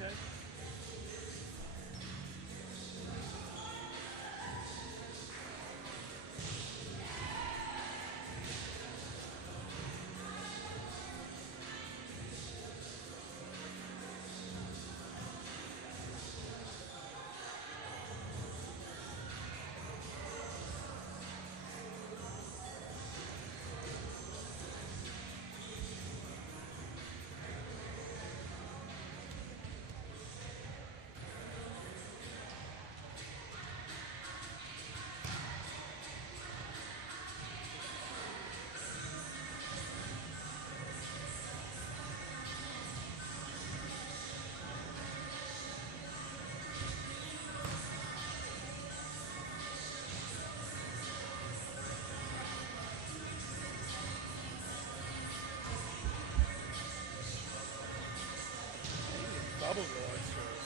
Okay. Double oysters.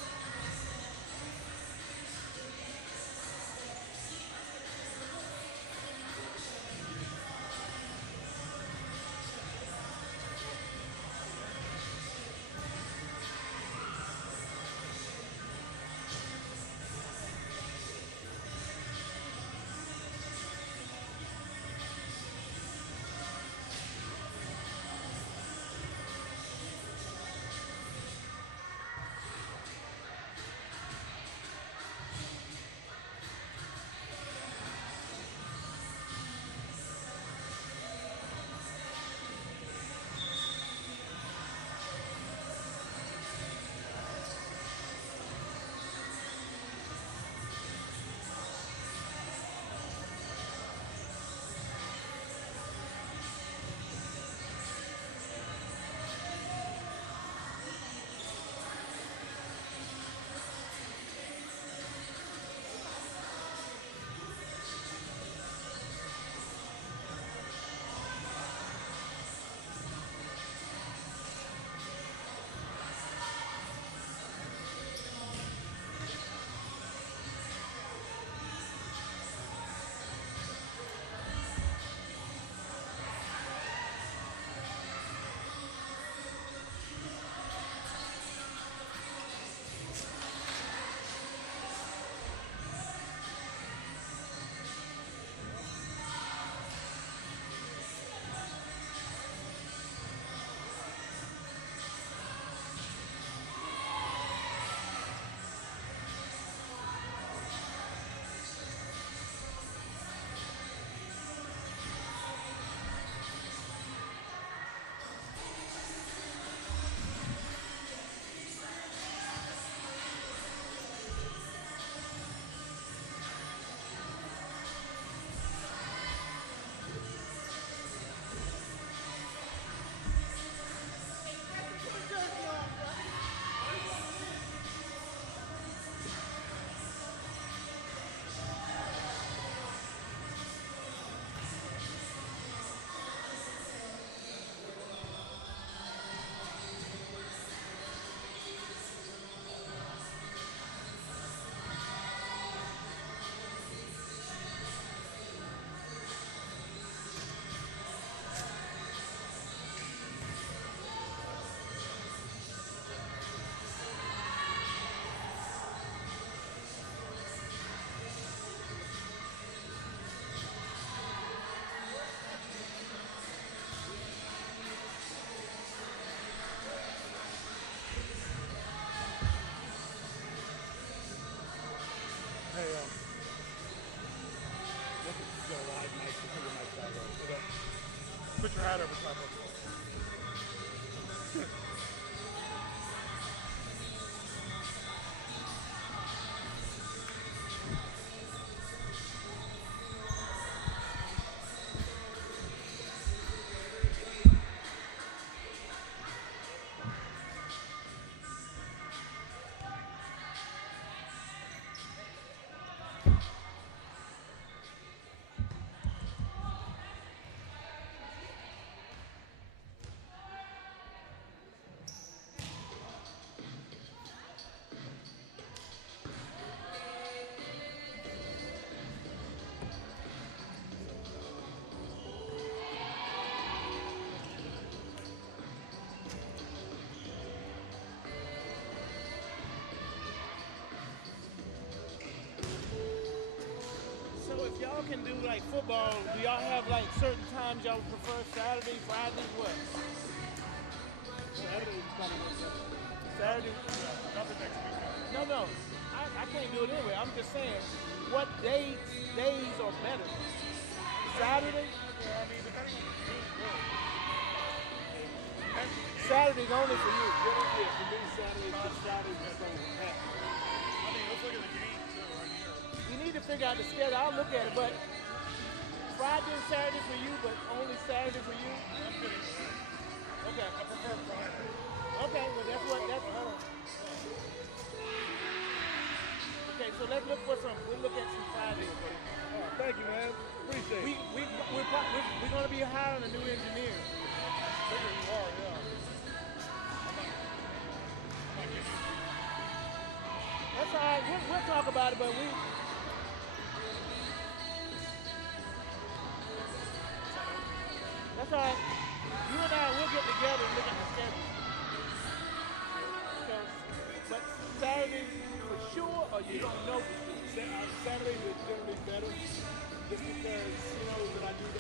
Hey, look at you got a wide mic. You put your mic that way. Okay. Put your hat over top of it. y'all can do like football, do y'all have like certain times y'all prefer? Saturday, Friday, what? Saturday is kind of work better. Saturday? Nothing next weekend. No. I can't do it anyway. I'm just saying, what days are better? Saturday? Yeah, I mean, depending on the team, really. Saturday's only for you. Yeah, for me, Saturday's just Saturday's just so packed. I mean, let's look at the game, too, right here. You need to figure out the schedule. I'll look at it, but Friday and Saturday for you, but only Saturday for you? I'm good with that. Okay. I prefer Friday. Okay, well that's hold on. Okay, so let's look for we'll look at some Fridays. Thank you, man. Appreciate it. We're going to be hiring a new engineer. Figure you are, yeah. That's all right. We'll talk about it, but that's all right. You and I, we'll get together and look at the schedule. But Saturday for sure, or you don't know for sure? Saturdays are generally better, just because he knows that I do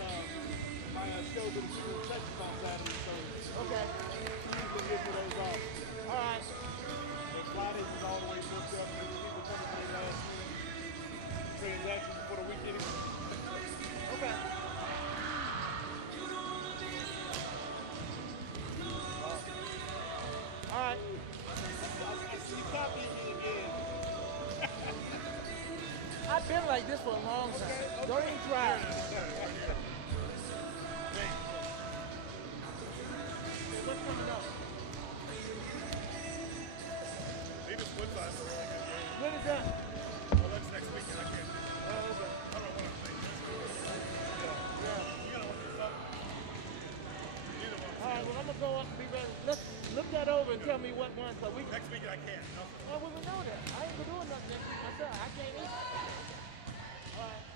my shows at the school sections on Saturday, so okay. usually get to those off. All right. But Fridays is all the way booked up, and people coming to their last transactions before the weekend. Okay. All right. You copy me again. I've been like this for a long time. Okay. Don't even try. What's coming up? Maybe Woodside is a really good game. When is that? Well, that's next weekend. I can't. Oh, okay. I don't know what I'm thinking. Yeah. You gotta look this up. Neither one. All right, well, I'm going to go up and be ready. Let's look that over and tell me what one. So we Next weekend I can't. No. well, we know that. I ain't going to do nothing next week myself. I can't eat. All right.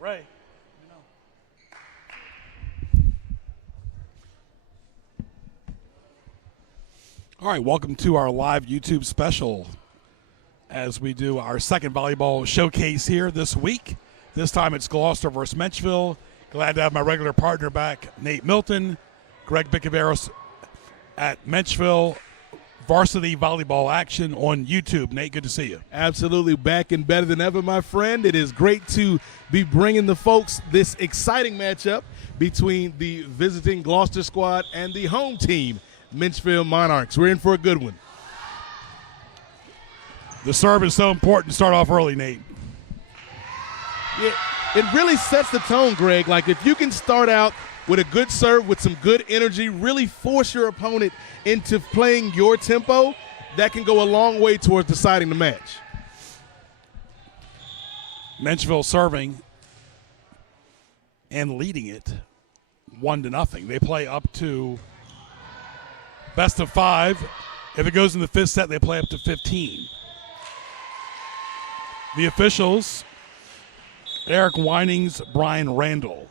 Ray. All right, welcome to our live YouTube special as we do our second volleyball showcase here this week. This time it's Gloucester versus Menchville. Glad to have my regular partner back, Nate Milton, Greg Bicaveros at Menchville varsity volleyball action on YouTube. Nate, good to see you. Absolutely, back and better than ever, my friend. It is great to be bringing the folks this exciting matchup between the visiting Gloucester squad and the home team, Menchville Monarchs. We're in for a good one. The serve is so important to start off early, Nate. It really sets the tone, Greg. Like, if you can start out with a good serve, with some good energy, really force your opponent into playing your tempo, that can go a long way towards deciding the match. Menchville serving and leading it 1-0. They play up to best of 5. If it goes in the 5th set, they play up to 15. The officials, Eric Winings, Brian Randall.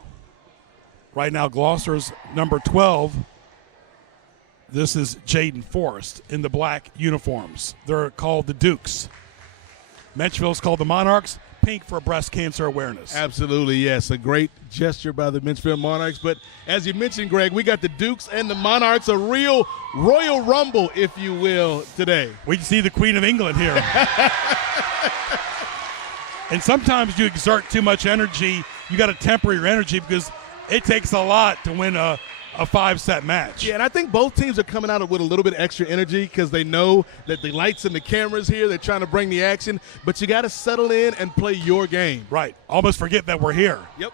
Right now, Gloucester's number 12. This is Jaden Forrest in the black uniforms. They're called the Dukes. Menchville's called the Monarchs, pink for breast cancer awareness. Absolutely, yes. A great gesture by the Menchville Monarchs. But as you mentioned, Greg, we got the Dukes and the Monarchs, a real Royal Rumble, if you will, today. We can see the Queen of England here. And sometimes you exert too much energy. You got to temper your energy because it takes a lot to win a 5-set match. Yeah, and I think both teams are coming out with a little bit extra energy because they know that the lights and the cameras here, they're trying to bring the action, but you got to settle in and play your game. Right. Almost forget that we're here. Yep.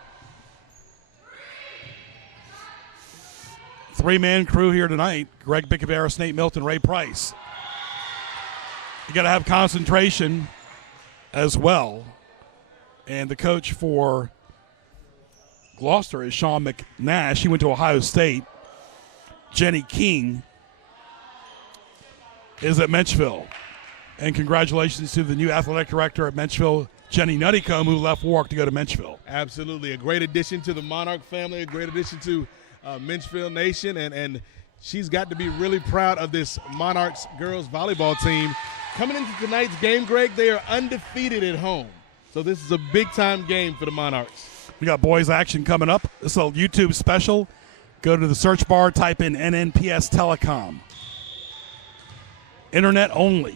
3-man crew here tonight. Greg Bicaveros, Nate Milton, Ray Price. You got to have concentration as well. And the coach for Gloucester is Sean McNash. He went to Ohio State. Jenny King is at Menchville. And congratulations to the new athletic director at Menchville, Jenny Nuttycombe, who left Warwick to go to Menchville. Absolutely. A great addition to the Monarch family, a great addition to Menchville Nation. And she's got to be really proud of this Monarchs girls volleyball team. Coming into tonight's game, Greg, they are undefeated at home. So this is a big-time game for the Monarchs. We got boys action coming up. This is a YouTube special. Go to the search bar, type in NNPSTelecom. Internet only.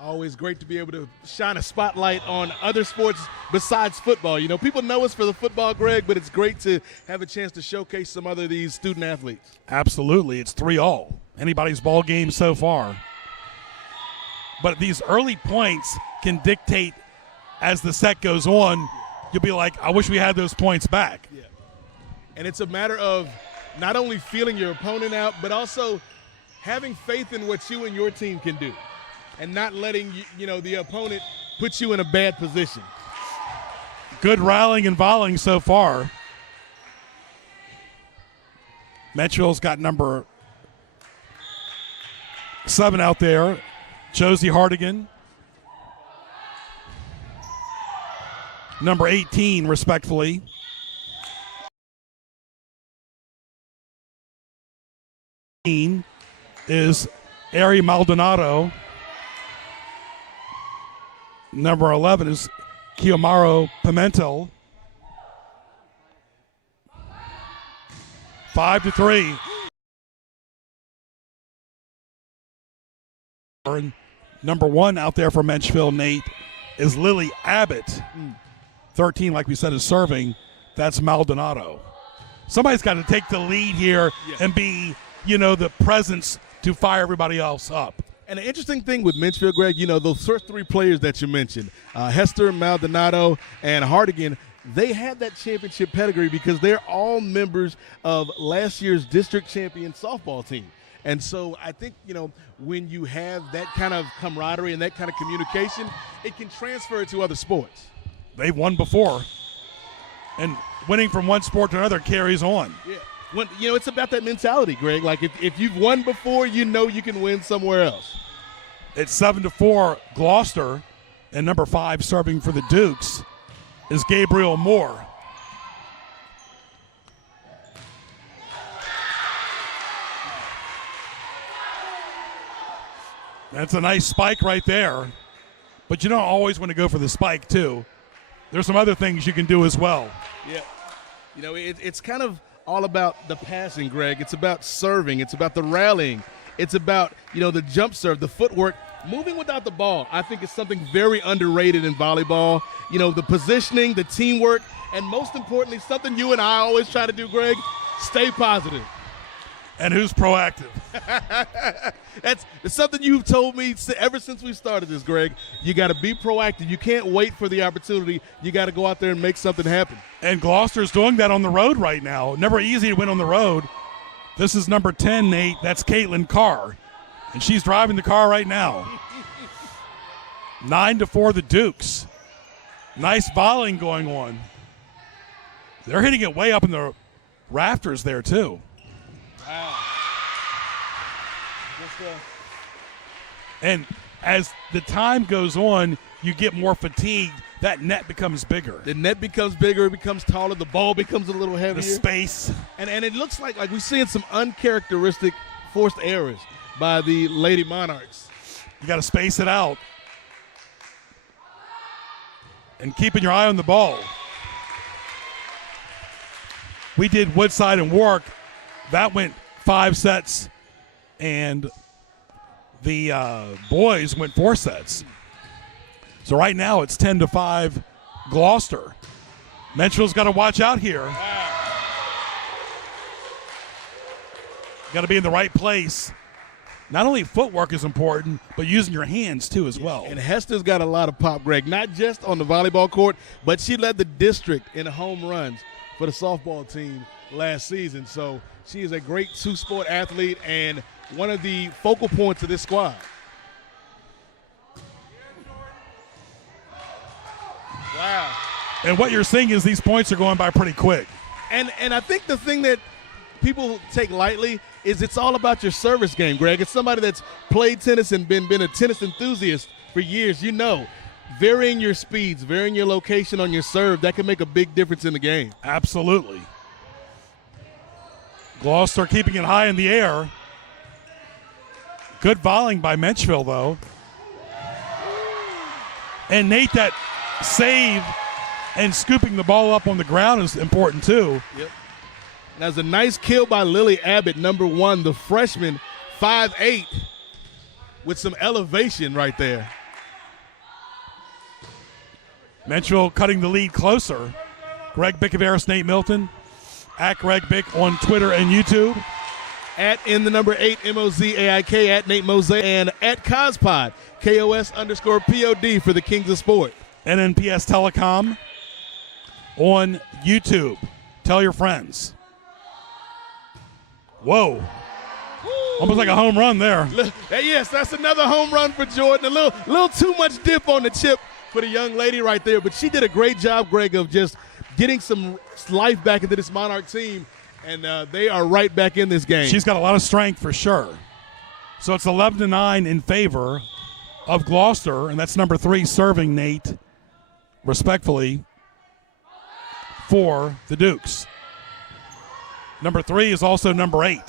Always great to be able to shine a spotlight on other sports besides football. You know, people know us for the football, Greg, but it's great to have a chance to showcase some other of these student athletes. Absolutely. It's 3-all. Anybody's ball game so far. But these early points can dictate as the set goes on. You'll be like, I wish we had those points back. Yeah. And it's a matter of not only feeling your opponent out, but also having faith in what you and your team can do and not letting the opponent put you in a bad position. Good rallying and volleying so far. Menchville's got number 7 out there, Josie Hardigan. Number 18, respectfully. Is Ari Maldonado. Number 11 is Kiyomaro Pimentel. 5-3. Number 1 out there for Menchville, Nate, is Lily Abbott. 13, like we said, is serving. That's Maldonado. Somebody's got to take the lead here and be, the presence to fire everybody else up. And the interesting thing with Menchville, Greg, those first 3 players that you mentioned, Hester, Maldonado, and Hardigan, they have that championship pedigree because they're all members of last year's district champion softball team. And so I think, when you have that kind of camaraderie and that kind of communication, it can transfer to other sports. They've won before, and winning from one sport to another carries on. Yeah. When, it's about that mentality, Greg. Like, if you've won before, you can win somewhere else. It's 7-4 Gloucester, and number 5 serving for the Dukes is Gabriel Moore. That's a nice spike right there. But you don't always want to go for the spike, too. There's some other things you can do as well. Yeah. You know, it's kind of all about the passing, Greg. It's about serving. It's about the rallying. It's about, the jump serve, the footwork. Moving without the ball, I think, is something very underrated in volleyball. The positioning, the teamwork, and most importantly, something you and I always try to do, Greg, stay positive. And who's proactive? It's something you've told me ever since we started this, Greg. You got to be proactive. You can't wait for the opportunity. You got to go out there and make something happen. And Gloucester's doing that on the road right now. Never easy to win on the road. This is number 10, Nate. That's Caitlin Carr. And she's driving the car right now. 9-4 the Dukes. Nice volleying going on. They're hitting it way up in the rafters there, too. Wow. And as the time goes on, you get more fatigued. That net becomes bigger. The net becomes bigger. It becomes taller. The ball becomes a little heavier. The space. And it looks like we're seeing some uncharacteristic forced errors by the Lady Monarchs. You got to space it out. And keeping your eye on the ball. We did Woodside and Warwick. That went 5 sets, and the boys went 4 sets. So right now it's 10-5 Gloucester. Menchville's got to watch out here. Got to be in the right place. Not only footwork is important, but using your hands too as well. And Hester's got a lot of pop, Greg, not just on the volleyball court, but she led the district in home runs for the softball team last season. So she is a great two-sport athlete and one of the focal points of this squad. Wow. And what you're seeing is these points are going by pretty quick. And I think the thing that people take lightly is it's all about your service game, Greg. It's somebody that's played tennis and been a tennis enthusiast for years. Varying your speeds, varying your location on your serve, that can make a big difference in the game. Absolutely. Gloucester keeping it high in the air. Good volleying by Menchville, though. And Nate, that save and scooping the ball up on the ground is important, too. Yep. That's a nice kill by Lily Abbott, number 1, the freshman, 5'8", with some elevation right there. Menchville cutting the lead closer. Greg Bickaveris, Nate Milton. At Greg Bick on Twitter and YouTube. At in the number 8, MOZAIK, at Nate Mosaic, and at Cospod, KOS_POD for the Kings of Sport. NNPSTelecom on YouTube. Tell your friends. Whoa. Almost like a home run there. Yes, that's another home run for Jordan. A little too much dip on the chip for the young lady right there. But she did a great job, Greg, of just getting some life back into this Monarch team. And they are right back in this game. She's got a lot of strength for sure. So it's 11-9 in favor of Gloucester. And that's number 3 serving, Nate, respectfully, for the Dukes. Number 3 is also number 8.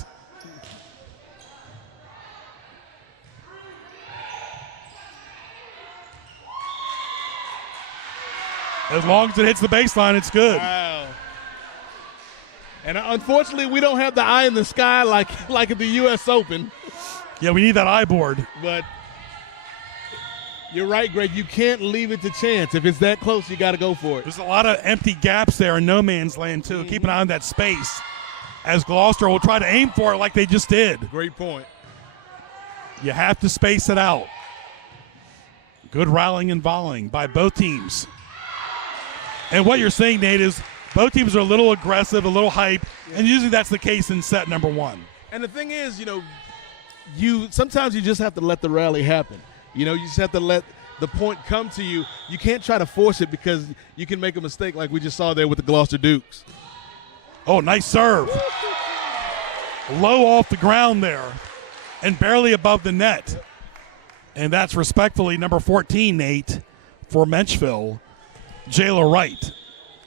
As long as it hits the baseline, it's good. Wow. And unfortunately, we don't have the eye in the sky like at the U.S. Open. Yeah, we need that eye board. But you're right, Greg. You can't leave it to chance. If it's that close, you got to go for it. There's a lot of empty gaps there in no man's land, too. Keep an eye on that space as Gloucester will try to aim for it like they just did. Great point. You have to space it out. Good rallying and volleying by both teams. And what you're saying, Nate, is both teams are a little aggressive, a little hype, and usually that's the case in set number 1. And the thing is, sometimes you just have to let the rally happen. You just have to let the point come to you. You can't try to force it because you can make a mistake like we just saw there with the Gloucester Dukes. Oh, nice serve. Low off the ground there and barely above the net. And that's respectfully number 14, Nate, for Menchville. Jayla Wright.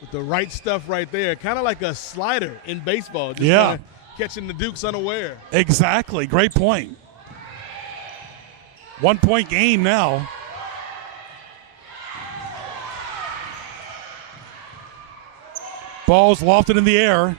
With the right stuff right there, kind of like a slider in baseball. Just Yeah. kinda catching the Dukes unaware. Exactly. Great point. 1 point game now. Ball's lofted in the air.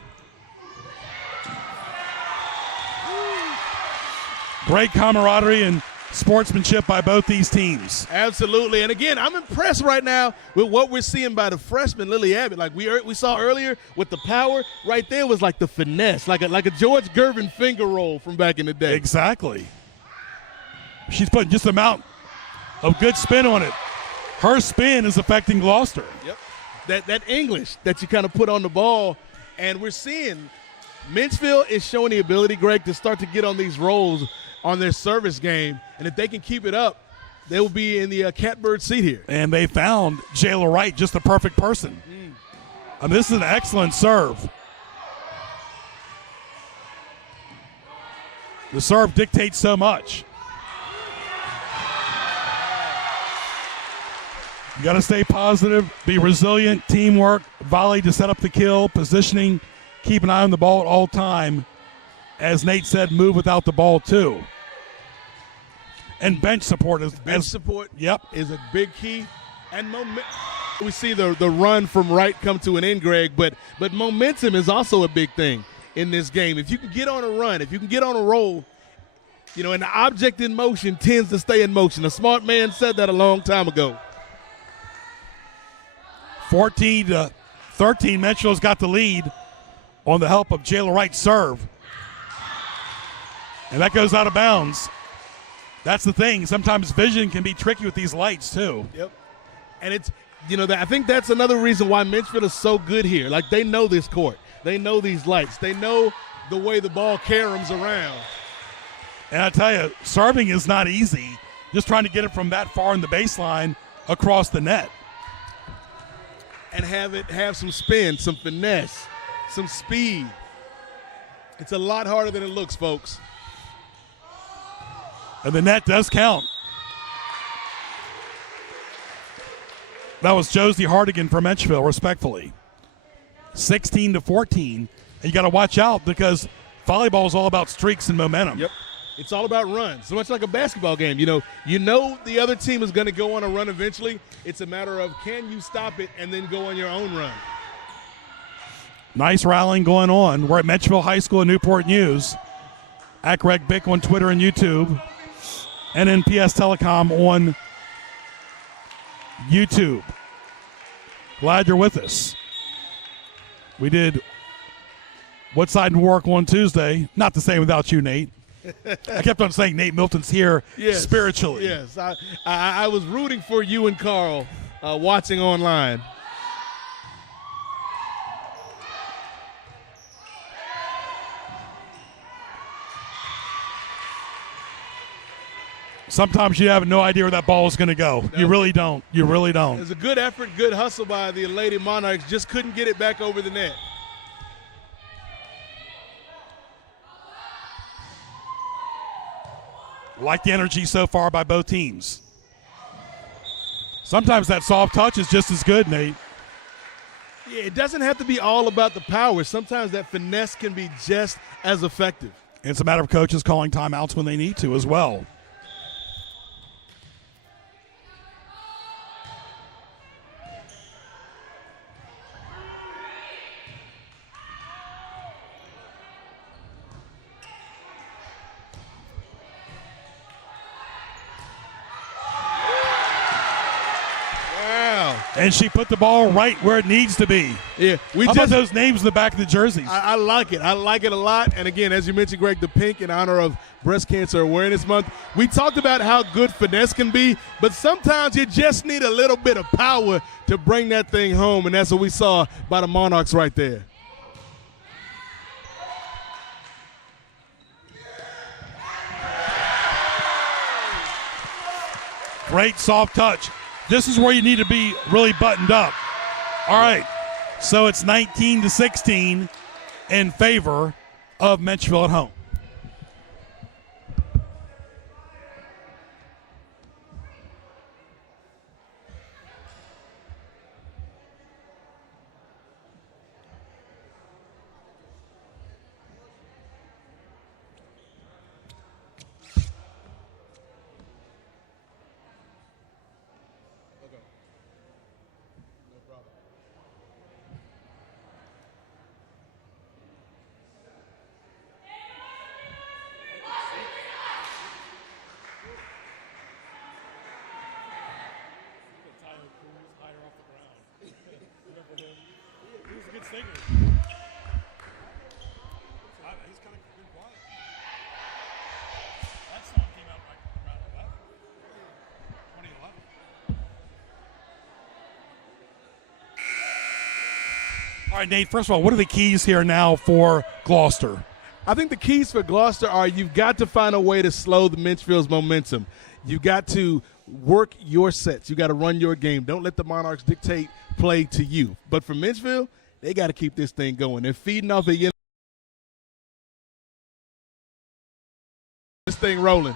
Great camaraderie and sportsmanship by both these teams. Absolutely. And again, I'm impressed right now with what we're seeing by the freshman Lily Abbott. Like we saw earlier with the power, right there was like the finesse, like a George Gervin finger roll from back in the day. Exactly. She's putting just an amount of good spin on it. Her spin is affecting Gloucester. Yep. That English that you kind of put on the ball, and we're seeing Menchville is showing the ability, Greg, to start to get on these rolls on their service game, and if they can keep it up, they will be in the catbird seat here. And they found Jayla Wright, just the perfect person. I mean, this is an excellent serve. The serve dictates so much. You got to stay positive, be resilient, teamwork, volley to set up the kill, positioning, keep an eye on the ball at all time. As Nate said, move without the ball too. And bench support is Yep, is a big key. And we see the run from Wright come to an end, Greg, but momentum is also a big thing in this game. If you can get on a run, if you can get on a roll, you know, an object in motion tends to stay in motion. A smart man said that a long time ago. 14-13, Menchville's got the lead on the help of Jayla Wright's serve. And that goes out of bounds. That's the thing. Sometimes vision can be tricky with these lights, too. Yep. And it's, you know, I think that's another reason why Menchville is so good here. Like, they know this court. They know these lights. They know the way the ball caroms around. And I tell you, serving is not easy. Just trying to get it from that far in the baseline across the net. And have some spin, some finesse, some speed. It's a lot harder than it looks, folks. And the net does count. That was Josie Hardigan for Menchville, respectfully. 16-14. And you got to watch out because volleyball is all about streaks and momentum. Yep. It's all about runs. So much like a basketball game. You know the other team is going to go on a run eventually. It's a matter of can you stop it and then go on your own run. Nice rallying going on. We're at Menchville High School in Newport News. At Greg Bick on Twitter and YouTube. NNPSTelecom on YouTube. Glad you're with us. We did What Side and Work on Tuesday. Not the same without you, Nate. I kept on saying Nate Milton's here spiritually. Yes, I was rooting for you and Carl watching online. Sometimes you have no idea where that ball is going to go. You really don't. You really don't. It was a good effort, good hustle by the Lady Monarchs. Just couldn't get it back over the net. Like the energy so far by both teams. Sometimes that soft touch is just as good, Nate. Yeah, it doesn't have to be all about the power. Sometimes that finesse can be just as effective. It's a matter of coaches calling timeouts when they need to as well. And she put the ball right where it needs to be. Yeah, How about those names in the back of the jerseys? I like it. I like it a lot. And again, as you mentioned, Greg, the pink in honor of Breast Cancer Awareness Month. We talked about how good finesse can be, but sometimes you just need a little bit of power to bring that thing home, and that's what we saw by the Monarchs right there. Great soft touch. This is where you need to be really buttoned up. All right, so it's 19-16 in favor of Menchville at home. figured. He's kind of been quiet. That song came out like around 2011. All right, Nate, first of all, what are the keys here now for Gloucester? I think the keys for Gloucester are you've got to find a way to slow the Menchville's momentum. You've got to work your sets. You got to run your game. Don't let the Monarchs dictate play to you. But for Menchville, they got to keep this thing going. They're feeding off the this thing rolling.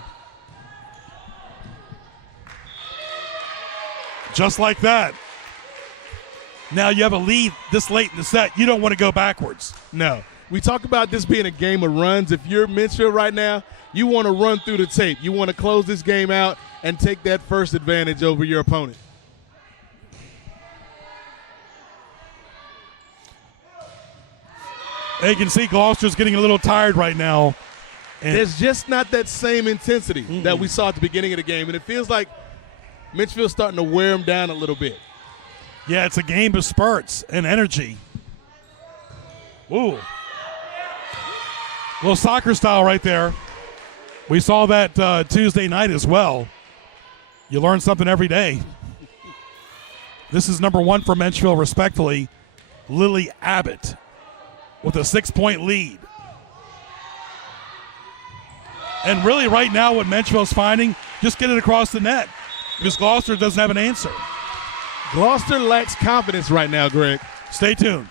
Just like that. Now you have a lead this late in the set. You don't want to go backwards. No. We talk about this being a game of runs. If you're Menchville right now, you want to run through the tape. You want to close this game out and take that first advantage over your opponent. And you can see Gloucester's getting a little tired right now. And there's just not that same intensity that we saw at the beginning of the game, and it feels like Menchville's starting to wear them down a little bit. Yeah, it's a game of spurts and energy. Ooh. Little soccer style right there. We saw that Tuesday night as well. You learn something every day. This is number one for Menchville, respectfully. Lily Abbott with a 6-point lead. And really right now what Menchville's finding, just get it across the net because Gloucester doesn't have an answer. Gloucester lacks confidence right now, Greg. Stay tuned.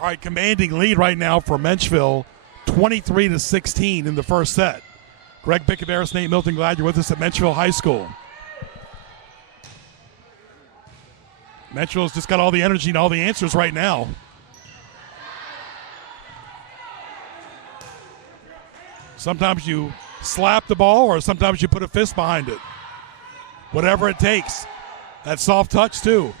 All right, commanding lead right now for Menchville, 23-16 in the first set. Greg Bickabaris, Nate Milton, glad you're with us at Menchville High School. Menchville's just got all the energy and all the answers right now. Sometimes you slap the ball or sometimes you put a fist behind it. Whatever it takes. That soft touch too.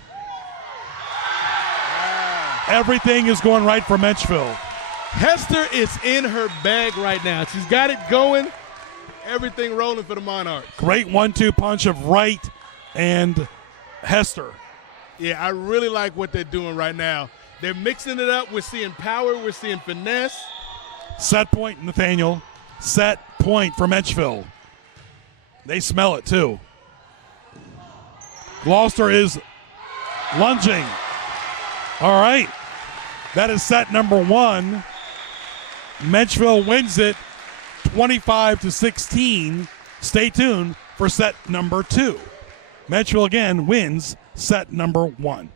Everything is going right for Menchville. Hester is in her bag right now. She's got it going. Everything rolling for the Monarchs. Great 1-2 punch of Wright and Hester. Yeah, I really like what they're doing right now. They're mixing it up. We're seeing power. We're seeing finesse. Set point, Nathaniel. Set point for Menchville. They smell it too. Gloucester is lunging. All right. That is set number one. Menchville wins it 25-16. Stay tuned for set number two. Menchville again wins set number one.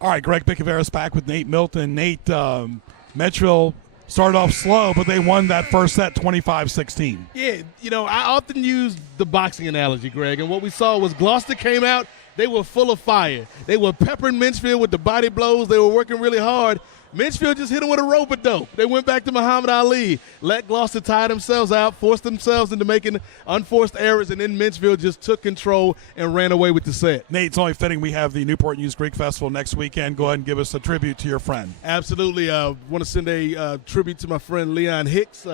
All right, Greg Picaveras back with Nate Milton. Nate, Menchville started off slow, but they won that first set 25-16. Yeah, I often use the boxing analogy, Greg, and what we saw was Gloucester came out, they were full of fire. They were peppering Menchville with the body blows. They were working really hard. Menchville just hit them with a rope-a-dope. They went back to Muhammad Ali, let Gloucester tire themselves out, forced themselves into making unforced errors, and then Menchville just took control and ran away with the set. Nate, it's only fitting we have the Newport News Greek Festival next weekend. Go ahead and give us a tribute to your friend. Absolutely. Want to send a tribute to my friend Leon Hicks,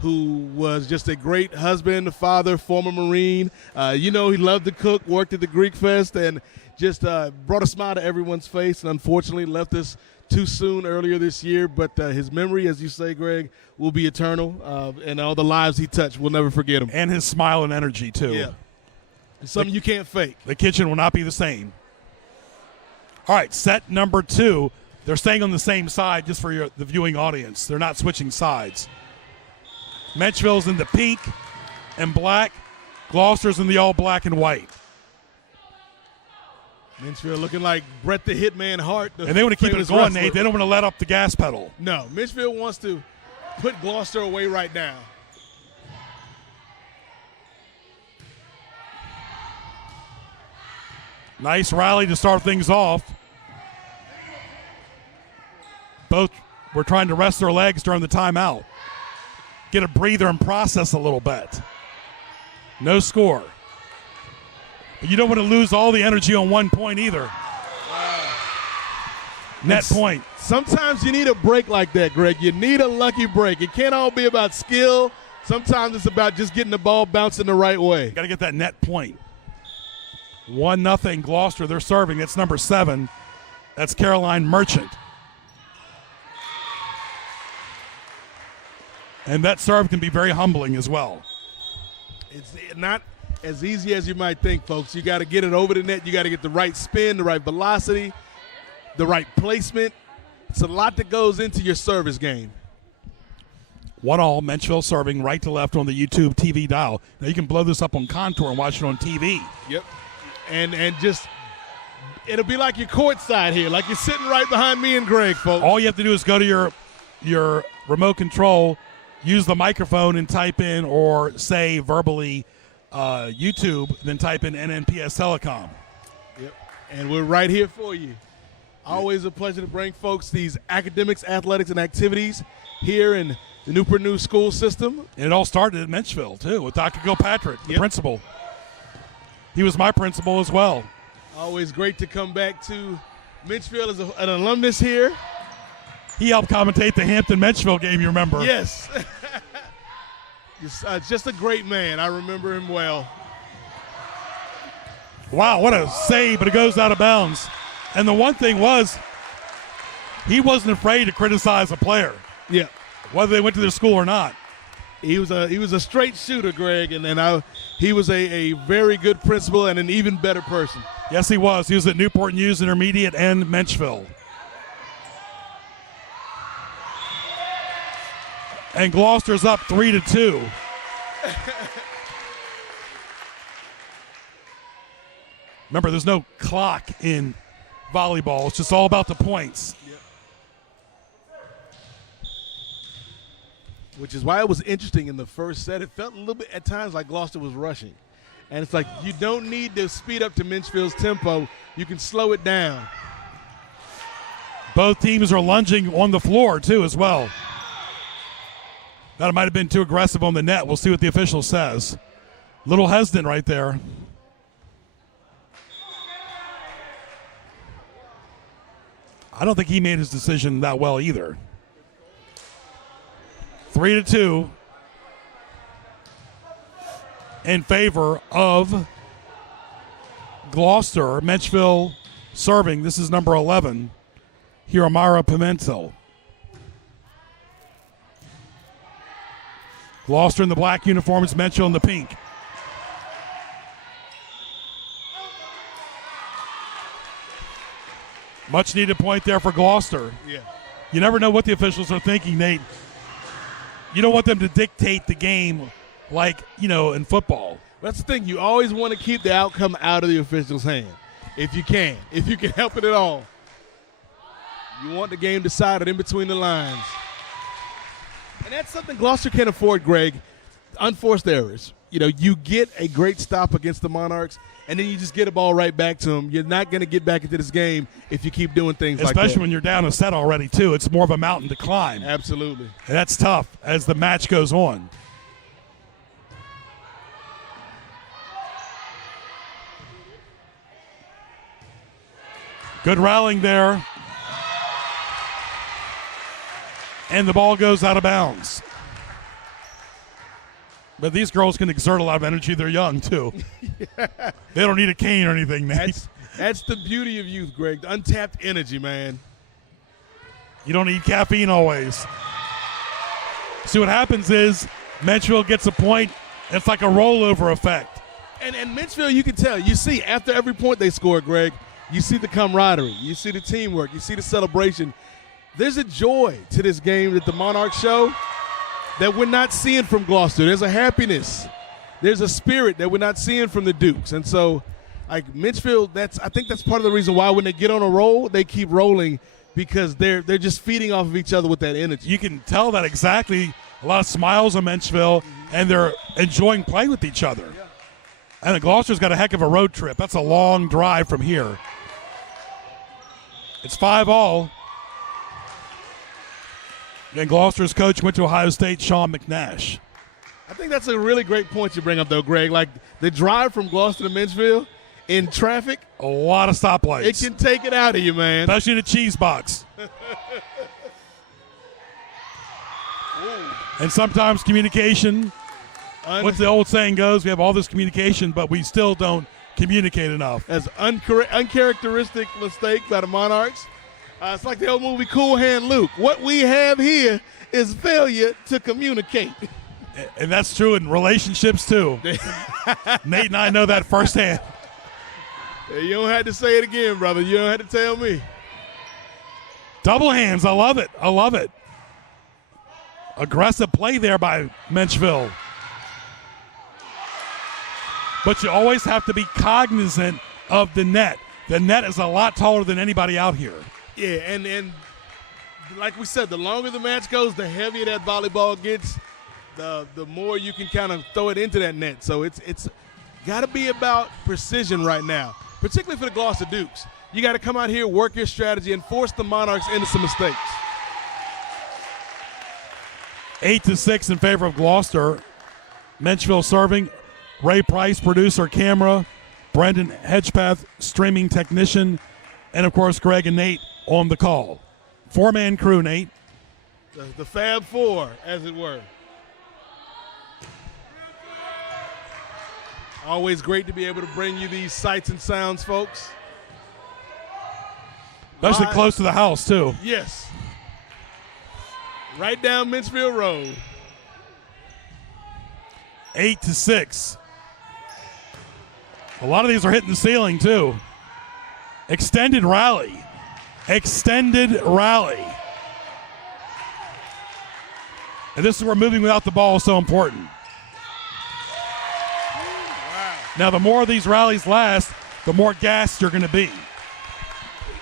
who was just a great husband, father, former Marine. He loved to cook, worked at the Greek Fest, and just brought a smile to everyone's face, and unfortunately left us too soon earlier this year. But his memory, as you say, Greg, will be eternal, and all the lives he touched, we'll never forget him. And his smile and energy, too. Yeah. It's something you can't fake. The kitchen will not be the same. All right, set number 2. They're staying on the same side just for the viewing audience. They're not switching sides. Menchville's in the pink and black. Gloucester's in the all black and white. Menchville looking like Bret the Hitman Hart. And they want to keep it going, Nate. They don't want to let up the gas pedal. No, Menchville wants to put Gloucester away right now. Nice rally to start things off. Both were trying to rest their legs during the timeout. Get a breather and process a little bit. No score. But you don't want to lose all the energy on one point either. Net point. Sometimes you need a break like that, Greg. You need a lucky break. It can't all be about skill. Sometimes it's about just getting the ball bouncing the right way. Got to get that net point. 1-0 Gloucester. They're serving. That's number 7. That's Caroline Merchant. And that serve can be very humbling as well. It's not as easy as you might think, folks. You got to get it over the net. You got to get the right spin, the right velocity, the right placement. It's a lot that goes into your service game. 1-1, Menchville serving right to left on the YouTube TV dial. Now you can blow this up on Contour and watch it on TV. Yep. And just it'll be like you're courtside here, like you're sitting right behind me and Greg, folks. All you have to do is go to your remote control, use the microphone and type in, or say verbally YouTube, then type in NNPSTelecom. Yep. And we're right here for you. Always a pleasure to bring folks these academics, athletics, and activities here in the Newport News school system. And it all started at Menchville, too, with Dr. Gilpatrick, the principal. He was my principal as well. Always great to come back to Menchville as an alumnus here. He helped commentate the Hampton-Menchville game, you remember? Yes. Just a great man. I remember him well. Wow, what a save, but it goes out of bounds. And the one thing was, he wasn't afraid to criticize a player. Yeah. Whether they went to their school or not. He was a straight shooter, Greg, and he was a very good principal and an even better person. Yes, he was. He was at Newport News Intermediate and Menchville. And Gloucester's up 3-2. Remember, there's no clock in volleyball. It's just all about the points. Yep. Which is why it was interesting in the first set. It felt a little bit at times like Gloucester was rushing. And it's like you don't need to speed up to Menchville's tempo. You can slow it down. Both teams are lunging on the floor, too, as well. That might have been too aggressive on the net. We'll see what the official says. Little hesitant right there. I don't think he made his decision that well either. 3-2 in favor of Gloucester. Menchville serving. This is number 11, Hiramara Pimentel. Gloucester in the black uniforms, Menchville in the pink. Much needed point there for Gloucester. Yeah. You never know what the officials are thinking, Nate. You don't want them to dictate the game like, in football. That's the thing. You always want to keep the outcome out of the official's hand if you can help it at all. You want the game decided in between the lines. And that's something Gloucester can't afford, Greg. Unforced errors. You get a great stop against the Monarchs, and then you just get a ball right back to them. You're not going to get back into this game if you keep doing things like that. Especially when you're down a set already, too. It's more of a mountain to climb. Absolutely. And that's tough as the match goes on. Good rallying there. And the ball goes out of bounds. But these girls can exert a lot of energy. They're young, too. They don't need a cane or anything, Nate. That's the beauty of youth, Greg. The untapped energy, man. You don't need caffeine always. See, what happens is Menchville gets a point. It's like a rollover effect. And Menchville, you can tell. You see, after every point they score, Greg, you see the camaraderie. You see the teamwork. You see the celebration. There's a joy to this game that the Monarchs show that we're not seeing from Gloucester. There's a happiness. There's a spirit that we're not seeing from the Dukes. And so, like, Menchville, I think that's part of the reason why when they get on a roll, they keep rolling, because they're just feeding off of each other with that energy. You can tell that exactly. A lot of smiles on Menchville, and they're enjoying playing with each other. Yeah. And Gloucester's got a heck of a road trip. That's a long drive from here. It's 5-all. And Gloucester's coach went to Ohio State, Sean McNash. I think that's a really great point you bring up, though, Greg. Like, the drive from Gloucester to Menchville in traffic. A lot of stoplights. It can take it out of you, man. Especially the cheese box. And sometimes communication, what the old saying goes, we have all this communication, but we still don't communicate enough. That's uncharacteristic mistake by the Monarchs. It's like the old movie Cool Hand Luke. What we have here is failure to communicate. And that's true in relationships, too. Nate and I know that firsthand. You don't have to say it again, brother. You don't have to tell me. Double hands. I love it. I love it. Aggressive play there by Menchville. But you always have to be cognizant of the net. The net is a lot taller than anybody out here. Yeah, and like we said, the longer the match goes, the heavier that volleyball gets, the more you can kind of throw it into that net. So it's got to be about precision right now, particularly for the Gloucester Dukes. You got to come out here, work your strategy, and force the Monarchs into some mistakes. 8-6 in favor of Gloucester. Menchville serving. Ray Price, producer, camera. Brendan Hedgepath, streaming technician. And, of course, Greg and Nate on the call. Four-man crew, Nate. The Fab Four, as it were. Always great to be able to bring you these sights and sounds, folks. Especially close to the house, too. Yes. Right down Menchville Road. 8-6. A lot of these are hitting the ceiling, too. Extended rally. Extended rally. And this is where moving without the ball is so important. Wow. Now, the more of these rallies last, the more gassed you're going to be.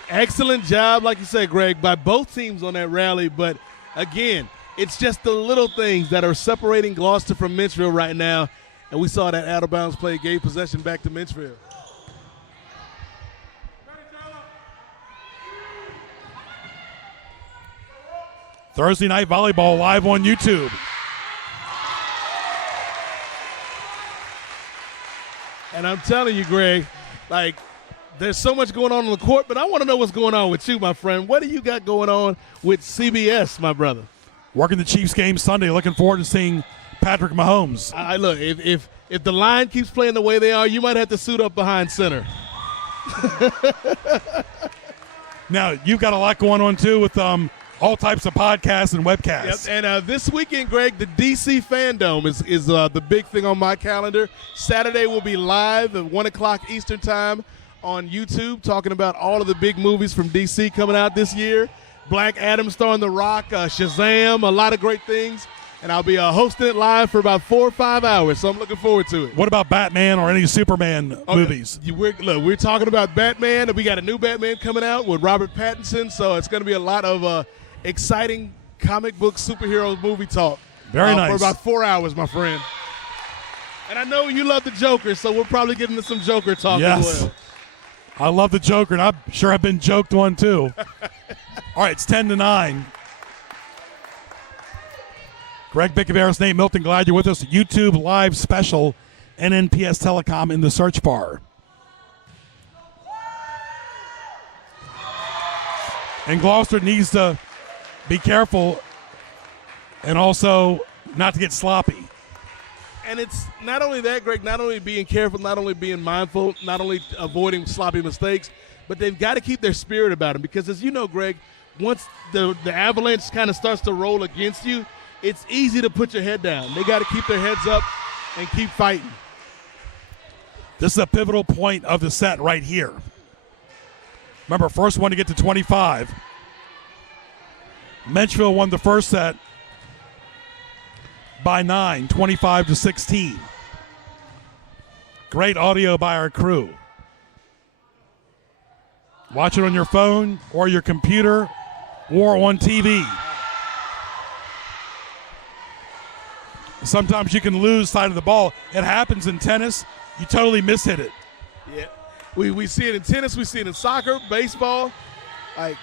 Excellent job, like you said, Greg, by both teams on that rally. But, again, it's just the little things that are separating Gloucester from Menchville right now. And we saw that out-of-bounds play gave possession back to Menchville. Thursday Night Volleyball live on YouTube. And I'm telling you, Greg, like, there's so much going on the court, but I want to know what's going on with you, my friend. What do you got going on with CBS, my brother? Working the Chiefs game Sunday. Looking forward to seeing Patrick Mahomes. Look, if the line keeps playing the way they are, you might have to suit up behind center. Now, you've got a lot going on, too, with all types of podcasts and webcasts. Yep. And this weekend, Greg, the DC Fandom is the big thing on my calendar. Saturday will be live at 1 o'clock Eastern Time on YouTube, talking about all of the big movies from DC coming out this year. Black Adam starring The Rock, Shazam, a lot of great things. And I'll be hosting it live for about 4 or 5 hours, so I'm looking forward to it. What about Batman or any Superman movies? We're talking about Batman. We got a new Batman coming out with Robert Pattinson, so it's going to be a lot of exciting comic book superhero movie talk. Very nice. For about 4 hours, my friend. And I know you love the Joker, so we'll probably get into some Joker talk as well. I love the Joker, and I'm sure I've been joked one too. All right, it's 10-9. Greg Bickaveris, Nate Milton, glad you're with us. YouTube live special, NNPSTelecom in the search bar. And Gloucester needs to be careful and also not to get sloppy. And it's not only that, Greg, not only being careful, not only being mindful, not only avoiding sloppy mistakes, but they've got to keep their spirit about them. Because as you know, Greg, once the avalanche kind of starts to roll against you, it's easy to put your head down. They got to keep their heads up and keep fighting. This is a pivotal point of the set right here. Remember, first one to get to 25. Menchville won the first set by 9, 25-16. Great audio by our crew. Watch it on your phone or your computer or on TV. Sometimes you can lose sight of the ball. It happens in tennis. You totally mishit it. Yeah, we see it in tennis. We see it in soccer, baseball. Like,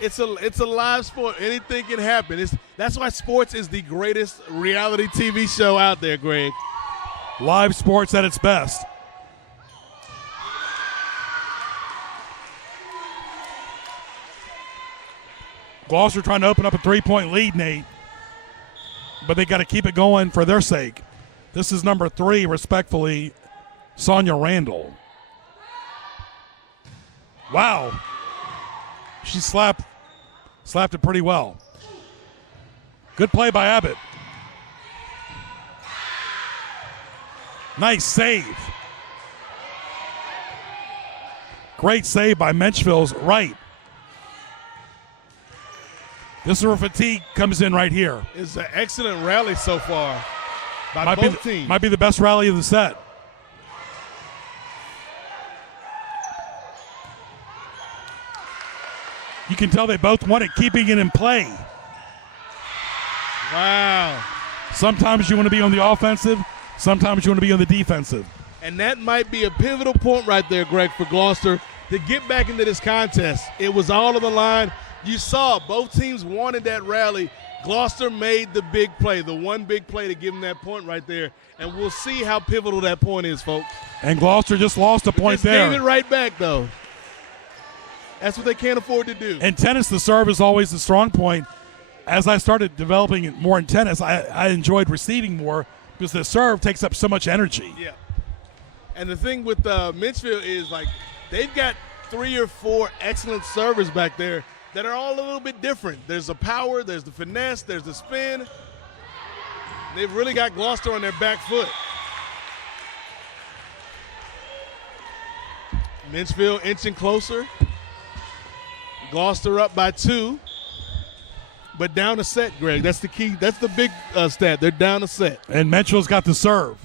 it's a live sport. Anything can happen. That's why sports is the greatest reality TV show out there, Greg. Live sports at its best. Gloucester trying to open up a 3-point lead, Nate. But they got to keep it going for their sake. This is number 3, respectfully, Sonia Randall. Wow. She slapped it pretty well. Good play by Abbott. Nice save. Great save by Menchville's right. This is where fatigue comes in right here. It's an excellent rally so far by both teams. Might be the best rally of the set. You can tell they both want it, keeping it in play. Wow. Sometimes you want to be on the offensive, sometimes you want to be on the defensive. And that might be a pivotal point right there, Greg, for Gloucester to get back into this contest. It was all on the line. You saw both teams wanted that rally. Gloucester made the big play, the one big play to give them that point right there. And we'll see how pivotal that point is, folks. And Gloucester just lost a point there. Gave it right back, though. That's what they can't afford to do. In tennis, the serve is always the strong point. As I started developing it more in tennis, I enjoyed receiving more because the serve takes up so much energy. Yeah. And the thing with Menchville is, like, they've got 3 or 4 excellent servers back there that are all a little bit different. There's the power, there's the finesse, there's the spin. They've really got Gloucester on their back foot. Menchville inching closer. Gloucester up by 2, but down a set, Greg. That's the key. That's the big stat. They're down a set. And Menchville's got the serve.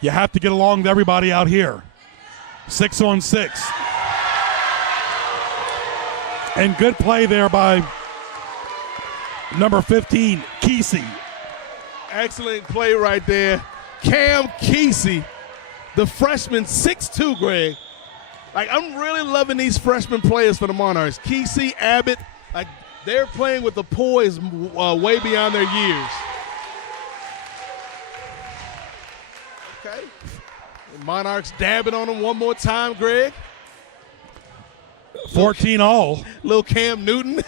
You have to get along with everybody out here. 6-on-6. And good play there by number 15, Kesey. Excellent play right there. Cam Kesey, the freshman, 6'2", Greg. Like, I'm really loving these freshman players for the Monarchs. Kesey, Abbott, like, they're playing with the poise way beyond their years. Okay. The Monarchs dabbing on them one more time, Greg. 14 all. Little Cam Newton.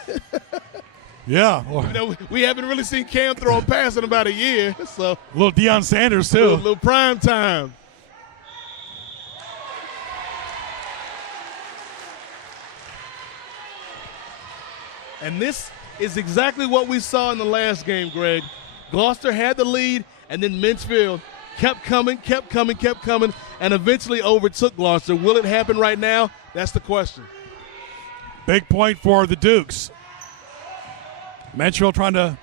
Yeah. You know, we haven't really seen Cam throw a pass in about a year. So Little Deion Sanders, too. Little prime time. And this is exactly what we saw in the last game, Greg. Gloucester had the lead, and then Menchville kept coming, and eventually overtook Gloucester. Will it happen right now? That's the question. Big point for the Dukes. Menchville trying to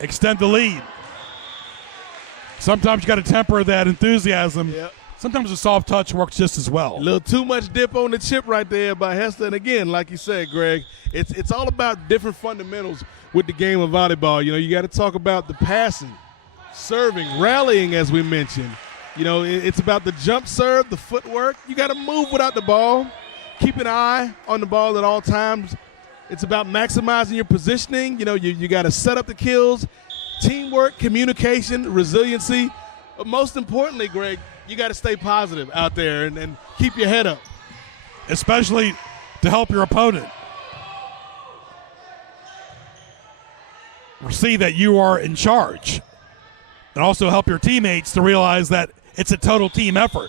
extend the lead. Sometimes you got to temper that enthusiasm. Yep. Sometimes a soft touch works just as well. A little too much dip on the chip right there by Hester. And again, like you said, Greg, it's all about different fundamentals with the game of volleyball. You know, you got to talk about the passing, serving, rallying, as we mentioned. You know, it's about the jump serve, the footwork. You got to move without the ball. Keep an eye on the ball at all times. It's about maximizing your positioning. You know, you got to set up the kills, teamwork, communication, resiliency. But most importantly, Greg, you got to stay positive out there and keep your head up. Especially to help your opponent. See that you are in charge. And also help your teammates to realize that it's a total team effort.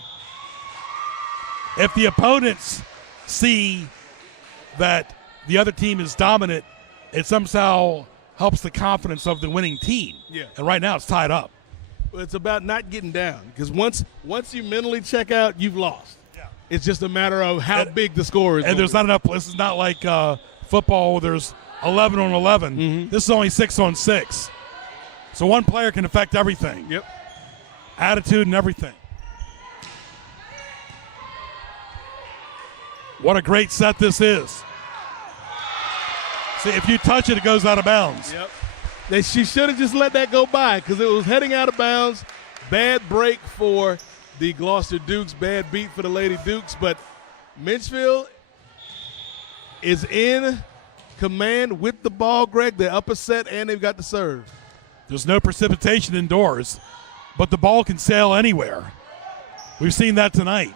If the opponents see that the other team is dominant, it somehow helps the confidence of the winning team. Yeah. And right now it's tied up. Well, it's about not getting down, because once you mentally check out, you've lost. Yeah. It's just a matter of how big the score is. And there's not enough. This is not like football. There's 11 on 11. Mm-hmm. This is only 6 on 6. So one player can affect everything. Yep. Attitude and everything. What a great set this is. See, if you touch it, it goes out of bounds. Yep. She should have just let that go by, because it was heading out of bounds. Bad break for the Gloucester Dukes, bad beat for the Lady Dukes, but Menchville is in command with the ball, Greg. They're up a set, and they've got the serve. There's no precipitation indoors, but the ball can sail anywhere. We've seen that tonight.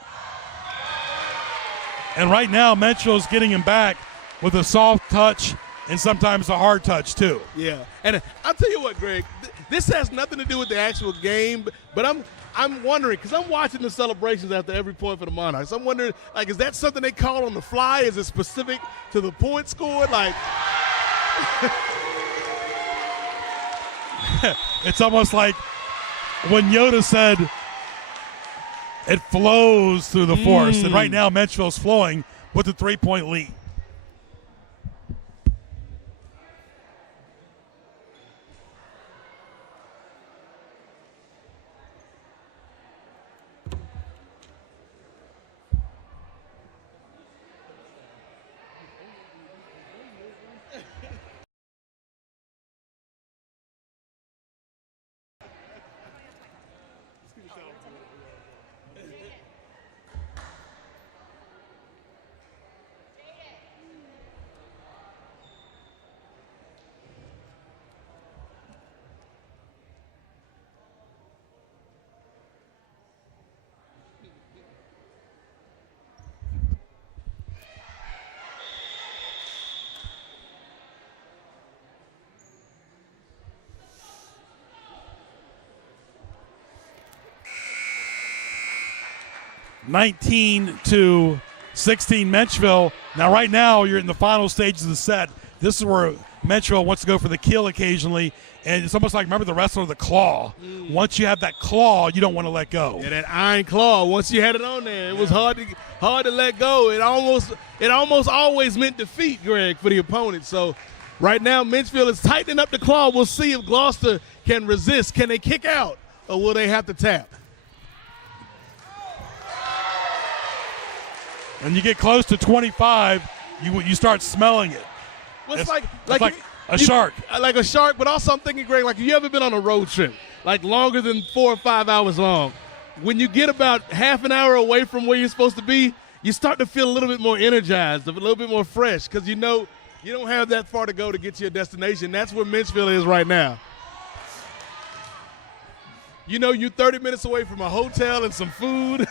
And right now, Menchville's getting him back with a soft touch and sometimes a hard touch, too. Yeah, and I'll tell you what, Greg, this has nothing to do with the actual game, but I'm wondering, because I'm watching the celebrations after every point for the Monarchs. I'm wondering, like, is that something they call on the fly? Is it specific to the point scored? Like, it's almost like when Yoda said it flows through the force. And right now, Menchville's flowing with a 3-point lead. (19-16) Menchville. Now, right now, you're in the final stages of the set. This is where Menchville wants to go for the kill occasionally, and it's almost like, remember the wrestler, the claw. Once you have that claw, you don't want to let go. Yeah, that iron claw. Once you had it on there, it was hard to let go. It almost always meant defeat, Greg, for the opponent. So right now, Menchville is tightening up the claw. We'll see if Gloucester can resist. Can they kick out, or will they have to tap? When you get close to 25, you start smelling it. Well, it's like a you, shark. Like a shark, but also I'm thinking, Greg, like, have you ever been on a road trip, like longer than 4 or 5 hours long? When you get about half an hour away from where you're supposed to be, you start to feel a little bit more energized, a little bit more fresh, because you know you don't have that far to go to get to your destination. That's where Menchville is right now. You know, you're 30 minutes away from a hotel and some food.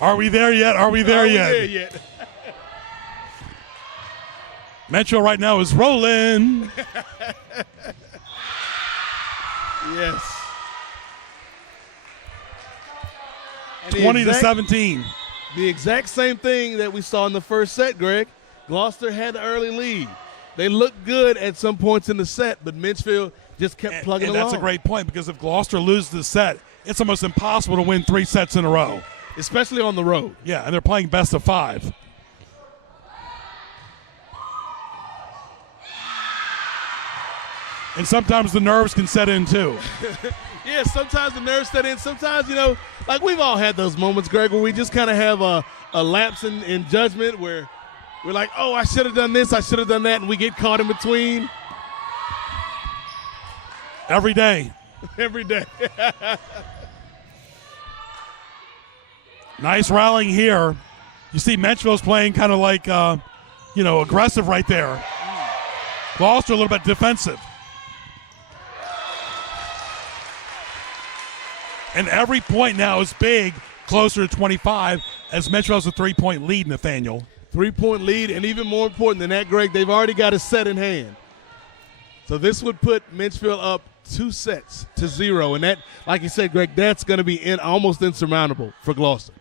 Are we there yet? Are we there yet? Menchville right now is rolling. Yes. 20-17. The exact same thing that we saw in the first set, Greg. Gloucester had the early lead. They looked good at some points in the set, but Menchville just kept plugging along. And that's a great point, because if Gloucester loses the set, it's almost impossible to win 3 sets in a row. Especially on the road. Yeah, and they're playing best of 5. And sometimes the nerves can set in too. Yeah, sometimes the nerves set in. Sometimes, like we've all had those moments, Greg, where we just kind of have a lapse in judgment where we're like, oh, I should have done this, I should have done that, and we get caught in between. Every day. Every day. Nice rallying here. You see Menchville's playing kind of like, aggressive right there. Gloucester a little bit defensive. And every point now is big, closer to 25, as Menchville has a 3-point lead, Nathaniel. 3-point lead, and even more important than that, Greg, they've already got a set in hand. So this would put Menchville up 2 sets to 0, and that, like you said, Greg, that's going to be almost insurmountable for Gloucester.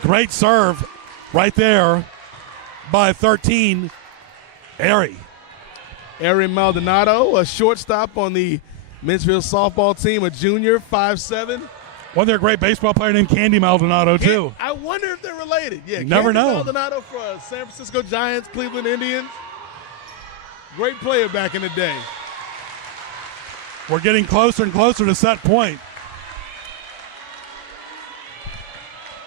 Great serve right there by 13, Airy. Aaron Maldonado, a shortstop on the Menchville softball team, a junior, 5'7". Wasn't there a great baseball player named Candy Maldonado, too? I wonder if they're related. Yeah, Never Candy know. Maldonado for San Francisco Giants, Cleveland Indians. Great player back in the day. We're getting closer and closer to set point.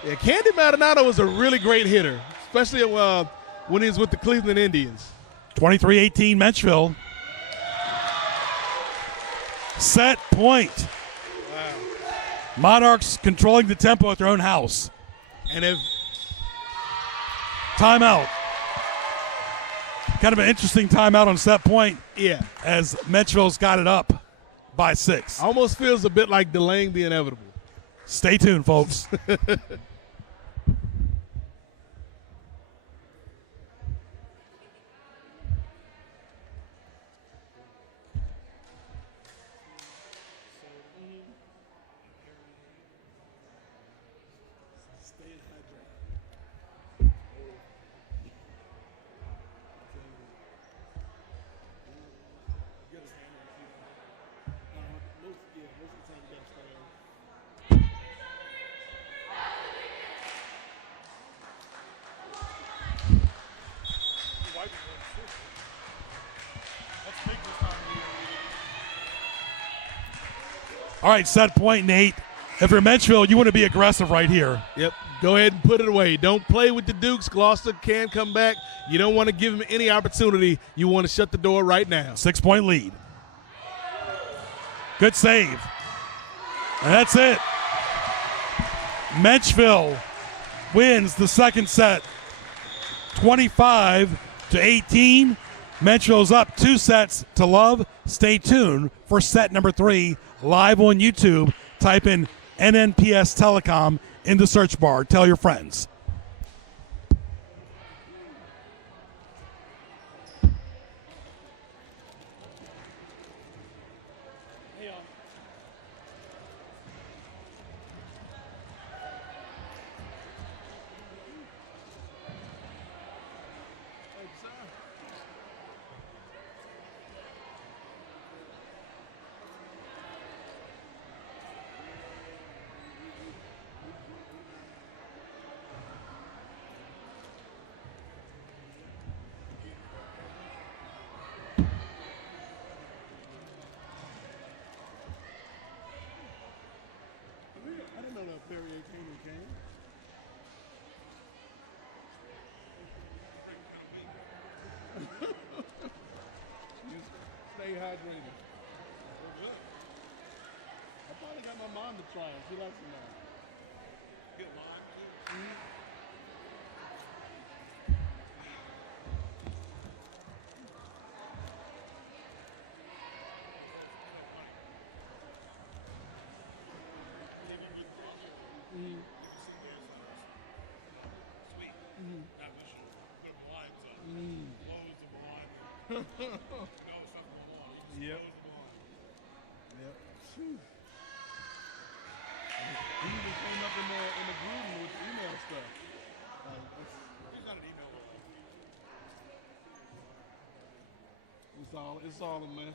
Yeah, Candy Maldonado was a really great hitter, especially when he was with the Cleveland Indians. 23-18 Menchville. Set point. Wow. Monarchs controlling the tempo at their own house. And if timeout. Kind of an interesting timeout on set point. Yeah. As Menchville's got it up by 6. Almost feels a bit like delaying the inevitable. Stay tuned, folks. All right, set point, Nate. If you're Menchville, you want to be aggressive right here. Yep. Go ahead and put it away. Don't play with the Dukes. Gloucester can come back. You don't want to give them any opportunity. You want to shut the door right now. 6-point lead. Good save. And that's it. Menchville wins the second set 25-18. Menchville's up 2 sets to love. Stay tuned for set number 3 live on YouTube. Type in NNPSTelecom in the search bar. Tell your friends. Stay hydrated. I finally got my mom to try it. She likes it now. Get mine. Yep. Yep. He even came up in the groove with the email stuff. It's all a mess.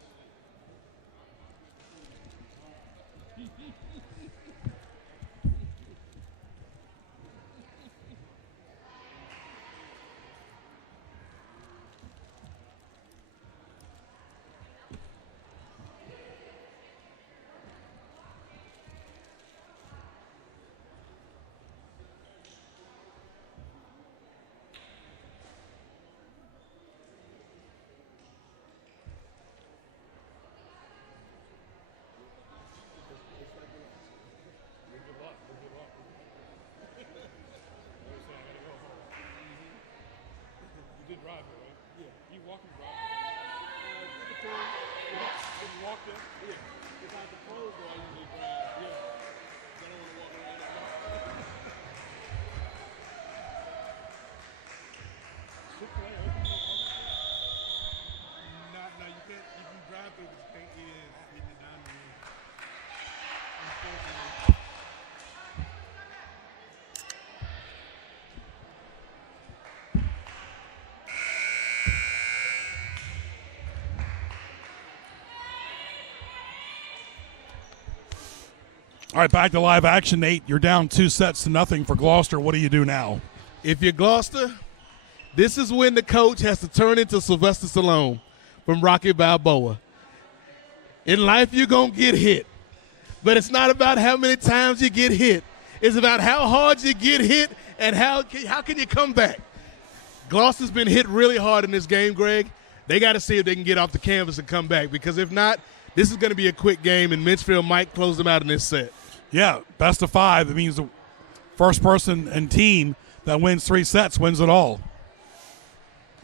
You did drive it, right? Yeah. You walk and drive it. When you walked in? Yeah. If I have to close, though, I usually drive. Yeah. I don't want to walk around that much. Chick-fil-A open for the No, you can't. If you drive through, but you can't eat in the dining room. Unfortunately. All right, back to live action, Nate. You're down 2-0 for Gloucester. What do you do now? If you're Gloucester, this is when the coach has to turn into Sylvester Stallone from Rocky Balboa. In life, you're going to get hit. But it's not about how many times you get hit. It's about how hard you get hit and how can you come back. Gloucester's been hit really hard in this game, Greg. They got to see if they can get off the canvas and come back, because if not, this is going to be a quick game, and Menchville might close them out in this set. Yeah, best of 5. It means the first person and team that wins 3 sets wins it all.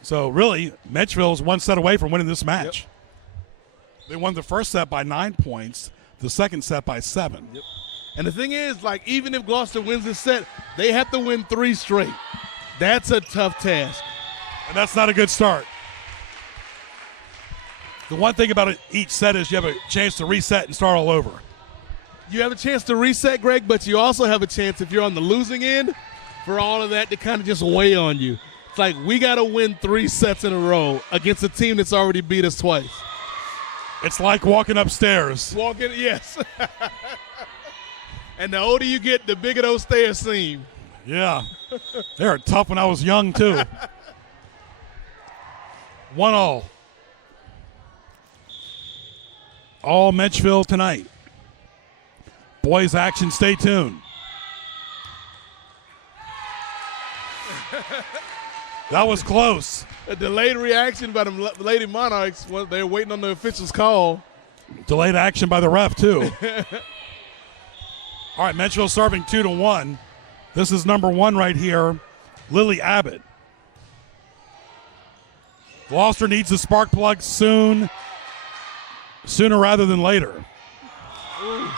So really, Menchville's 1 set away from winning this match. Yep. They won the first set by 9 points, the second set by 7. Yep. And the thing is, like, even if Gloucester wins this set, they have to win 3 straight. That's a tough task. And that's not a good start. The one thing about each set is you have a chance to reset and start all over. You have a chance to reset, Greg, but you also have a chance, if you're on the losing end, for all of that to kind of just weigh on you. It's like, we got to win 3 sets in a row against a team that's already beat us twice. It's like walking upstairs. Yes. And the older you get, the bigger those stairs seem. Yeah. They were tough when I was young, too. 1-all. All Menchville tonight. Boys action, stay tuned. That was close. A delayed reaction by the Lady Monarchs. They're waiting on the official's call. Delayed action by the ref, too. All right, Menchville serving 2-1. This is number 1 right here, Lily Abbott. Gloucester needs a spark plug sooner rather than later. Ooh.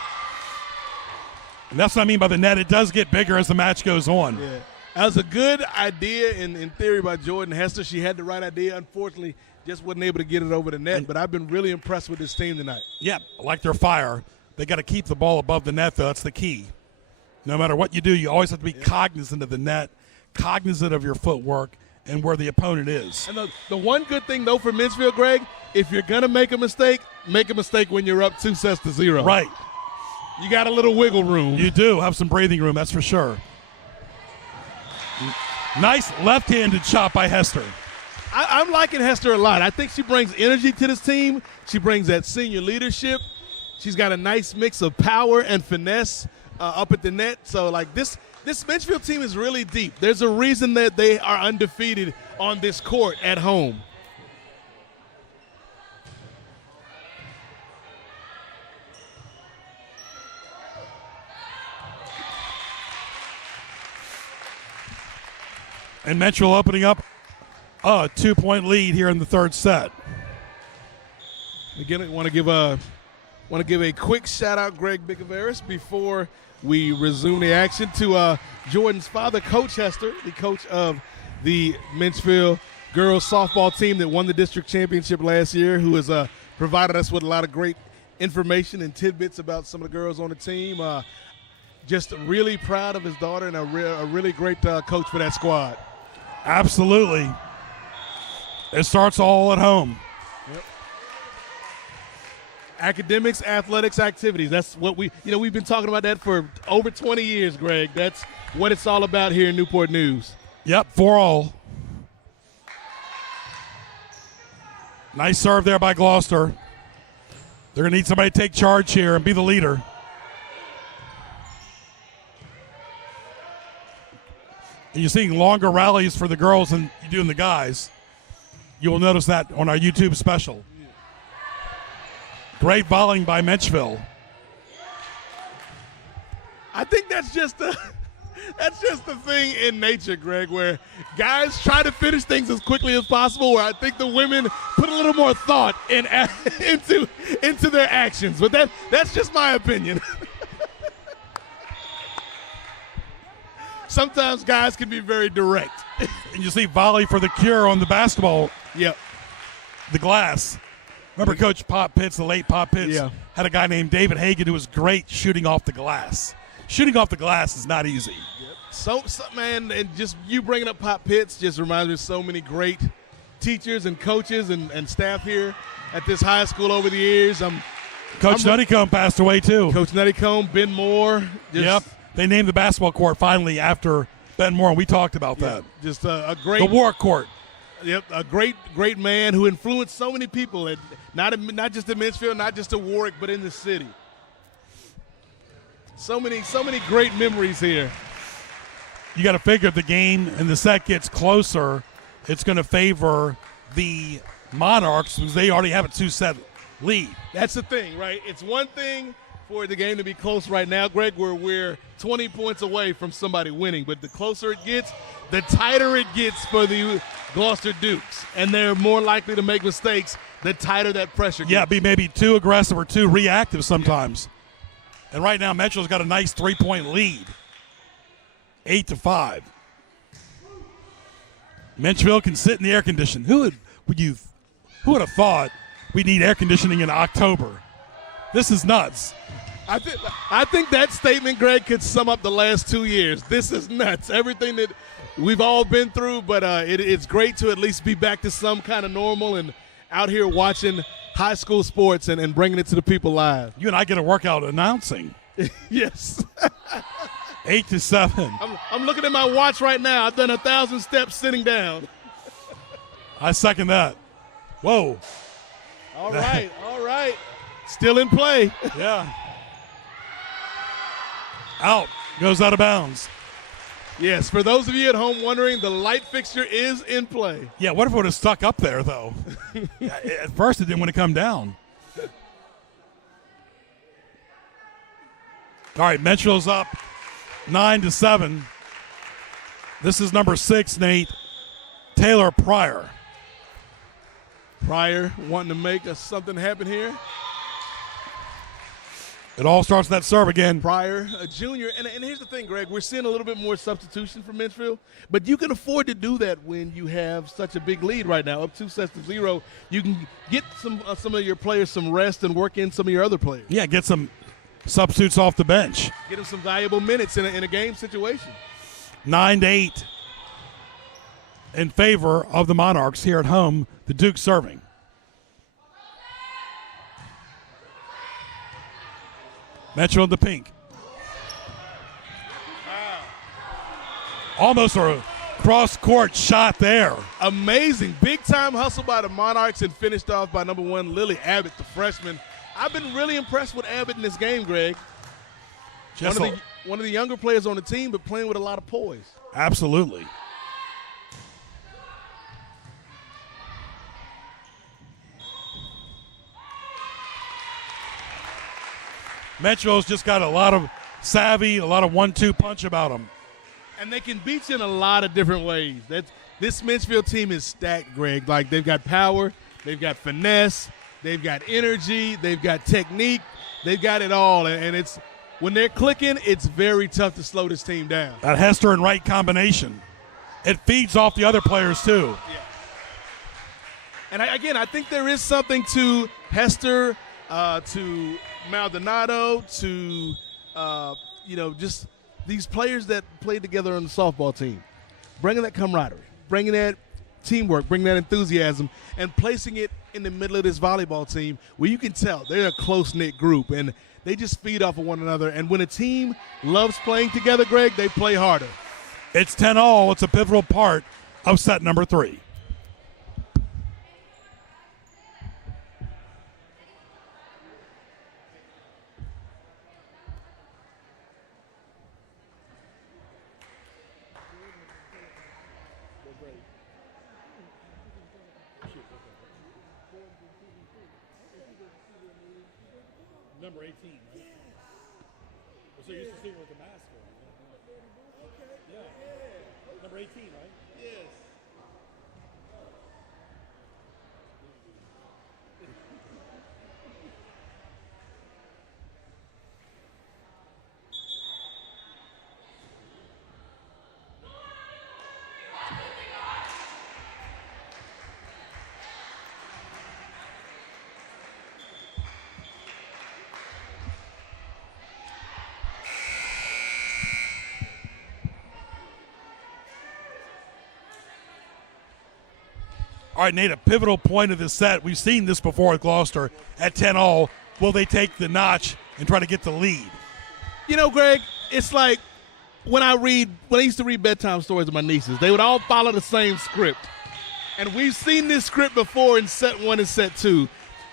And that's what I mean by the net. It does get bigger as the match goes on. Yeah. That was a good idea in theory by Jordan Hester. She had the right idea. Unfortunately, just wasn't able to get it over the net. But I've been really impressed with this team tonight. Yeah, I like their fire. They got to keep the ball above the net, though. That's the key. No matter what you do, you always have to be cognizant of the net, cognizant of your footwork, and where the opponent is. And the one good thing, though, for Menchville, Greg, if you're going to make a mistake when you're up 2-0. Right. You got a little wiggle room. You do have some breathing room, that's for sure. Nice left-handed shot by Hester. I'm liking Hester a lot. I think she brings energy to this team. She brings that senior leadership. She's got a nice mix of power and finesse up at the net. So, like, this Menchville team is really deep. There's a reason that they are undefeated on this court at home. And Menchville opening up a 2-point lead here in the third set. Again, I want to give a quick shout out, Greg Bicaveras, before we resume the action, to Jordan's father, Coach Hester, the coach of the Menchville girls softball team that won the district championship last year, who has provided us with a lot of great information and tidbits about some of the girls on the team. Just really proud of his daughter and a really great coach for that squad. Absolutely. It starts all at home. Yep. Academics, athletics, activities. That's what we've been talking about that for over 20 years, Greg. That's what it's all about here in Newport News. Yep, 4-all. Nice serve there by Gloucester. They're going to need somebody to take charge here and be the leader. And you're seeing longer rallies for the girls than you do in the guys. You will notice that on our YouTube special. Great volleying by Menchville. I think that's just the thing in nature, Greg, where guys try to finish things as quickly as possible, where I think the women put a little more thought into their actions. But that's just my opinion. Sometimes guys can be very direct. And you see volley for the Cure on the basketball. Yep. The glass. Remember Coach Pop Pitts, the late Pop Pitts, had a guy named David Hagan who was great shooting off the glass. Shooting off the glass is not easy. Yep. So man, and just you bringing up Pop Pitts just reminds me of so many great teachers and coaches and staff here at this high school over the years. Coach Nuttycombe passed away too. Coach Nuttycombe, Ben Moore. Yep. They named the basketball court finally after Ben Moore, and we talked about that. Just a great. The War Court. Yep, a great man who influenced so many people, not just in Menchville, not just in Warwick, but in the city. So many great memories here. You got to figure if the game and the set gets closer, it's going to favor the Monarchs because they already have a 2-set lead. That's the thing, right? It's one thing for the game to be close right now, Greg, where we're 20 points away from somebody winning, but the closer it gets, the tighter it gets for the Gloucester Dukes, and they're more likely to make mistakes the tighter that pressure gets. Yeah, be maybe too aggressive or too reactive sometimes. Yeah. And right now, Metro's got a nice 3-point lead, 8-5. Menchville can sit in the air condition. Who would have thought we need air conditioning in October? This is nuts. I think that statement, Greg, could sum up the last 2 years. This is nuts. Everything that we've all been through, but it's great to at least be back to some kind of normal and out here watching high school sports and bringing it to the people live. You and I get a workout announcing. Yes. 8-7. I'm looking at my watch right now. I've done 1,000 steps sitting down. I second that. Whoa. All right. Still in play. Yeah. Out. Goes out of bounds. Yes, for those of you at home wondering, the light fixture is in play. Yeah, what if it would have stuck up there, though? At first, it didn't want to come down. All right, Menchville's up 9-7. This is number 6, Nate. Taylor Pryor. Pryor wanting to make something happen here. It all starts with that serve again. Pryor, a junior. And here's the thing, Greg. We're seeing a little bit more substitution from Menchville, but you can afford to do that when you have such a big lead right now, up 2-0. You can get some of your players some rest and work in some of your other players. Yeah, get some substitutes off the bench. Get them some valuable minutes in a game situation. 9-8 in favor of the Monarchs here at home. The Duke serving. Metro in the pink. Almost a cross-court shot there. Amazing. Big-time hustle by the Monarchs and finished off by number 1, Lily Abbott, the freshman. I've been really impressed with Abbott in this game, Greg. One of the younger players on the team, but playing with a lot of poise. Absolutely. Metro's just got a lot of savvy, a lot of 1-2 punch about them. And they can beat you in a lot of different ways. This Menchville team is stacked, Greg. Like, they've got power, they've got finesse, they've got energy, they've got technique, they've got it all. And it's when they're clicking, it's very tough to slow this team down. That Hester and Wright combination, it feeds off the other players too. Yeah. And I think there is something to Hester, to Maldonado, to just these players that played together on the softball team, bringing that camaraderie, bringing that teamwork, bringing that enthusiasm, and placing it in the middle of this volleyball team where you can tell they're a close-knit group, and they just feed off of one another. And when a team loves playing together, Greg, they play harder. It's 10-all. It's a pivotal part of set number 3. Number 18, right? So you used to see her with the mask on. Yeah. Number 18, right? Yes. All right, Nate, a pivotal point of this set. We've seen this before at Gloucester at 10-all. Will they take the notch and try to get the lead? You know, Greg, it's like when I used to read bedtime stories to my nieces, they would all follow the same script. And we've seen this script before in set 1 and set 2.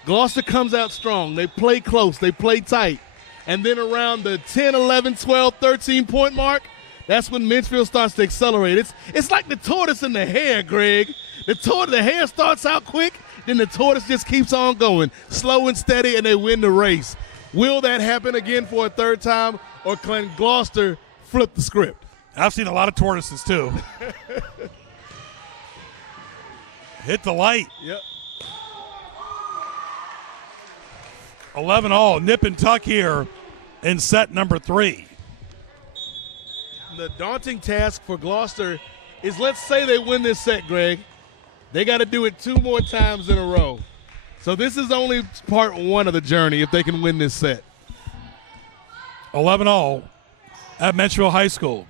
Gloucester comes out strong. They play close. They play tight. And then around the 10, 11, 12, 13-point mark, that's when Menchville starts to accelerate. It's like the tortoise and the hare, Greg. The hare starts out quick, then the tortoise just keeps on going, slow and steady, and they win the race. Will that happen again for a third time, or can Gloucester flip the script? I've seen a lot of tortoises, too. Hit the light. Yep. 11-all, nip and tuck here in set number 3. The daunting task for Gloucester is, let's say they win this set, Greg. They got to do it 2 more times in a row. So this is only part 1 of the journey if they can win this set. 11-all at Menchville High School.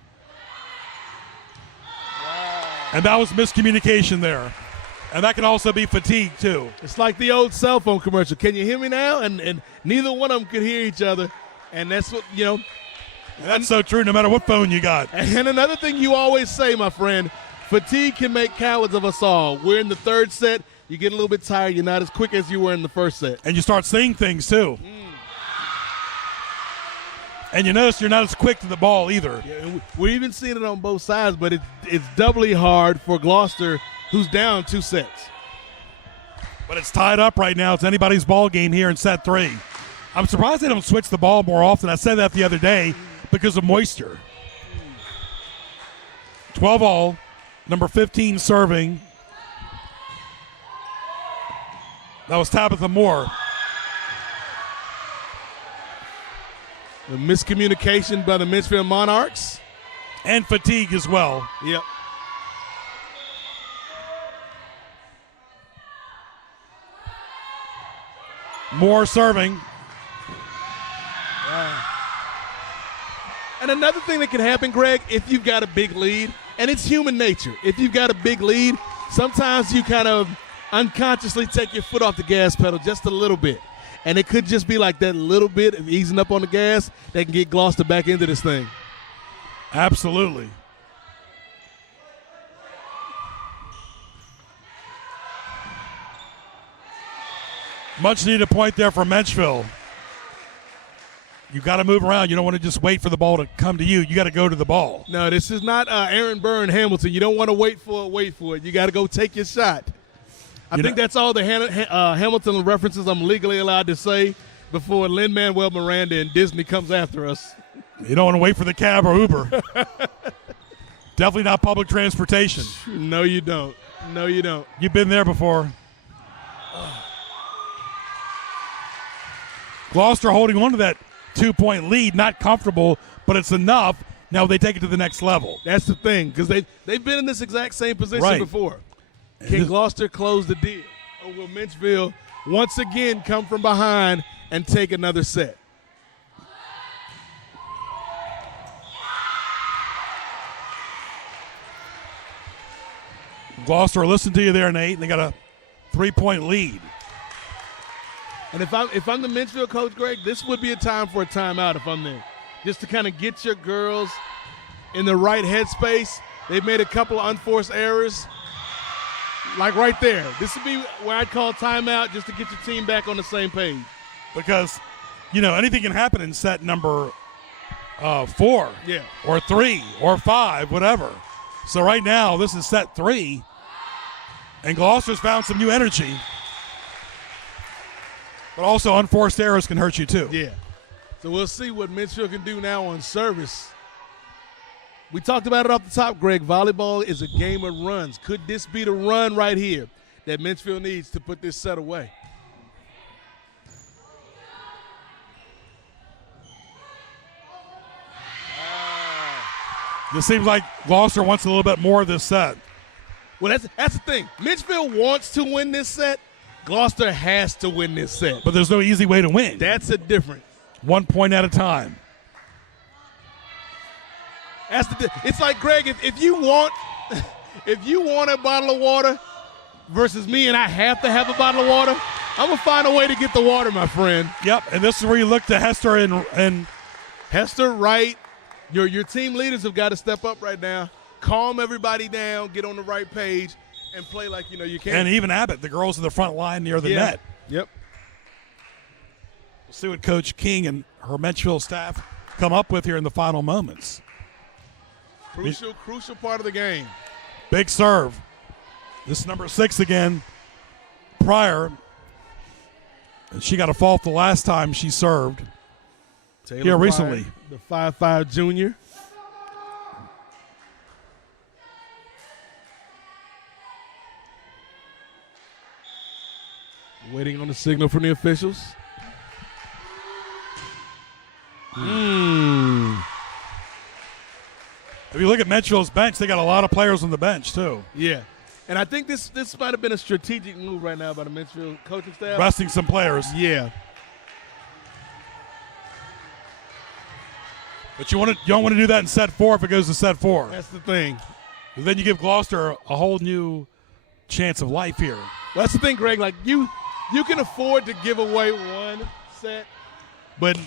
Wow. And that was miscommunication there. And that can also be fatigue, too. It's like the old cell phone commercial. Can you hear me now? And neither one of them could hear each other. And that's what, you know. That's so true no matter what phone you got. And another thing you always say, my friend, fatigue can make cowards of us all. We're in the 3rd set. You get a little bit tired. You're not as quick as you were in the 1st set. And you start seeing things, too. And you notice you're not as quick to the ball either. Yeah, we're even seeing it on both sides, but it's doubly hard for Gloucester, who's down 2 sets. But it's tied up right now. It's anybody's ball game here in set 3. I'm surprised they don't switch the ball more often. I said that the other day because of moisture. 12-all, number 15 serving. That was Tabitha Moore. The miscommunication by the Menchville Monarchs. And fatigue as well. Yep. Moore serving. Wow. And another thing that can happen, Greg, if you've got a big lead, and it's human nature. If you've got a big lead, sometimes you kind of unconsciously take your foot off the gas pedal just a little bit. And it could just be like that little bit of easing up on the gas that can get Gloucester back into this thing. Absolutely. Much needed point there for Menchville. You got to move around. You don't want to just wait for the ball to come to you. You got to go to the ball. No, this is not Aaron Burr and Hamilton. You don't want to wait for it. You got to go take your shot. I think that's all the Hamilton references I'm legally allowed to say before Lin-Manuel Miranda and Disney comes after us. You don't want to wait for the cab or Uber. Definitely not public transportation. No, you don't. No, you don't. You've been there before. Gloucester holding on to that 2-point lead, not comfortable, but it's enough. Now they take it to the next level. That's the thing, because they've been in this exact same position Right. before. Can Gloucester close the deal? Or will Menchville once again come from behind and take another set? Gloucester, listen to you there, Nate. They got a 3-point lead. And if I'm the Menchville coach, Greg, this would be a time for a timeout if I'm there, just to kind of get your girls in the right headspace. They've made a couple of unforced errors, like right there. This would be where I'd call timeout just to get your team back on the same page. Because, anything can happen in set number 4 or 3 or 5, whatever. So right now, this is set 3, and Gloucester's found some new energy. But also unforced errors can hurt you too. Yeah. So we'll see what Menchville can do now on service. We talked about it off the top, Greg. Volleyball is a game of runs. Could this be the run right here that Menchville needs to put this set away? It seems like Gloucester wants a little bit more of this set. Well, that's the thing. Menchville wants to win this set. Gloucester has to win this set. But there's no easy way to win. That's a difference. 1 point at a time. It's like, Greg, if you want a bottle of water versus me and I have to have a bottle of water, I'm going to find a way to get the water, my friend. Yep, and this is where you look to Hester and Hester, right. Your team leaders have got to step up right now, calm everybody down, get on the right page, and play like you can. And even Abbott, the girls in the front line near the net. Yep. We'll see what Coach King and her Menchville staff come up with here in the final moments. Crucial part of the game. Big serve. This is number 6 again. Pryor. And she got a fault the last time she served. Taylor here Pryor, recently. The 5'5" junior. Waiting on the signal from the officials. If you look at Menchville's bench, they got a lot of players on the bench too. Yeah. And I think this might have been a strategic move right now by the Menchville coaching staff. Resting some players. Yeah. But you don't want to do that in set 4 if it goes to set 4. That's the thing. Then you give Gloucester a whole new chance of life here. Well, that's the thing, Greg. Like you can afford to give away 1 set, but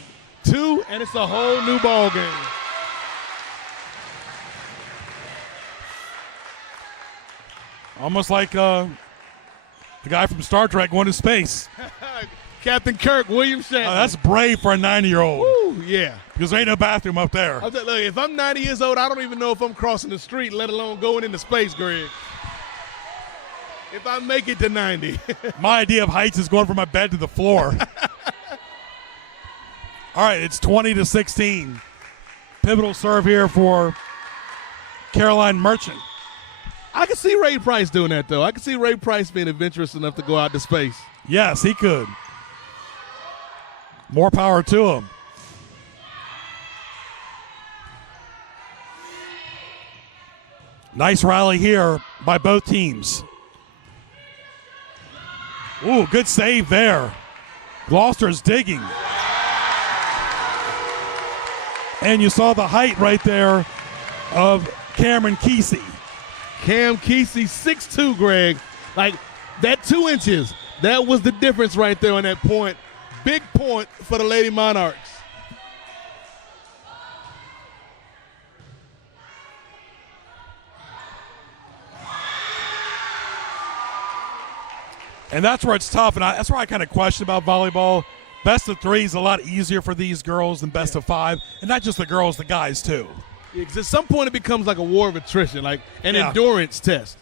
2, and it's a whole new ball game. Almost like the guy from Star Trek going to space. Captain Kirk, William Shatner. That's brave for a 90-year-old. Woo, yeah. Because there ain't no bathroom up there. Look, if I'm 90 years old, I don't even know if I'm crossing the street, let alone going into space, Greg. If I make it to 90. My idea of heights is going from my bed to the floor. All right, it's 20-16. Pivotal serve here for Caroline Merchant. I can see Ray Price doing that, though. I can see Ray Price being adventurous enough to go out to space. Yes, he could. More power to him. Nice rally here by both teams. Ooh, good save there. Gloucester's digging. And you saw the height right there of Cameron Kesey. Cam Kesey, 6'2", Greg. Like, that 2 inches, that was the difference right there on that point. Big point for the Lady Monarchs. And that's where it's tough, and that's where I kind of question about volleyball. Best of 3 is a lot easier for these girls than best of 5, and not just the girls, the guys too. Yeah, 'cause at some point it becomes like a war of attrition, like an endurance test.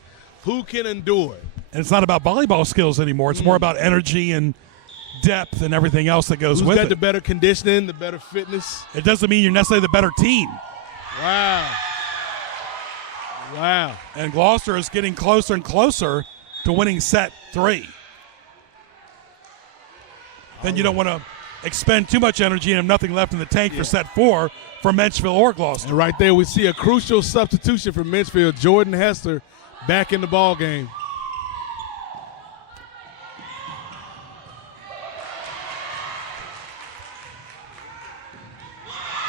Who can endure? And it's not about volleyball skills anymore. It's more about energy and depth and everything else that goes Who's with got it. the better conditioning, the better fitness? It doesn't mean you're necessarily the better team. Wow. Wow. And Gloucester is getting closer and closer to winning set 3. Then you don't want to expend too much energy and have nothing left in the tank for set 4 for Menchville or Gloucester. And right there we see a crucial substitution for Menchville. Jordan Hester back in the ball game.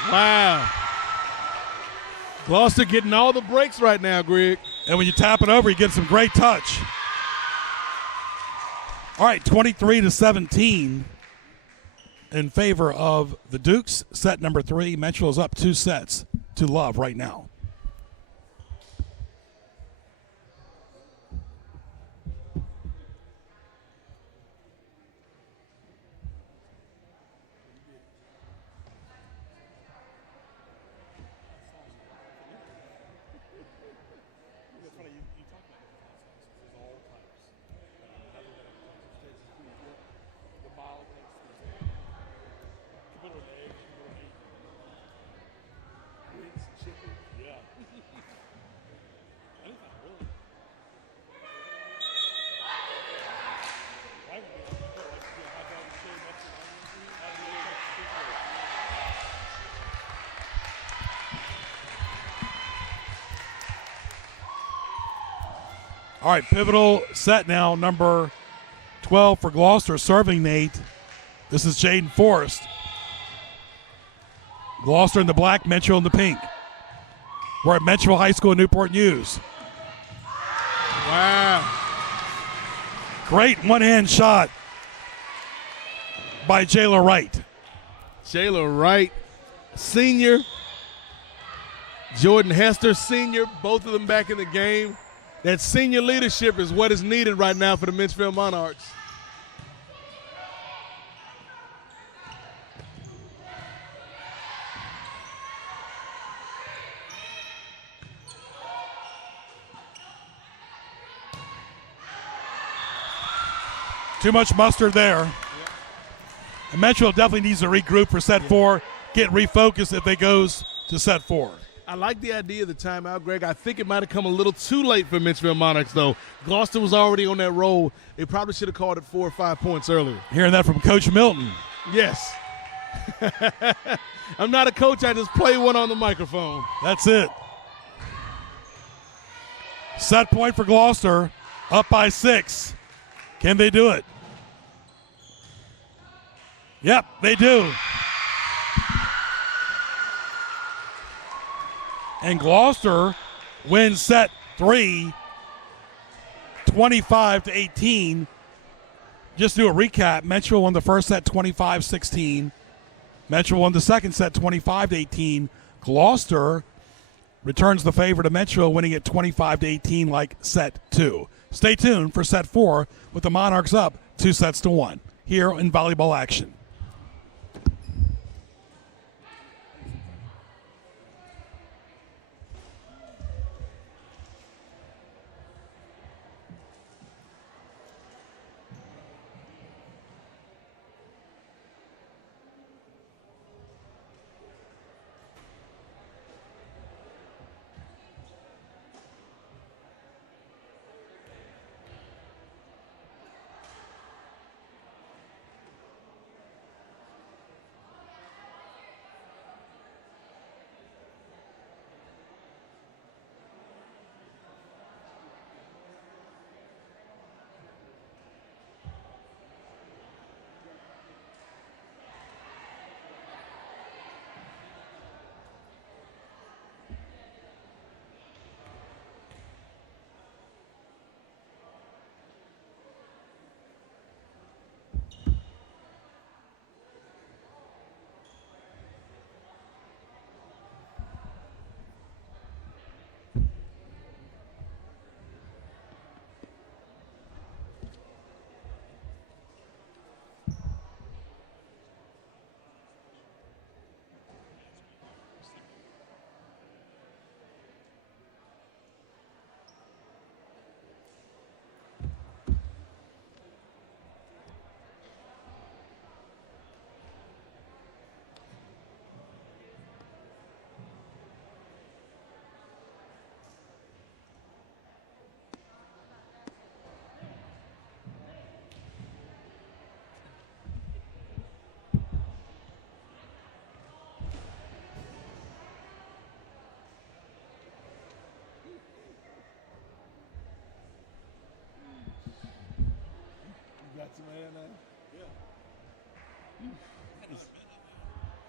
Wow. Gloucester getting all the breaks right now, Greg. And when you tap it over, you get some great touch. All right, 23-17. in favor of the Dukes. Set number 3. Menchville is up 2 sets to love right now. All right, pivotal set now, number 12 for Gloucester, serving Nate. This is Jaden Forrest. Gloucester in the black, Menchville in the pink. We're at Menchville High School in Newport News. Wow. Great one-hand shot by Jayla Wright. Jayla Wright, senior. Jordan Hester, senior. Both of them back in the game. That senior leadership is what is needed right now for the Menchville Monarchs. Too much mustard there. And Menchville definitely needs to regroup for set 4, get refocused if it goes to set 4. I like the idea of the timeout, Greg. I think it might have come a little too late for Menchville Monarchs, though. Gloucester was already on that roll. They probably should have called it 4 or 5 points earlier. Hearing that from Coach Milton. Yes. I'm not a coach. I just play one on the microphone. That's it. Set point for Gloucester, up by 6. Can they do it? Yep, they do. And Gloucester wins set 3, 25-18. Just do a recap. Menchville won the first set 25-16. Menchville won the second set 25-18. Gloucester returns the favor to Menchville, winning it 25-18 like set 2. Stay tuned for set 4 with the Monarchs up 2-1 here in volleyball action.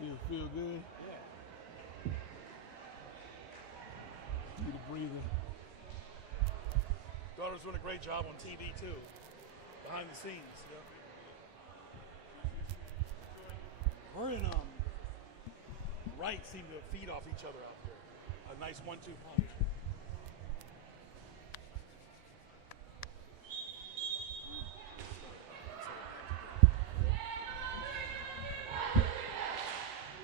You feel good? Yeah. Need a breather. Daughter's doing a great job on TV too, behind the scenes. Yep. Her and Wright seem to feed off each other out there. A nice 1-2 punch.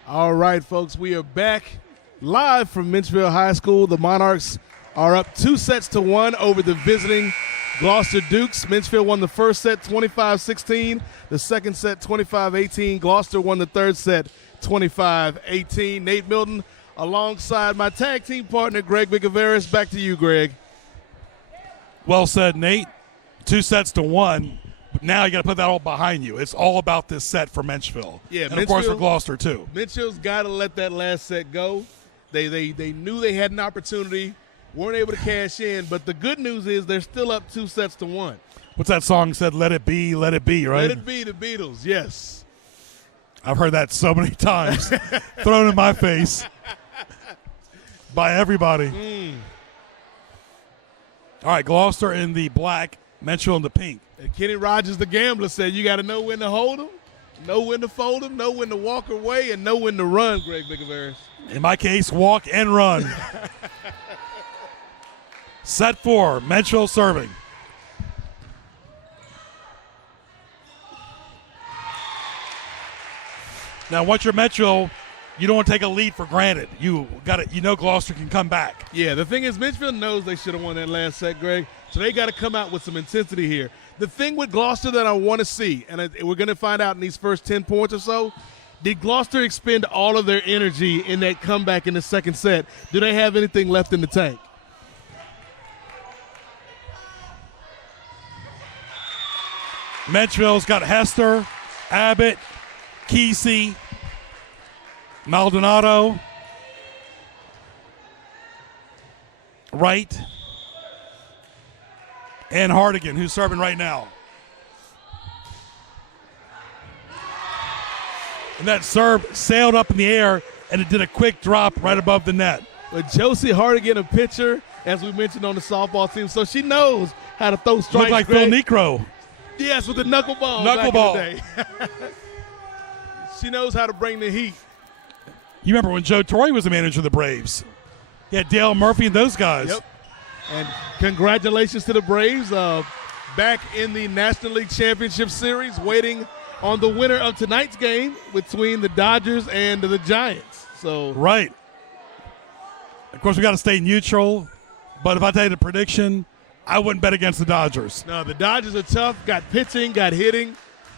All right, folks, we are back live from Menchville High School. The Monarchs are up 2-1 over the visiting Gloucester Dukes. Menchville won the first set 25-16, the second set 25-18. Gloucester won the third set 25-18. Nate Milton alongside my tag team partner, Greg Vicaveris. Back to you, Greg. Well said, Nate. 2-1. But now you got to put that all behind you. It's all about this set for Menchville. Yeah, and of course for Gloucester too. Menchville's got to let that last set go. They knew they had an opportunity, weren't able to cash in. But the good news is they're still up 2-1. What's that song said? Let it be, right? Let it be, the Beatles. Yes. I've heard that so many times, thrown in my face by everybody. All right, Gloucester in the black, Menchville in the pink. And Kenny Rogers, the gambler, said you got to know when to hold them, know when to fold them, know when to walk away, and know when to run, Greg Vicaveris. In my case, walk and run. Set 4, Menchville serving. Now, once you're Menchville, you don't want to take a lead for granted. You got it. You know Gloucester can come back. Yeah, the thing is, Menchville knows they should have won that last set, Greg. So they got to come out with some intensity here. The thing with Gloucester that I want to see, and we're going to find out in these first 10 points or so, did Gloucester expend all of their energy in that comeback in the second set? Do they have anything left in the tank? Menchville's got Hester, Abbott, Kesey, Maldonado, Wright, and Hardigan, who's serving right now. And that serve sailed up in the air, and it did a quick drop right above the net. But Josie Hardigan, a pitcher, as we mentioned on the softball team, so she knows how to throw strikes. Looked like Phil Necro. Yes, with the knuckleball. Knuckleball. She knows how to bring the heat. You remember when Joe Torrey was the manager of the Braves? He had Dale Murphy and those guys. Yep. And congratulations to the Braves. Back in the National League Championship Series, waiting on the winner of tonight's game between the Dodgers and the Giants. So right. Of course, we got to stay neutral. But if I tell you the prediction, I wouldn't bet against the Dodgers. No, the Dodgers are tough. Got pitching, got hitting.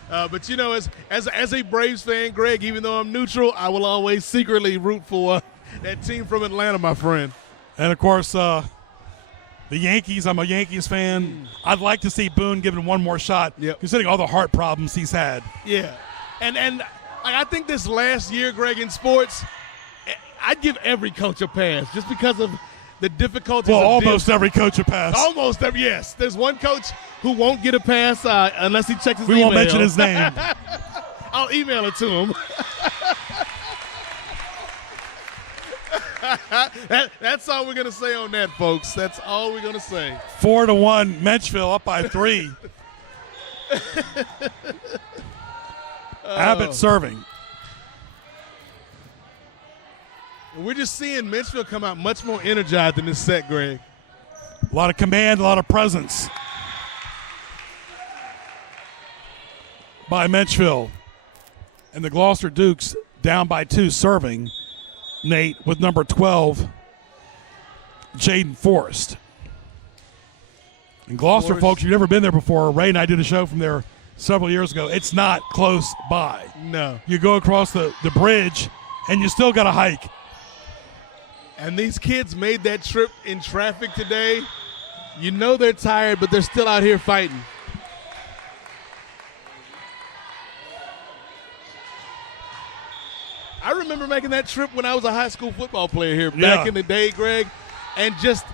But, you know, as a Braves fan, Greg, even though I'm neutral, I will always secretly root for that team from Atlanta, my friend. And, of course, the Yankees, I'm a Yankees fan. I'd like to see Boone given one more shot, considering all the heart problems he's had. Yeah. And I think this last year, Greg, in sports, I'd give every coach a pass just because of the difficulties. Well, almost every coach a pass. Almost every, yes. There's one coach who won't get a pass unless he checks his email. We won't mention his name. I'll email it to him. That's all we're going to say on that, folks. That's all we're going to say. 4-1, Menchville up by 3. Abbott serving. We're just seeing Menchville come out much more energized in this set, Greg. A lot of command, a lot of presence by Menchville. And the Gloucester Dukes down by 2 serving, Nate, with number 12, Jaden Forrest. And Gloucester, folks, you've never been there before. Ray and I did a show from there several years ago. It's not close by. No. You go across the bridge, and you still got to hike. And these kids made that trip in traffic today. You know they're tired, but they're still out here fighting. I remember making that trip when I was a high school football player here back in the day, Greg, and just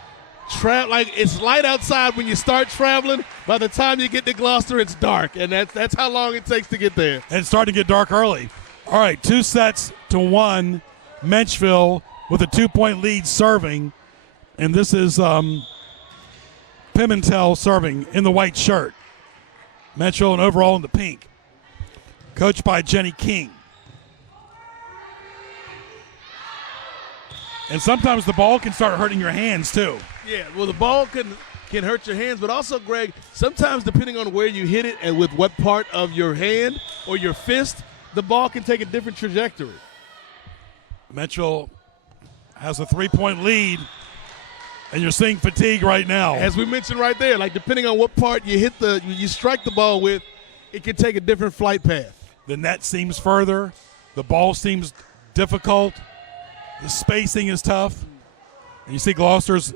like it's light outside when you start traveling. By the time you get to Gloucester, it's dark, and that's how long it takes to get there. And it's starting to get dark early. All right, 2-1, Menchville with a 2-point lead serving, and this is Pimentel serving in the white shirt. Menchville and overall in the pink. Coached by Jenny King. And sometimes the ball can start hurting your hands too. Yeah, well, the ball can hurt your hands, but also, Greg, sometimes depending on where you hit it and with what part of your hand or your fist, the ball can take a different trajectory. Menchville has a 3-point lead, and you're seeing fatigue right now. As we mentioned right there, like depending on what part you strike the ball with, it can take a different flight path. The net seems further. The ball seems difficult. The spacing is tough. And you see Gloucester's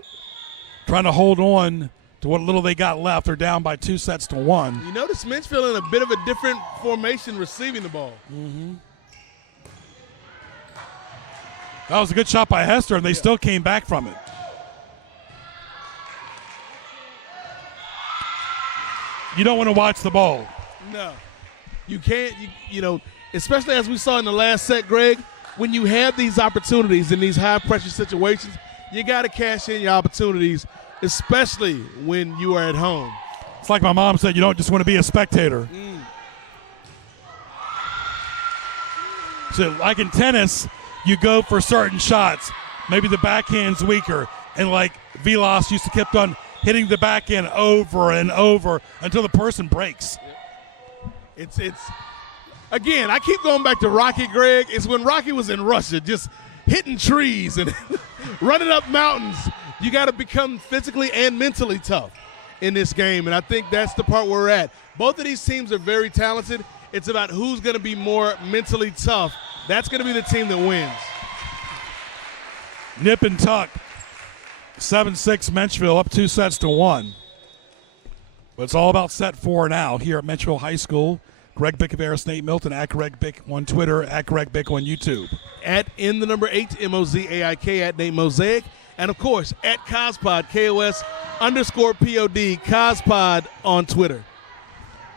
trying to hold on to what little they got left. They're down by 2-1. You notice Menchville in a bit of a different formation receiving the ball. Mm-hmm. That was a good shot by Hester, and they still came back from it. You don't want to watch the ball. No. You can't, especially as we saw in the last set, Greg, when you have these opportunities in these high-pressure situations, you got to cash in your opportunities, especially when you are at home. It's like my mom said, you don't just want to be a spectator. So like in tennis, you go for certain shots. Maybe the backhand's weaker. And like Vilas used to keep on hitting the backhand over and over until the person breaks. It's again, I keep going back to Rocky, Greg. It's when Rocky was in Russia, just hitting trees and running up mountains. You got to become physically and mentally tough in this game, and I think that's the part we're at. Both of these teams are very talented. It's about who's going to be more mentally tough. That's going to be the team that wins. Nip and tuck. 7-6 Menchville, up 2-1. But it's all about set 4 now here at Menchville High School. Greg Bick of Harris, Nate Milton, at Greg Bick on Twitter, at Greg Bick on YouTube. At in the number 8, MOZAIK, at Nate Mosaic. And, of course, at Cospod, KOS_POD, Cospod on Twitter.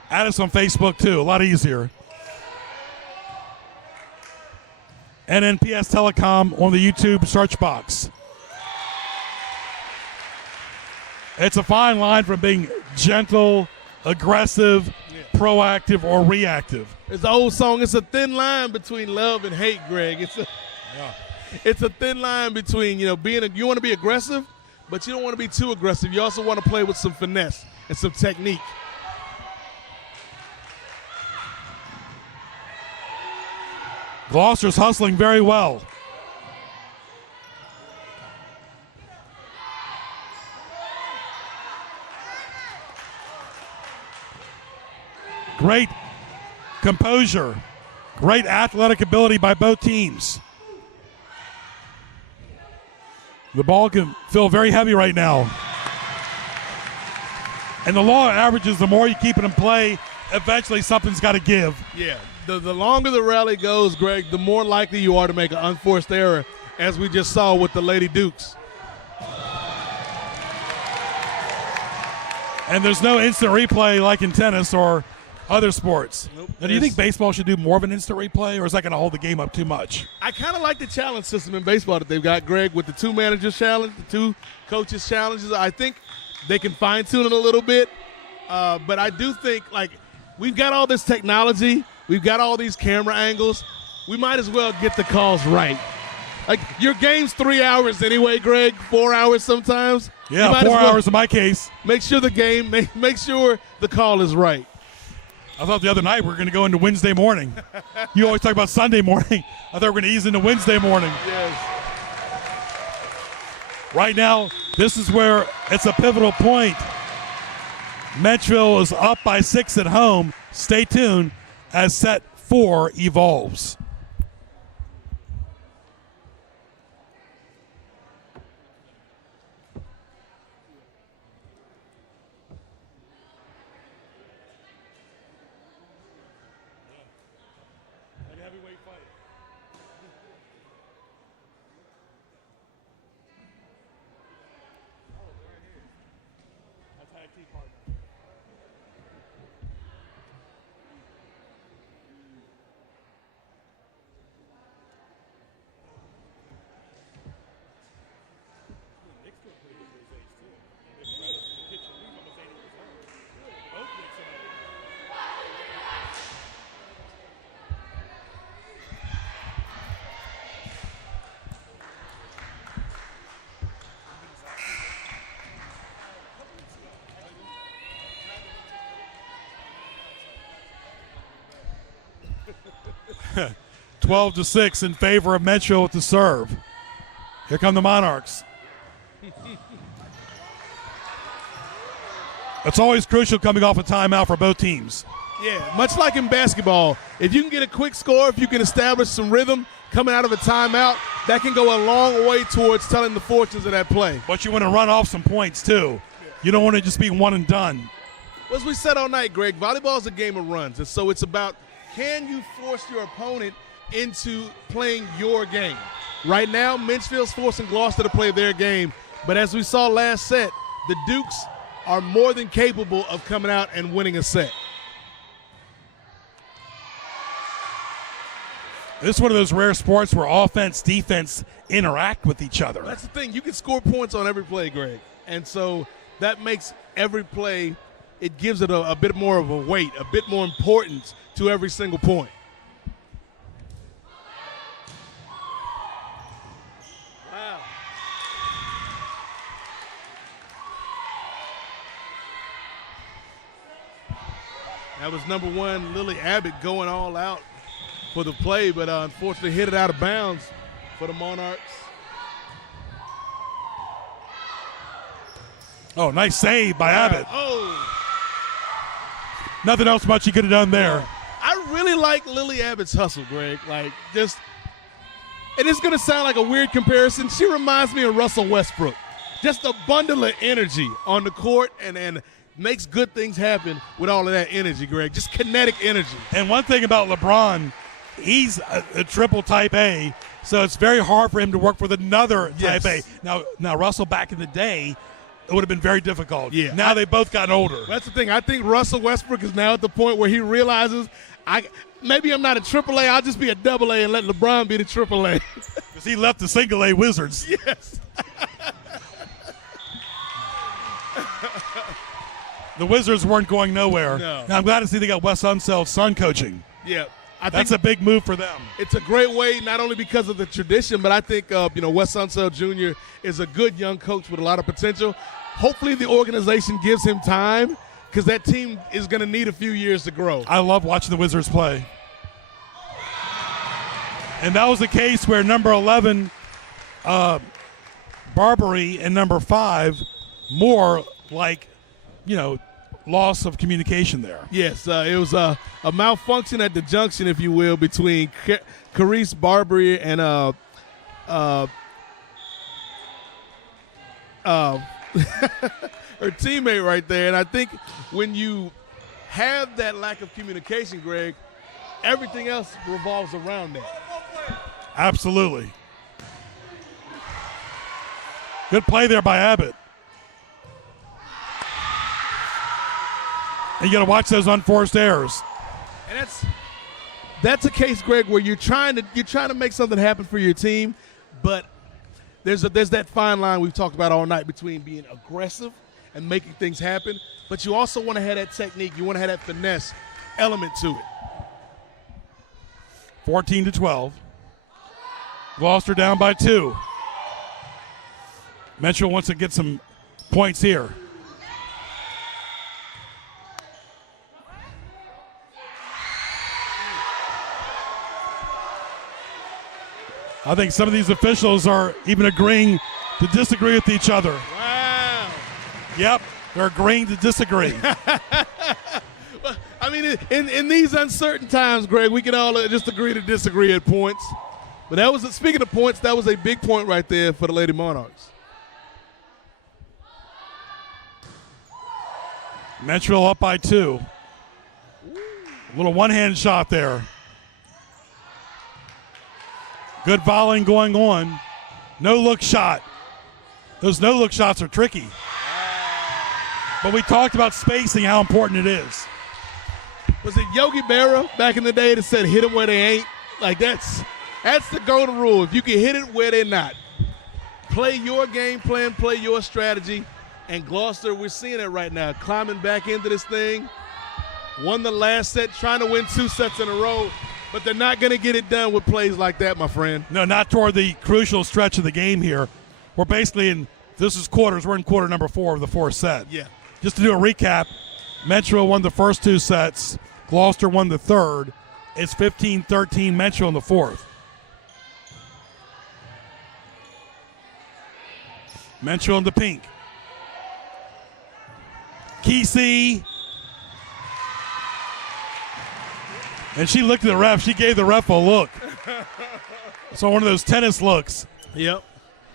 Add us on Facebook, too. A lot easier. NNPSTelecom on the YouTube search box. It's a fine line from being gentle, aggressive, proactive, or reactive. It's the old song. It's a thin line between love and hate, Greg. It's a thin line between, you want to be aggressive, but you don't want to be too aggressive. You also want to play with some finesse and some technique. Gloucester's hustling very well. Great composure, great athletic ability by both teams. The ball can feel very heavy right now. And the law of averages, the more you keep it in play, eventually something's got to give. Yeah, the longer the rally goes, Greg, the more likely you are to make an unforced error, as we just saw with the Lady Dukes. And there's no instant replay like in tennis or other sports. Nope. Now, do you think baseball should do more of an instant replay, or is that going to hold the game up too much? I kind of like the challenge system in baseball that they've got, Greg, with the 2 managers challenge, the 2 coaches challenges. I think they can fine-tune it a little bit. But I do think, we've got all this technology. We've got all these camera angles. We might as well get the calls right. Your game's 3 hours anyway, Greg, 4 hours sometimes. Yeah, 4 hours in my case. Make sure make sure the call is right. I thought the other night we were going to go into Wednesday morning. You always talk about Sunday morning. I thought we were going to ease into Wednesday morning. Yes. Right now, this is where it's a pivotal point. Menchville is up by 6 at home. Stay tuned as set 4 evolves. 12-6 in favor of Menchville with the serve. Here come the Monarchs. It's always crucial coming off a timeout for both teams. Yeah, much like in basketball, if you can get a quick score, if you can establish some rhythm coming out of a timeout, that can go a long way towards telling the fortunes of that play. But you want to run off some points, too. You don't want to just be one and done. As we said all night, Greg, volleyball is a game of runs, and so it's about, can you force your opponent into playing your game? Right now, Menchville's forcing Gloucester to play their game, but as we saw last set, the Dukes are more than capable of coming out and winning a set. This is one of those rare sports where offense, defense interact with each other. That's the thing. You can score points on every play, Greg. And so that makes every play, it gives it a bit more of a weight, a bit more importance to every single point. Wow. That was number 1, Lily Abbott, going all out for the play, but unfortunately hit it out of bounds for the Monarchs. Oh, nice save by Abbott. Oh. Nothing else much he could have done there. I really like Lily Abbott's hustle, Greg. Like, just, and it's going to sound like a weird comparison. She reminds me of Russell Westbrook. Just a bundle of energy on the court and makes good things happen with all of that energy, Greg. Just kinetic energy. And one thing about LeBron, he's a triple type A, so it's very hard for him to work with another type A. Now Russell back in the day, it would have been very difficult. Yeah. Now they've both gotten older. That's the thing. I think Russell Westbrook is now at the point where he realizes, maybe I'm not a triple A, I'll just be a double A and let LeBron be the triple A. Because he left the single A Wizards. Yes. The Wizards weren't going nowhere. No. Now I'm glad to see they got Wes Unsel's son coaching. Yeah. That's a big move for them. It's a great way, not only because of the tradition, but I think Wes Unseld Jr. is a good young coach with a lot of potential. Hopefully the organization gives him time, because that team is going to need a few years to grow. I love watching the Wizards play. And that was the case where number 11, Barbary, and number 5, more like, loss of communication there. Yes, it was a malfunction at the junction, if you will, between Carice Barbary and her teammate right there. And I think when you have that lack of communication, Greg, everything else revolves around that. Absolutely. Good play there by Abbott. And you got to watch those unforced errors. And that's a case, Greg, where you're trying to make something happen for your team, but there's that fine line we've talked about all night between being aggressive and making things happen, but you also want to have that technique. You want to have that finesse element to it. 14-12. Gloucester down by 2. Menchville wants to get some points here. I think some of these officials are even agreeing to disagree with each other. Wow. Yep, they're agreeing to disagree. I mean, in these uncertain times, Greg, we can all just agree to disagree at points. But speaking of points, that was a big point right there for the Lady Monarchs. Menchville up by 2. A little one-hand shot there. Good volleying going on. No-look shot. Those no-look shots are tricky. But we talked about spacing, how important it is. Was it Yogi Berra back in the day that said hit them where they ain't? Like, that's the golden rule. If you can hit it where they're not. Play your game plan, play your strategy. And Gloucester, we're seeing it right now, climbing back into this thing. Won the last set, trying to win 2 sets in a row. But they're not going to get it done with plays like that, my friend. No, not toward the crucial stretch of the game here. We're basically this is quarters. We're in quarter number 4 of the 4th set. Yeah. Just to do a recap, Menchville won the first 2 sets. Gloucester won the 3rd. It's 15-13 Menchville in the fourth. Menchville in the pink. Kesey. And she looked at the ref. She gave the ref a look. So one of those tennis looks. Yep.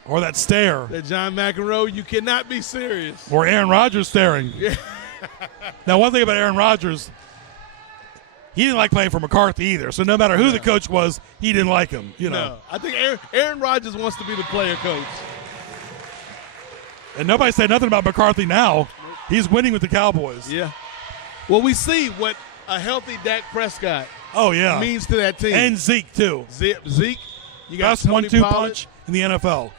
Or that stare. That John McEnroe, you cannot be serious. Or Aaron Rodgers staring. Yeah. Now, one thing about Aaron Rodgers, he didn't like playing for McCarthy either. So no matter who the coach was, he didn't like him. You know. No, I think Aaron Rodgers wants to be the player coach. And nobody said nothing about McCarthy now. He's winning with the Cowboys. Yeah. Well, we see what a healthy Dak Prescott means to that team. And Zeke, too. Zeke. You got best 1-2 punch in the NFL.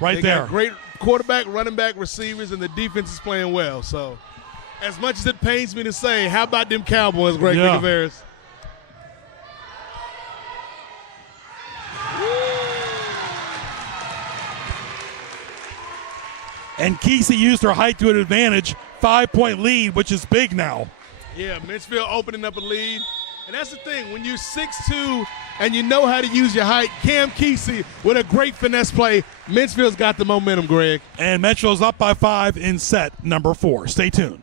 Right they there. Got great quarterback, running back, receivers, and the defense is playing well. So, as much as it pains me to say, how about them Cowboys, Greg Vicaveras? And Kesey used her height to an advantage. 5-point lead, which is big now. Yeah, Menchville opening up a lead. And that's the thing. When you're 6'2", and you know how to use your height, Cam Kesey with a great finesse play. Menchville's got the momentum, Greg. And Menchville's up by 5 in set number 4. Stay tuned.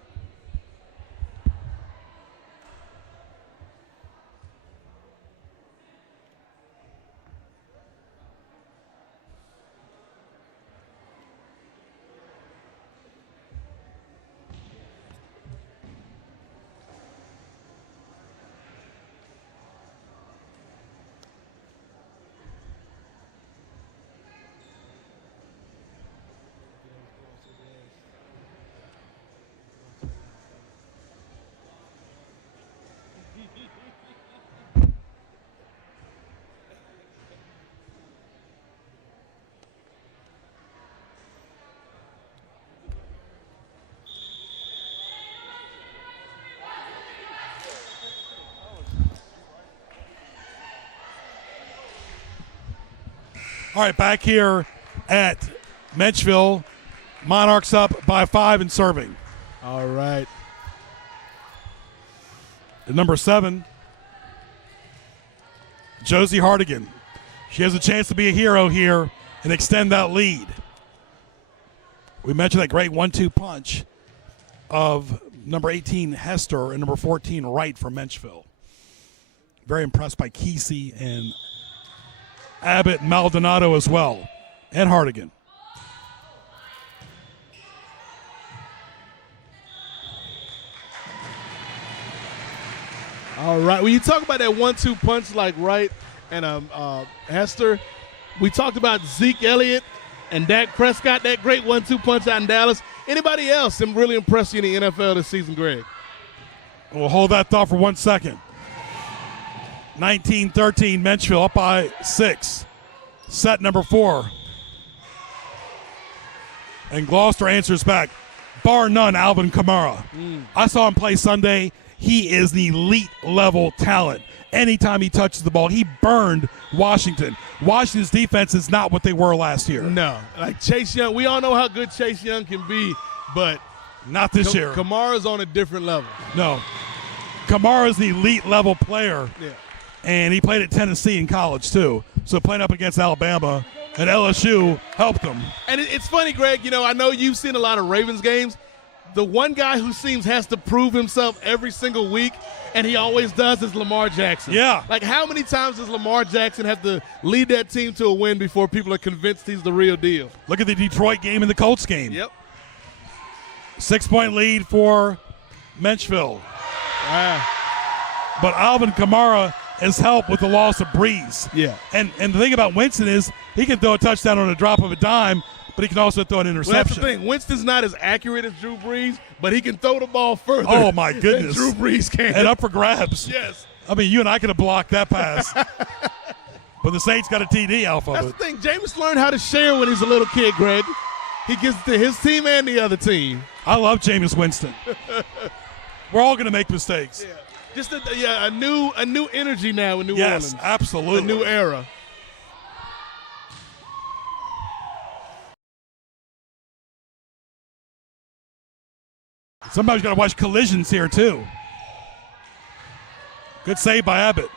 All right, back here at Menchville. Monarchs up by 5 in serving. All right. At number 7, Josie Hardigan. She has a chance to be a hero here and extend that lead. We mentioned that great 1-2 punch of number 18, Hester, and number 14, Wright from Menchville. Very impressed by Kesey and Abbott, Maldonado as well, and Hardigan. All right. When you talk about that 1-2 punch like Wright and Hester, we talked about Zeke Elliott and Dak Prescott, that great 1-2 punch out in Dallas. Anybody else really impressed you in the NFL this season, Greg? We'll hold that thought for 1 second. 19-13, Menchville up by 6. Set number 4. And Gloucester answers back. Bar none, Alvin Kamara. I saw him play Sunday. He is the elite level talent. Anytime he touches the ball, he burned Washington. Washington's defense is not what they were last year. No. Like Chase Young, we all know how good Chase Young can be, but not this year. Kamara's on a different level. No. Kamara's the elite level player. Yeah. And he played at Tennessee in college, too. So playing up against Alabama and LSU helped him. And it's funny, Greg, I know you've seen a lot of Ravens games. The one guy who has to prove himself every single week, and he always does, is Lamar Jackson. Yeah. Like, how many times does Lamar Jackson have to lead that team to a win before people are convinced he's the real deal? Look at the Detroit game and the Colts game. Yep. 6-point lead for Menchville. Wow. But Alvin Kamara has helped with the loss of Breeze. Yeah. And the thing about Winston is he can throw a touchdown on a drop of a dime, but he can also throw an interception. Well, that's the thing. Winston's not as accurate as Drew Brees, but he can throw the ball further. Oh, my goodness. Than Drew Brees can. And up for grabs. Yes. I mean, you and I could have blocked that pass. But the Saints got a TD off of That's it. the thing. Jameis learned how to share when he's a little kid, Greg. He gives it to his team and the other team. I love Jameis Winston. We're all going to make mistakes. Yeah. Just a new energy now in New Orleans. Yes, absolutely. A new era. Somebody's got to watch collisions here, too. Good save by Abbott.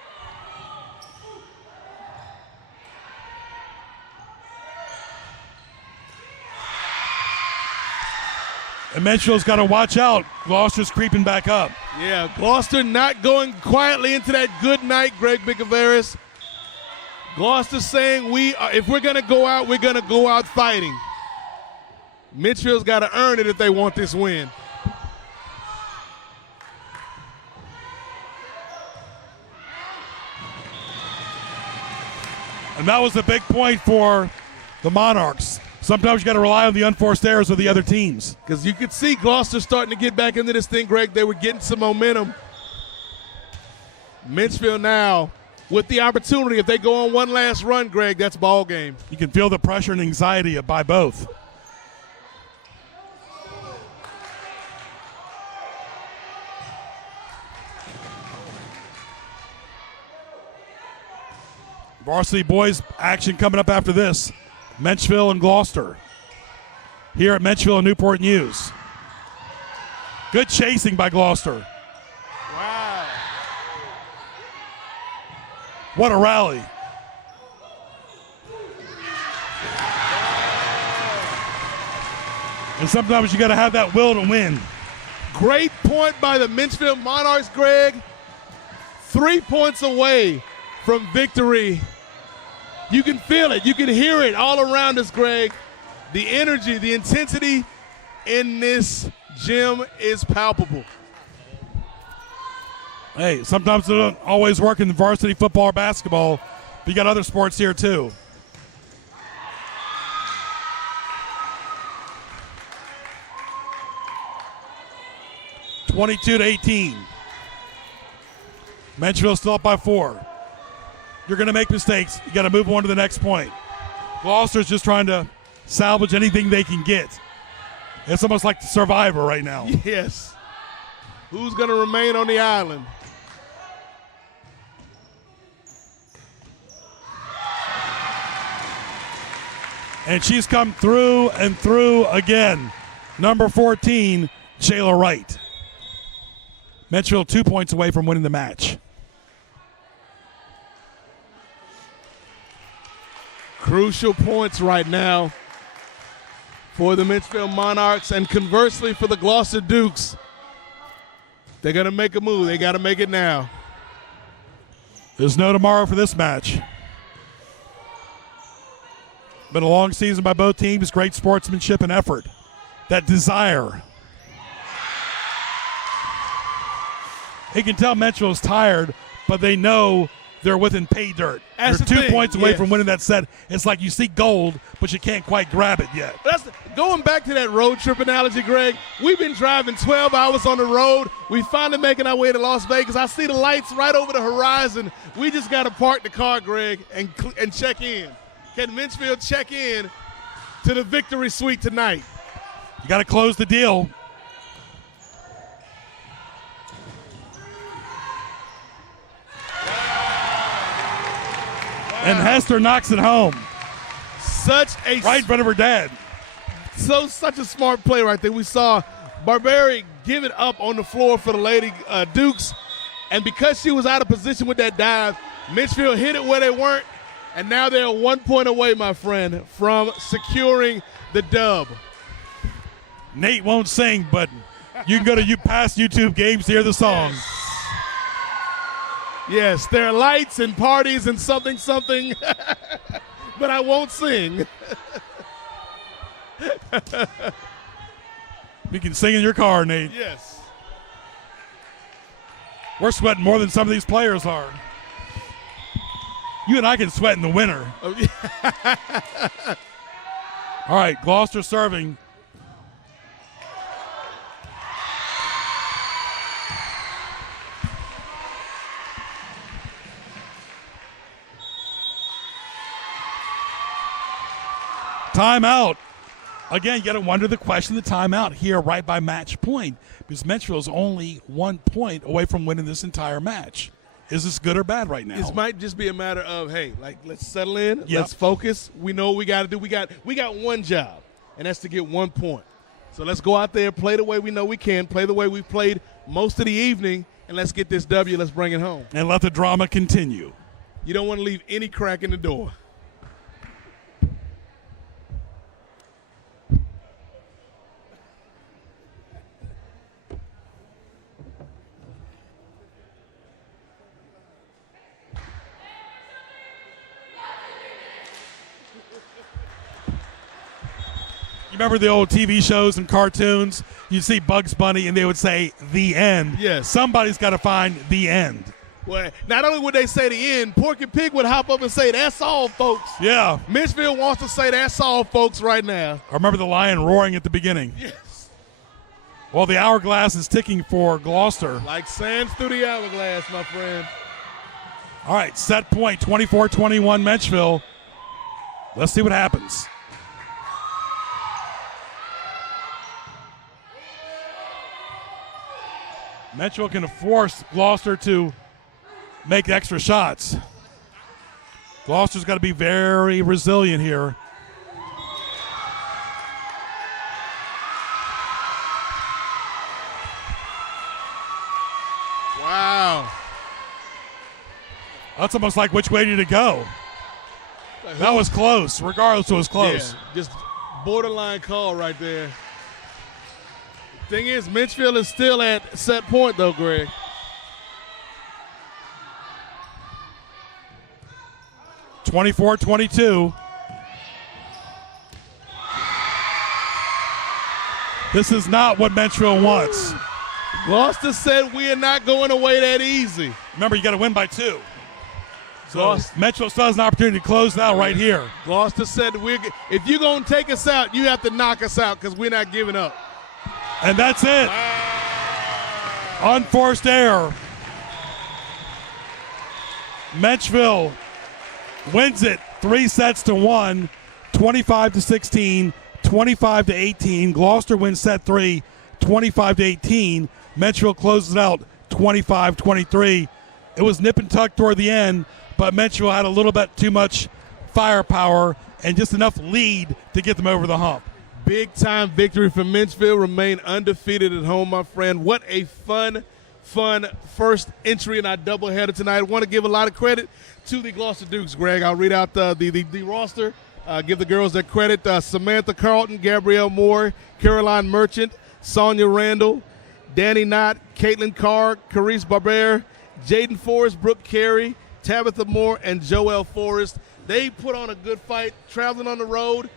And Menchville's got to watch out. Gloucester's creeping back up. Yeah, Gloucester not going quietly into that good night, Greg Bicoveris. Gloucester saying if we're going to go out, we're going to go out fighting. Menchville's got to earn it if they want this win. And that was a big point for the Monarchs. Sometimes you got to rely on the unforced errors of the other teams. Because you could see Gloucester starting to get back into this thing, Greg. They were getting some momentum. Menchville now with the opportunity. If they go on one last run, Greg, that's ball game. You can feel the pressure and anxiety by both. Varsity boys action coming up after this. Menchville and Gloucester. Here at Menchville and Newport News. Good chasing by Gloucester. Wow. What a rally. And sometimes you got to have that will to win. Great point by the Menchville Monarchs, Greg. 3 points away from victory. You can feel it. You can hear it all around us, Greg. The energy, the intensity in this gym is palpable. Hey, sometimes it doesn't always work in varsity football or basketball, but you got other sports here too. (22-18). Menchville still up by 4. You're going to make mistakes. You got to move on to the next point. Gloucester's just trying to salvage anything they can get. It's almost like the Survivor right now. Yes. Who's going to remain on the island? And she's come through and through again. Number 14, Jayla Wright. Menchville 2 points away from winning the match. Crucial points right now for the Menchville Monarchs, and conversely for the Gloucester Dukes. They're going to make a move. They got to make it now. There's no tomorrow for this match. Been a long season by both teams. Great sportsmanship and effort. That desire. You can tell Menchville's tired, but they know they're within pay dirt. That's They're the 2 thing, points away yes. from winning that set. It's like you see gold, but you can't quite grab it yet. Going back to that road trip analogy, Greg, we've been driving 12 hours on the road. We finally making our way to Las Vegas. I see the lights right over the horizon. We just got to park the car, Greg, and check in. Can Menchville check in to the victory suite tonight? You got to close the deal. And Hester knocks it home. Right in front of her dad. Such a smart play right there. We saw Barberi give it up on the floor for the Lady Dukes. And because she was out of position with that dive, Menchville hit it where they weren't. And now they're 1 point away, my friend, from securing the dub. Nate won't sing, but you can go to past YouTube games to hear the song. Yes, there are lights and parties and something, but I won't sing. You can sing in your car, Nate. Yes. We're sweating more than some of these players are. You and I can sweat in the winter. Oh, yeah. All right, Gloucester serving. Timeout. Again, you got to wonder the question of the timeout here right by match point, because Menchville is only 1 point away from winning this entire match. Is this good or bad right now? This might just be a matter of, hey, let's settle in. Yep. Let's focus. We know what we got to do. We got one job, and that's to get 1 point. So let's go out there, play the way we know we can, play the way we played most of the evening, and let's get this W. Let's bring it home. And let the drama continue. You don't want to leave any crack in the door. You remember the old TV shows and cartoons? You'd see Bugs Bunny, and they would say, the end. Yes. Somebody's got to find the end. Well, not only would they say the end, Porky Pig would hop up and say, that's all, folks. Yeah. Menchville wants to say that's all, folks, right now. I remember the lion roaring at the beginning. Yes. Well, the hourglass is ticking for Gloucester. Like sands through the hourglass, my friend. All right, set point, 24-21 Menchville. Let's see what happens. Menchville can force Gloucester to make extra shots. Gloucester's got to be very resilient here. Wow. That's almost like which way did it go? That was close. Regardless, it was close. Yeah, just borderline call right there. Thing is, Menchville is still at set point, though, Greg. (24-22). This is not what Menchville wants. Gloucester said we are not going away that easy. Remember, you got to win by 2. So Gloucester, Menchville still has an opportunity to close it out right here. Gloucester said, if you're going to take us out, you have to knock us out because we're not giving up. And that's it. Unforced error. Menchville wins it 3-1, 25-16, 25-18. Gloucester wins set 3, 25-18. Menchville closes it out 25-23. It was nip and tuck toward the end, but Menchville had a little bit too much firepower and just enough lead to get them over the hump. Big-time victory for Menchville. Remain undefeated at home, my friend. What a fun first entry in our doubleheader tonight. I want to give a lot of credit to the Gloucester Dukes, Greg. I'll read out the roster. Give the girls their credit. Samantha Carlton, Gabrielle Moore, Caroline Merchant, Sonia Randall, Danny Knott, Caitlin Carr, Carice Barber, Jaden Forrest, Brooke Carey, Tabitha Moore, and Joelle Forrest. They put on a good fight, traveling on the road.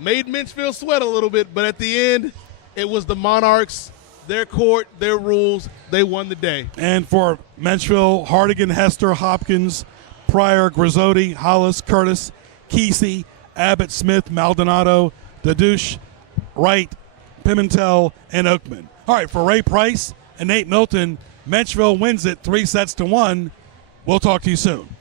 Made Menchville sweat a little bit, but at the end, it was the Monarchs, their court, their rules. They won the day. And for Menchville, Hardigan, Hester, Hopkins, Pryor, Grizzotti, Hollis, Curtis, Kesey, Abbott, Smith, Maldonado, Dadouche, Wright, Pimentel, and Oakman. All right, for Ray Price and Nate Milton, Menchville wins it 3-1. We'll talk to you soon.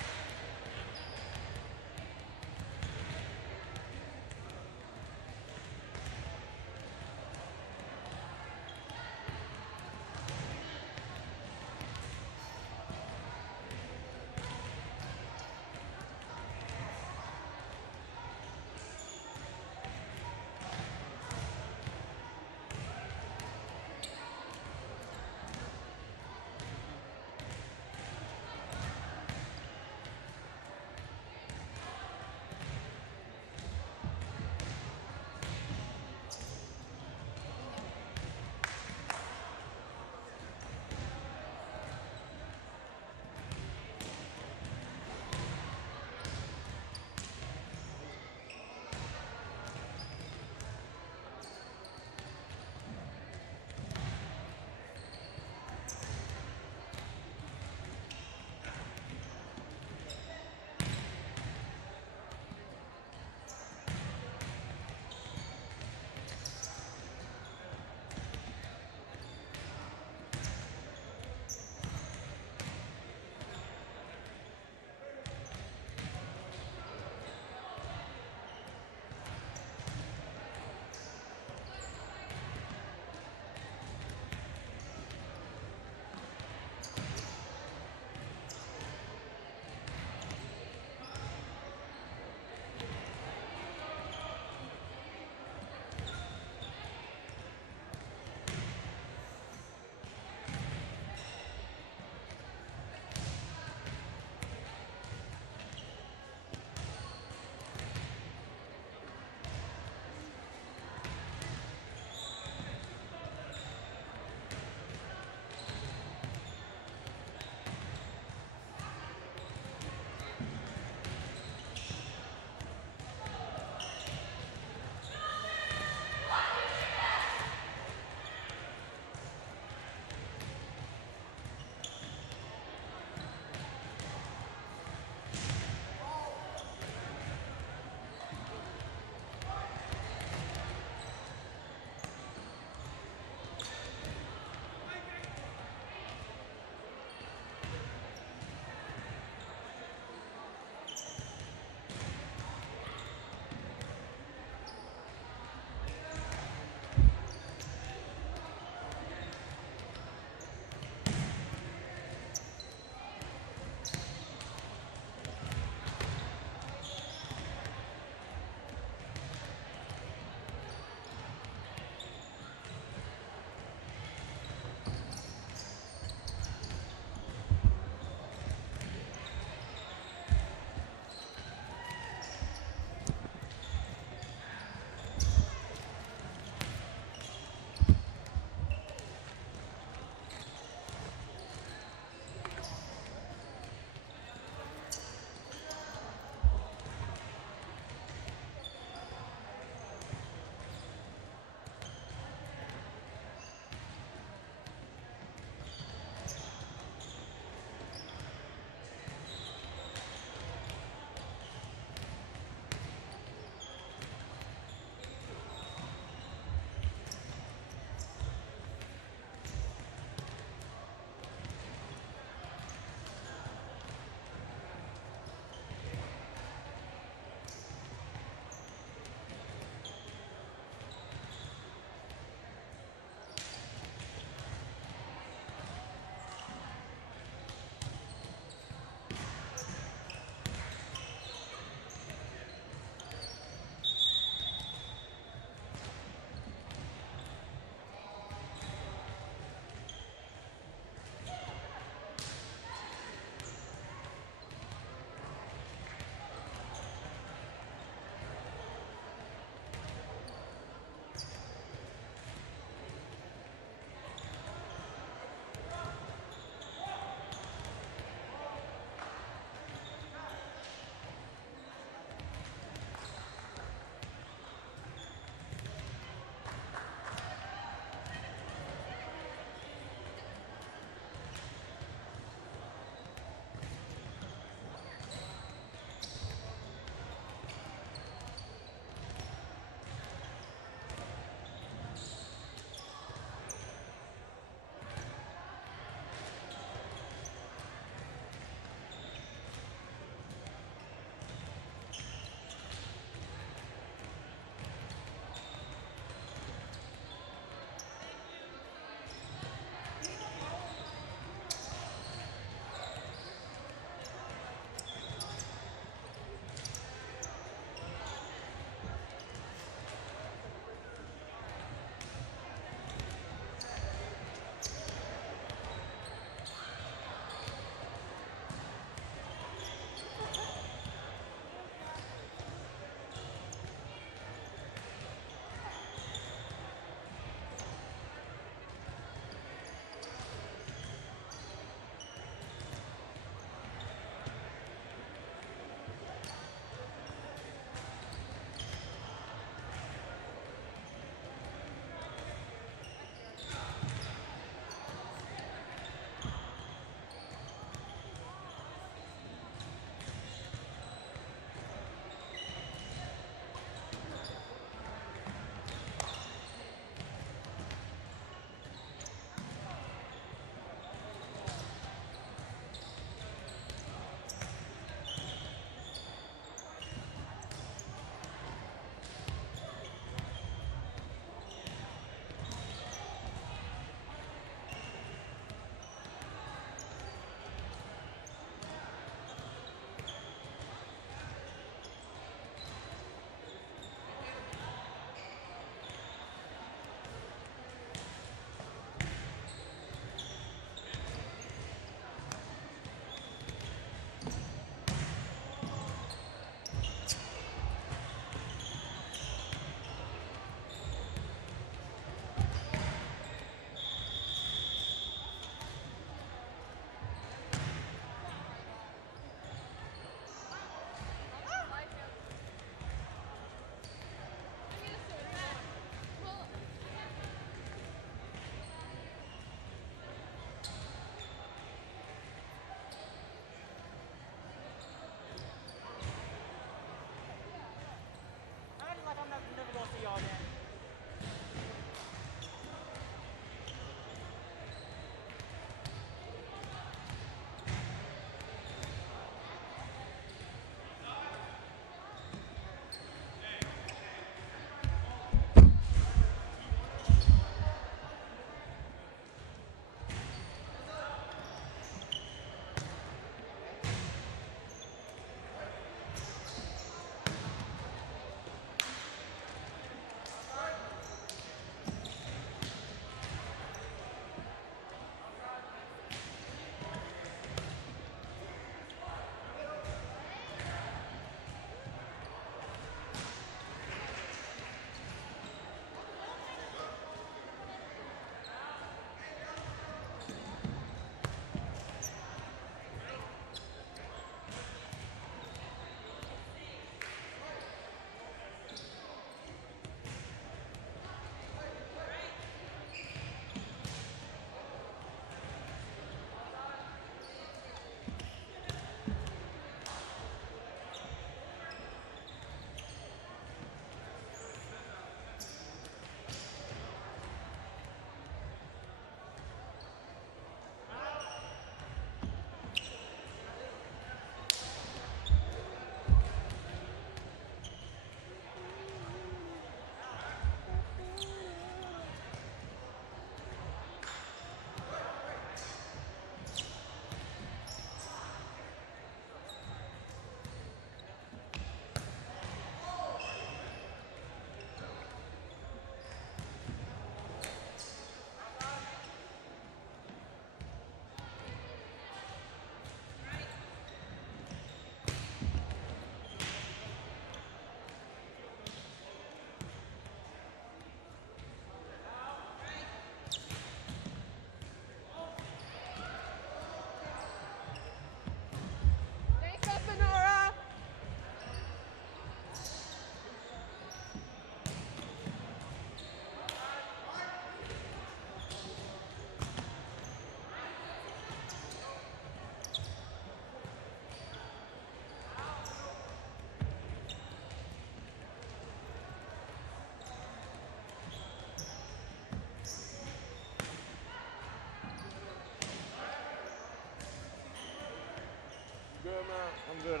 I'm good.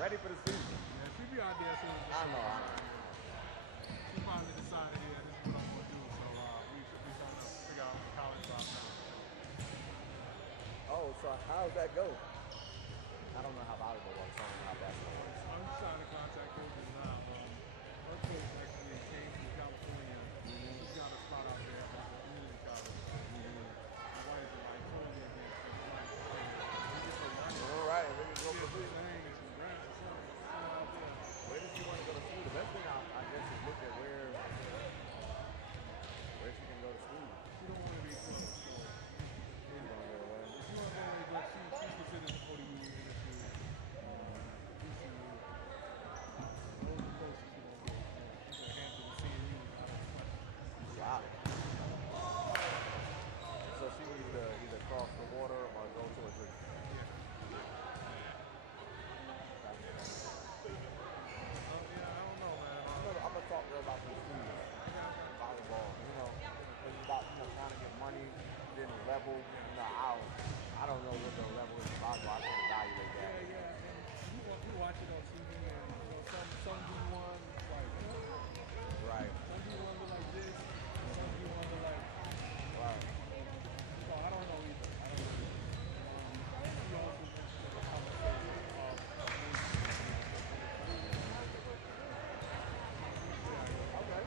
Ready for the season. Yeah, she be out there soon. I know. She finally decided, yeah, this is what I'm gonna do. So we should be trying to figure out the college route now. Oh, so how does that go? I don't know how volleyball works. I don't know how basketball works. I'm just trying to contact coaches now. Her coach actually came from California. She's got a spot out there at a community college. Why is it like totally against it? Like, we just so young. All right, maybe go for Some free. hang and some grass or something. Out there. Where does she want to go to school? The best thing I guess is look at where she can go to school. She don't want to be close. So, She's gonna go away. if you want to go away, but she considers the 40 U in the school. DCU. Those are places she won't go. She's a handful of CNU. Wow. So she needs to either cross the water or go to a drink. I'm gonna talk to her about this too. Volleyball, it's about trying to get money, then level. I don't know what the level is in volleyball. I can evaluate that. And you watch it on TV, and some D1 like Right. some D1 look like this, some D1 look like. Right. So I don't know either. I don't know. She also mentioned the conversation of Okay.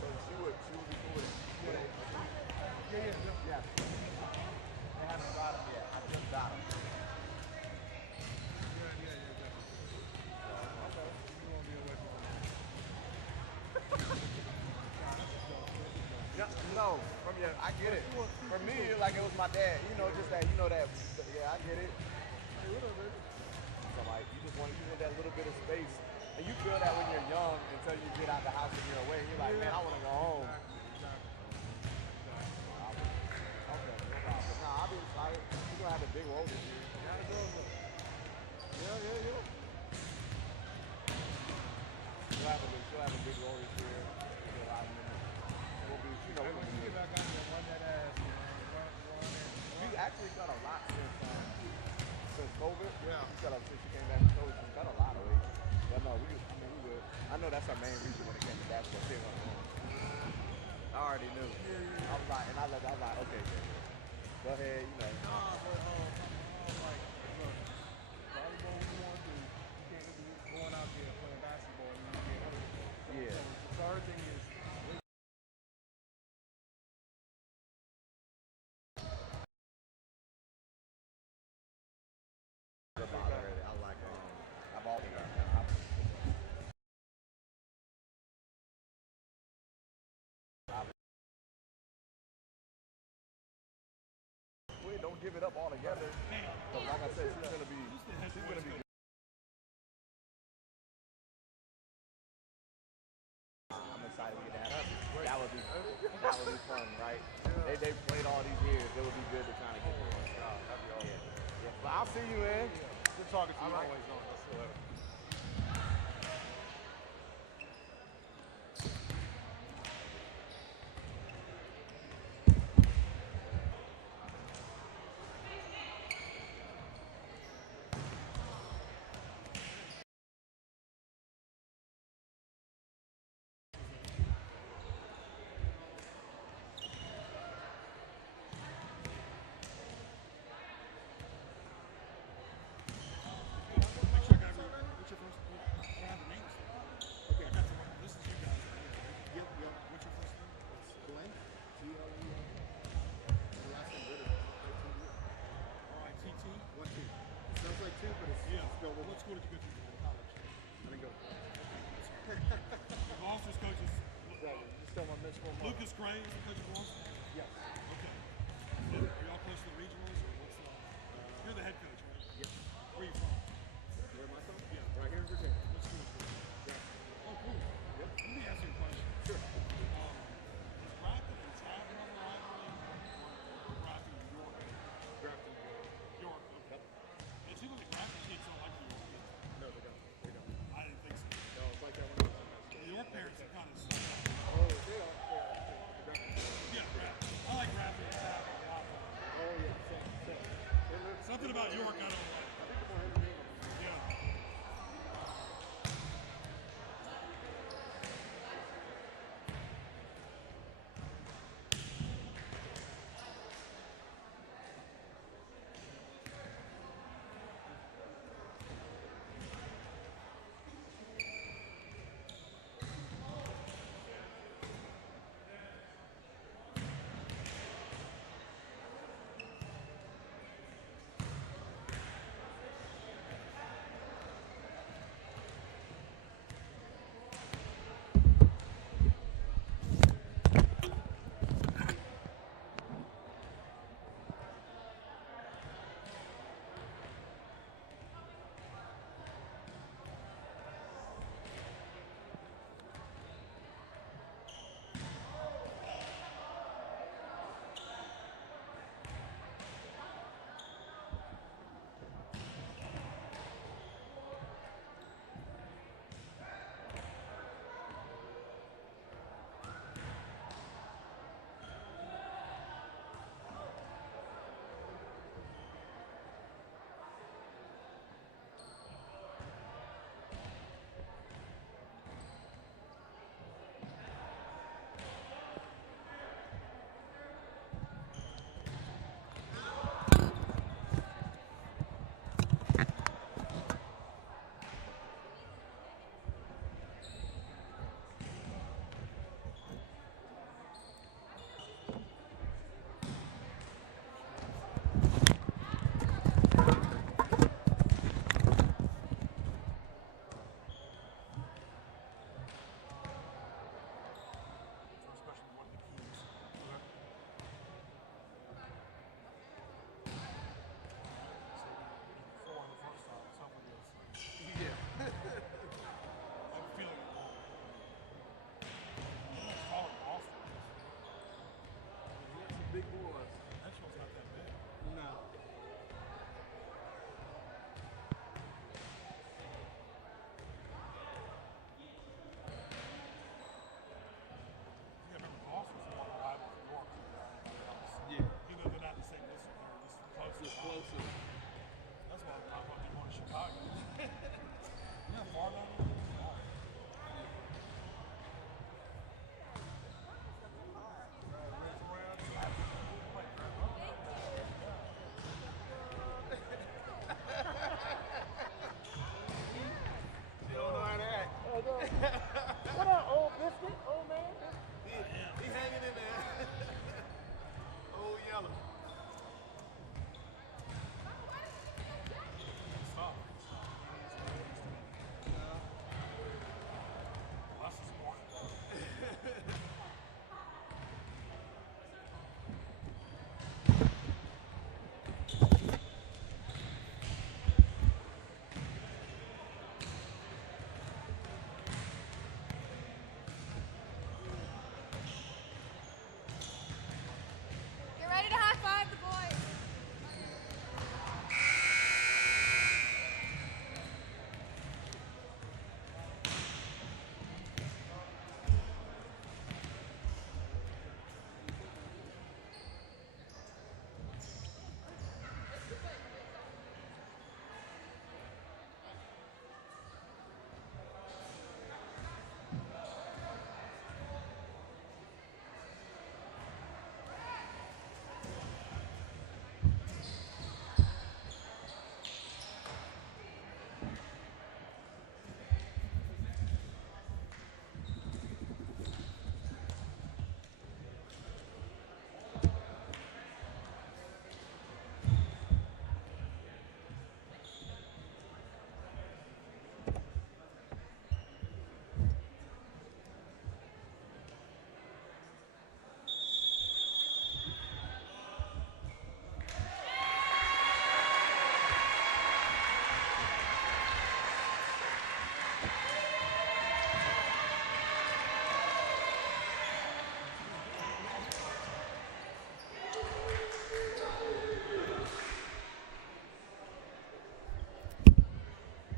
So she would be cool with it. Yeah. They haven't got him yet. I just got him. No, I get it. For me, like it was my dad. Just that. Yeah, I get it. So like, you want that little bit of space, and you feel that when you're young until you get out the house and you're away. You're like, man, I want to go home. Okay, no problem. Nah, I'll be excited. We're gonna have a big role this year. Yeah. She'll have a big role this year. We'll be, we'll be get back out there, run that ass, run. She's actually cut a lot since COVID. Yeah. Since she came back from COVID, she's cut a lot of weight. But no, we will. I know that's our main reason when it came to basketball. She ain't gonna go. I already knew. I was like, okay, go ahead, Nah, but like, look, volleyball we want to do. You can't be going out there playing basketball and you get hurt. Yeah. So the third thing is. I like it. I've always done that. Don't give it up all together. So like I said, she's gonna be good. I'm excited to get that. That would be fun, right? They played all these years. It would be good to kind of get there. That'd be awesome. Yeah. But I'll see you, man. Good talking to you. All right. Always know. Let's go ahead. What school did you go to college? I didn't go to college. Gloucester's coaches. Exactly. You still my Menchville. Lucas Gray is the coach of Gloucester? Yes. Okay. Are y'all close to the regionals or what's the you're the head coach, right? Yes. Where are you from? Where am I from? Yeah. Right here in Virginia. What school is it? Jackson. Oh, cool. Yep. Let me ask you a question. Sure. Is Grafton and Tab another rivalry? Or Grafton and York? Grafton. York, okay. Yep. It seems like the Grafton kids don't like the York kids. No, they don't. They don't. I didn't think so. No, it's like that when I was in high school. The York parents are kind of Oh, they don't. Definitely.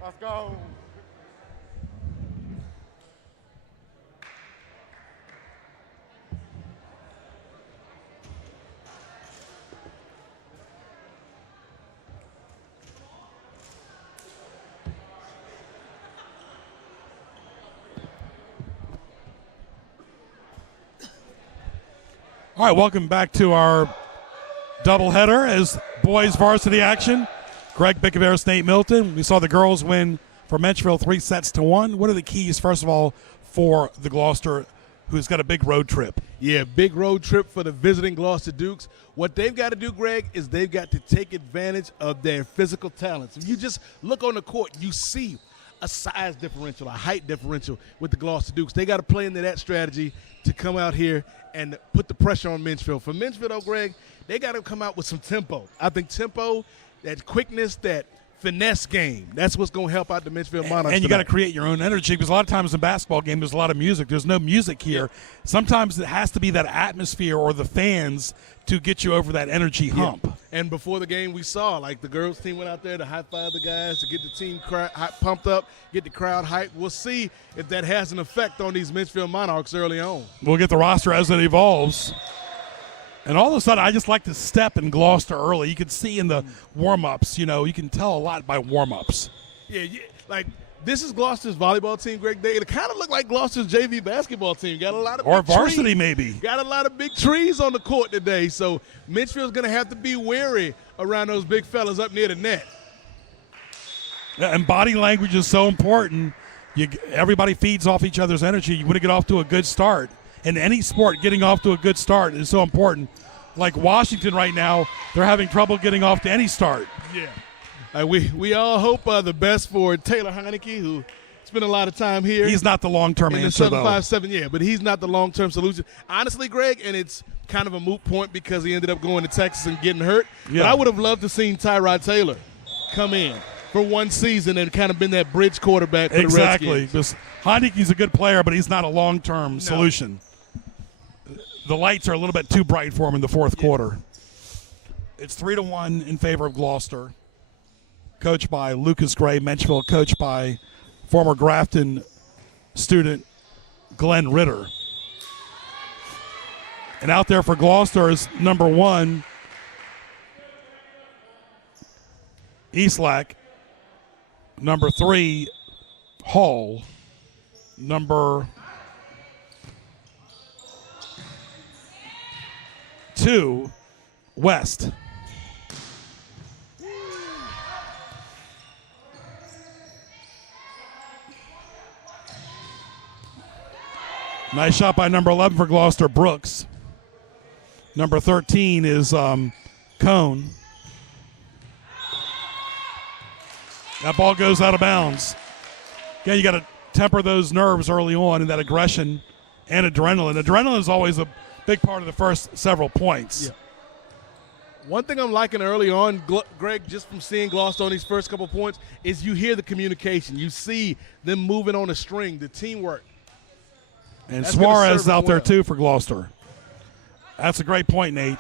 Let's go. All right, welcome back to our doubleheader as boys varsity action. Greg Bickaveris, Nate Milton. We saw the girls win for Menchville 3-1. What are the keys, first of all, for the Gloucester, who's got a big road trip? Yeah, big road trip for the visiting Gloucester Dukes. What they've got to do, Greg, is they've got to take advantage of their physical talents. If you just look on the court, you see a size differential, a height differential with the Gloucester Dukes. They got to play into that strategy to come out here and put the pressure on Menchville. For Menchville, though, Greg, they got to come out with some tempo. I think tempo, that quickness, that finesse game, that's what's going to help out the Menchville Monarchs. And you got to create your own energy, because a lot of times in a basketball game there's a lot of music. There's no music here. Yeah. Sometimes it has to be that atmosphere or the fans to get you over that energy hump. Yeah. And before the game we saw, like, the girls team went out there to high-five the guys, to get the team pumped up, get the crowd hyped. We'll see if that has an effect on these Menchville Monarchs early on. We'll get the roster as it evolves. And all of a sudden, I just like to step in Gloucester early. You can see in the warm-ups, you can tell a lot by warm-ups. Yeah, like, this is Gloucester's volleyball team, Greg. It kind of look like Gloucester's JV basketball team. Got a lot of or big varsity trees. Maybe. Got a lot of big trees on the court today. So Menchville's going to have to be wary around those big fellas up near the net. Yeah, and body language is so important. Everybody feeds off each other's energy. You want to get off to a good start. In any sport, getting off to a good start is so important. Like Washington right now, they're having trouble getting off to any start. Yeah. We all hope the best for Taylor Heineke, who spent a lot of time here. He's not the long-term answer, though. 7-5-7, yeah, but he's not the long-term solution. Honestly, Greg, and it's kind of a moot point because he ended up going to Texas and getting hurt. Yeah. But I would have loved to seen Tyrod Taylor come in for one season and kind of been that bridge quarterback for the Redskins. Exactly, because Heineke's a good player, but he's not a long-term solution. The lights are a little bit too bright for him in the fourth quarter. It's 3-1 in favor of Gloucester. Coached by Lucas Gray. Menchville coached by former Grafton student Glenn Ritter. And out there for Gloucester is number 1, Eastlack. Number 3, Hall. Number 2, West. Nice shot by number 11 for Gloucester, Brooks. Number 13 is Cone. That ball goes out of bounds. Again, you got to temper those nerves early on and that aggression and adrenaline. Adrenaline is always a big part of the first several points. Yeah. One thing I'm liking early on, Greg, just from seeing Gloucester on these first couple points, is you hear the communication. You see them moving on a string, the teamwork. And Suarez is out there, too, for Gloucester. That's a great point, Nate.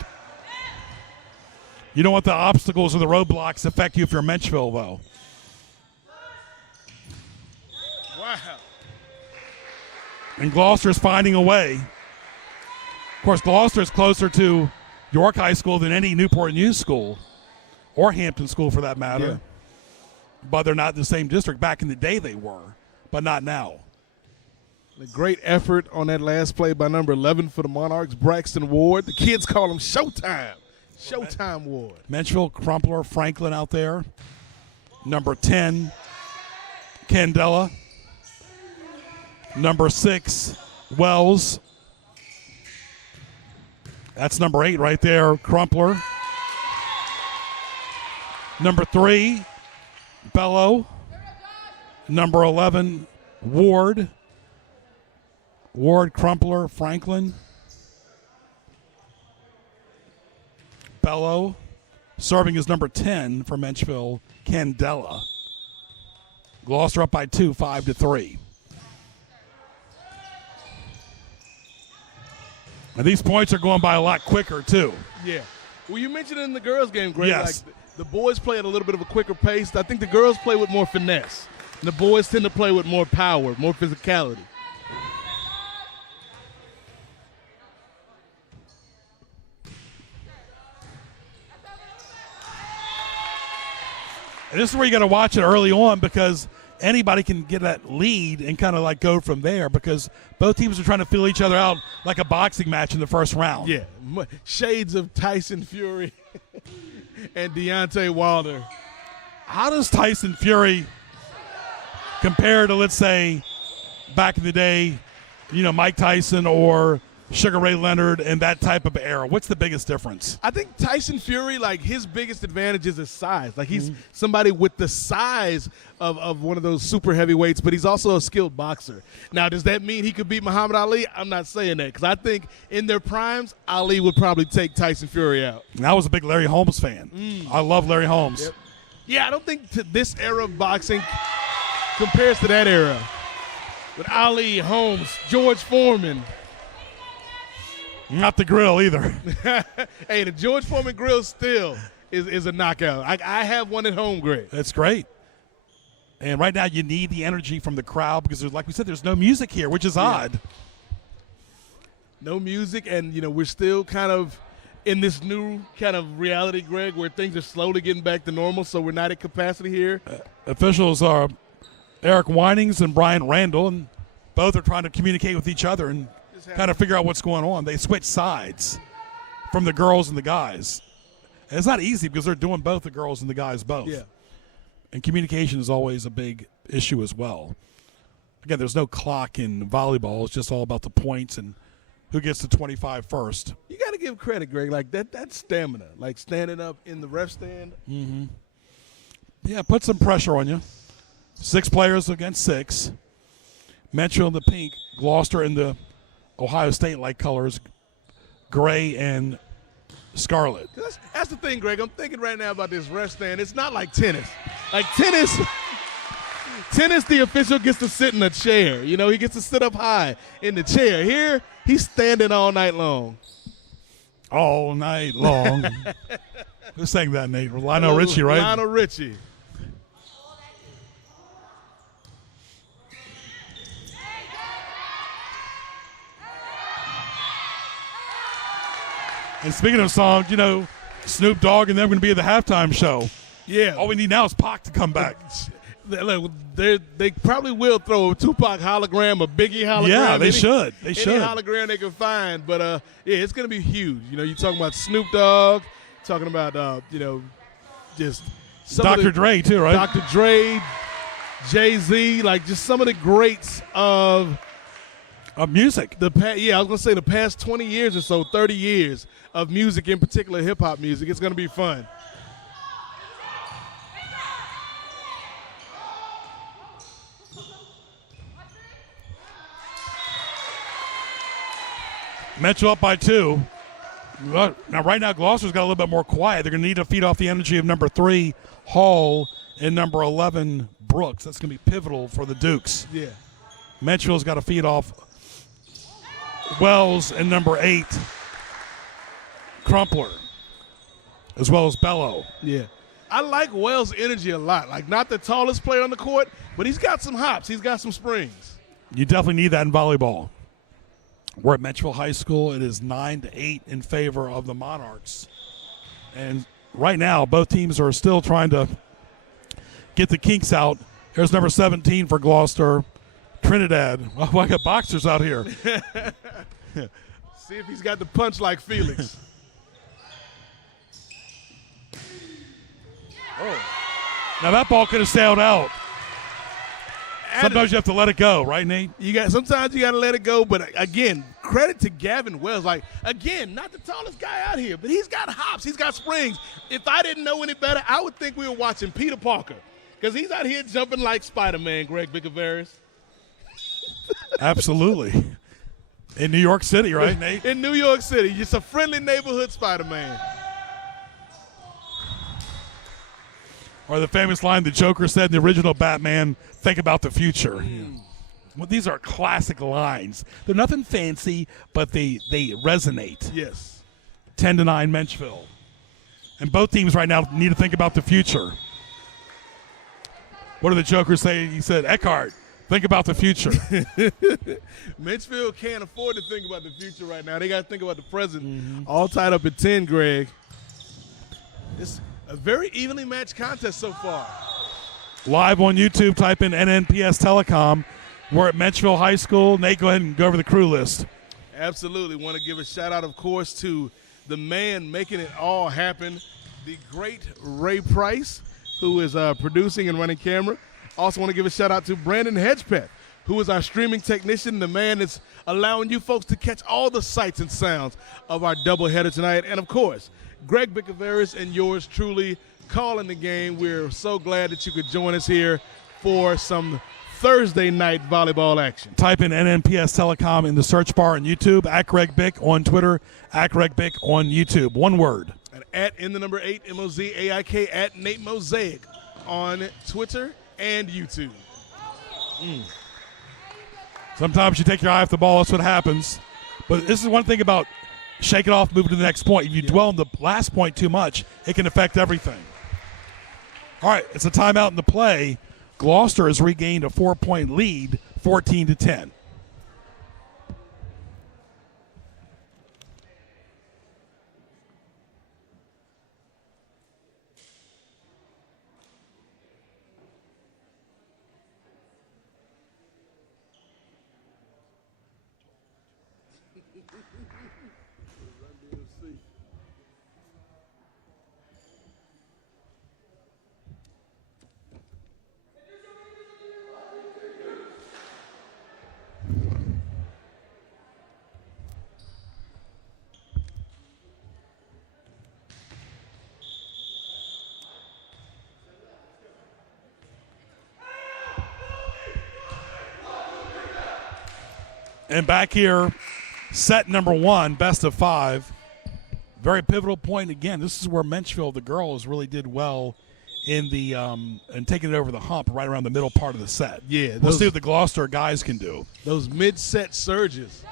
You don't want the obstacles or the roadblocks to affect you if you're Menchville, though. Wow. And Gloucester's finding a way. Of course, Gloucester's closer to York High School than any Newport News school, or Hampton School for that matter. Yeah. But they're not in the same district. Back in the day they were, but not now. A great effort on that last play by number 11 for the Monarchs, Braxton Ward. The kids call him Showtime. Showtime Ward. Menchville, Crumpler, Franklin out there. Number 10, Candela. Number 6, Wells. That's number 8 right there, Crumpler. Number 3, Bello. Number 11, Ward. Ward, Crumpler, Franklin. Bello. Serving is number 10 for Menchville, Candela. Gloucester up by 2, 5-3. And these points are going by a lot quicker, too. Yeah. Well, you mentioned in the girls' game, Greg, yes. like the boys play at a little bit of a quicker pace. I think the girls play with more finesse. The boys tend to play with more power, more physicality. And this is where you got to watch it early on because anybody can get that lead and kind of like go from there because both teams are trying to feel each other out like a boxing match in the first round. Yeah, shades of Tyson Fury and Deontay Wilder. How does Tyson Fury compare to, let's say, back in the day, Mike Tyson or Sugar Ray Leonard and that type of era? What's the biggest difference? I think Tyson Fury, like, his biggest advantage is his size. Like, he's somebody with the size of one of those super heavyweights, but he's also a skilled boxer. Now, does that mean he could beat Muhammad Ali? I'm not saying that because I think in their primes, Ali would probably take Tyson Fury out. And I was a big Larry Holmes fan. I love Larry Holmes. Yep. Yeah, I don't think this era of boxing compares to that era. With Ali, Holmes, George Foreman. Not the grill either. Hey, the George Foreman grill still is a knockout. I have one at home, Greg. That's great. And right now you need the energy from the crowd because, like we said, there's no music here, which is odd. No music, and, we're still kind of in this new kind of reality, Greg, where things are slowly getting back to normal, so we're not at capacity here. Officials are Eric Winings and Brian Randall, and both are trying to communicate with each other and kind of figure out what's going on. They switch sides from the girls and the guys. And it's not easy because they're doing both the girls and the guys both. Yeah. And communication is always a big issue as well. Again, there's no clock in volleyball. It's just all about the points and who gets to 25 first. You got to give credit, Greg. Like, that's stamina. Like, standing up in the ref stand. Mm-hmm. Yeah, put some pressure on you. 6 players against 6. Menchville in the pink, Gloucester in the Ohio State-like colors, gray and scarlet. That's the thing, Greg. I'm thinking right now about this ref stand. It's not like tennis. Like tennis, the official gets to sit in a chair. He gets to sit up high in the chair. Here, he's standing all night long. All night long. Who sang that, Nate? Lionel Richie, right? Lionel Richie. And speaking of songs, Snoop Dogg and them are going to be at the halftime show. Yeah. All we need now is Pac to come back. They probably will throw a Tupac hologram, a Biggie hologram. Yeah, they should. They should. Any hologram they can find. But, yeah, it's going to be huge. You're talking about Snoop Dogg, talking about, just some Dr. Dre, too, right? Dr. Dre, Jay-Z, like just some of the greats of music. I was going to say the past 20 years or so, 30 years of music, in particular hip-hop music. It's going to be fun. Menchville up by 2. Now, right now, Gloucester's got a little bit more quiet. They're going to need to feed off the energy of number 3, Hall, and number 11, Brooks. That's going to be pivotal for the Dukes. Yeah. Menchville's got to feed off Wells and number 8, Crumpler, as well as Bello. Yeah. I like Wells' energy a lot. Like, not the tallest player on the court, but he's got some hops. He's got some springs. You definitely need that in volleyball. We're at Menchville High School. It is 9-8 in favor of the Monarchs. And right now, both teams are still trying to get the kinks out. Here's number 17 for Gloucester, Trinidad. Oh, I got boxers out here. See if he's got the punch like Felix. Now that ball could have sailed out. Sometimes you have to let it go, right, Nate? Sometimes you got to let it go, but again, credit to Gavin Wells. Like, again, not the tallest guy out here, but he's got hops, he's got springs. If I didn't know any better, I would think we were watching Peter Parker because he's out here jumping like Spider-Man, Greg Vicavaris. Absolutely. In New York City, right, Nate? In New York City. It's a friendly neighborhood Spider-Man. Or the famous line the Joker said in the original Batman, think about the future. Well, these are classic lines. They're nothing fancy, but they resonate. Yes. 10-9 Menchville. And both teams right now need to think about the future. what did the Joker say? He said, Eckhart, think about the future. Menchville can't afford to think about the future right now. They got to think about the present. All tied up at 10, Greg. It's a very evenly matched contest so far. Live on YouTube, type in NNPSTelecom. We're at Menchville High School. Nate, go ahead and go over the crew list. Absolutely. Want to give a shout-out, of course, to the man making it all happen, the great Ray Price, who is producing and running camera. Also want to give a shout-out to Brandon Hedgepeth, who is our streaming technician, the man that's allowing you folks to catch all the sights and sounds of our doubleheader tonight. And, of course, Greg Bicaveras and yours truly calling the game. We're so glad that you could join us here for some Thursday night volleyball action. Type in NNPSTelecom in the search bar on YouTube, @GregBic on Twitter, @GregBic on YouTube. One word. And @in the number 8 MOZAIK @Nate Mosaic on Twitter and YouTube. Sometimes you take your eye off the ball, that's what happens. But this is one thing about shake it off, move to the next point. If you dwell on the last point too much, it can affect everything. All right, it's a timeout in the play. Gloucester has regained a 4-point lead, 14-10. And back here, set number 1, best of 5. Very pivotal point again. This is where Menchville, the girls, really did well in the and taking it over the hump right around the middle part of the set. Yeah, we'll see what the Gloucester guys can do. Those mid-set surges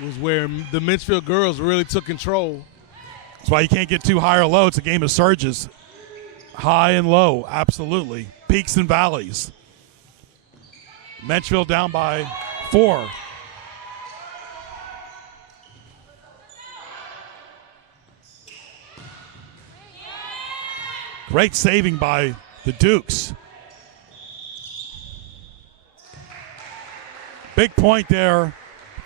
was where the Menchville girls really took control. That's why you can't get too high or low. It's a game of surges. High and low, absolutely. Peaks and valleys. Menchville down by 4. Great saving by the Dukes. Big point there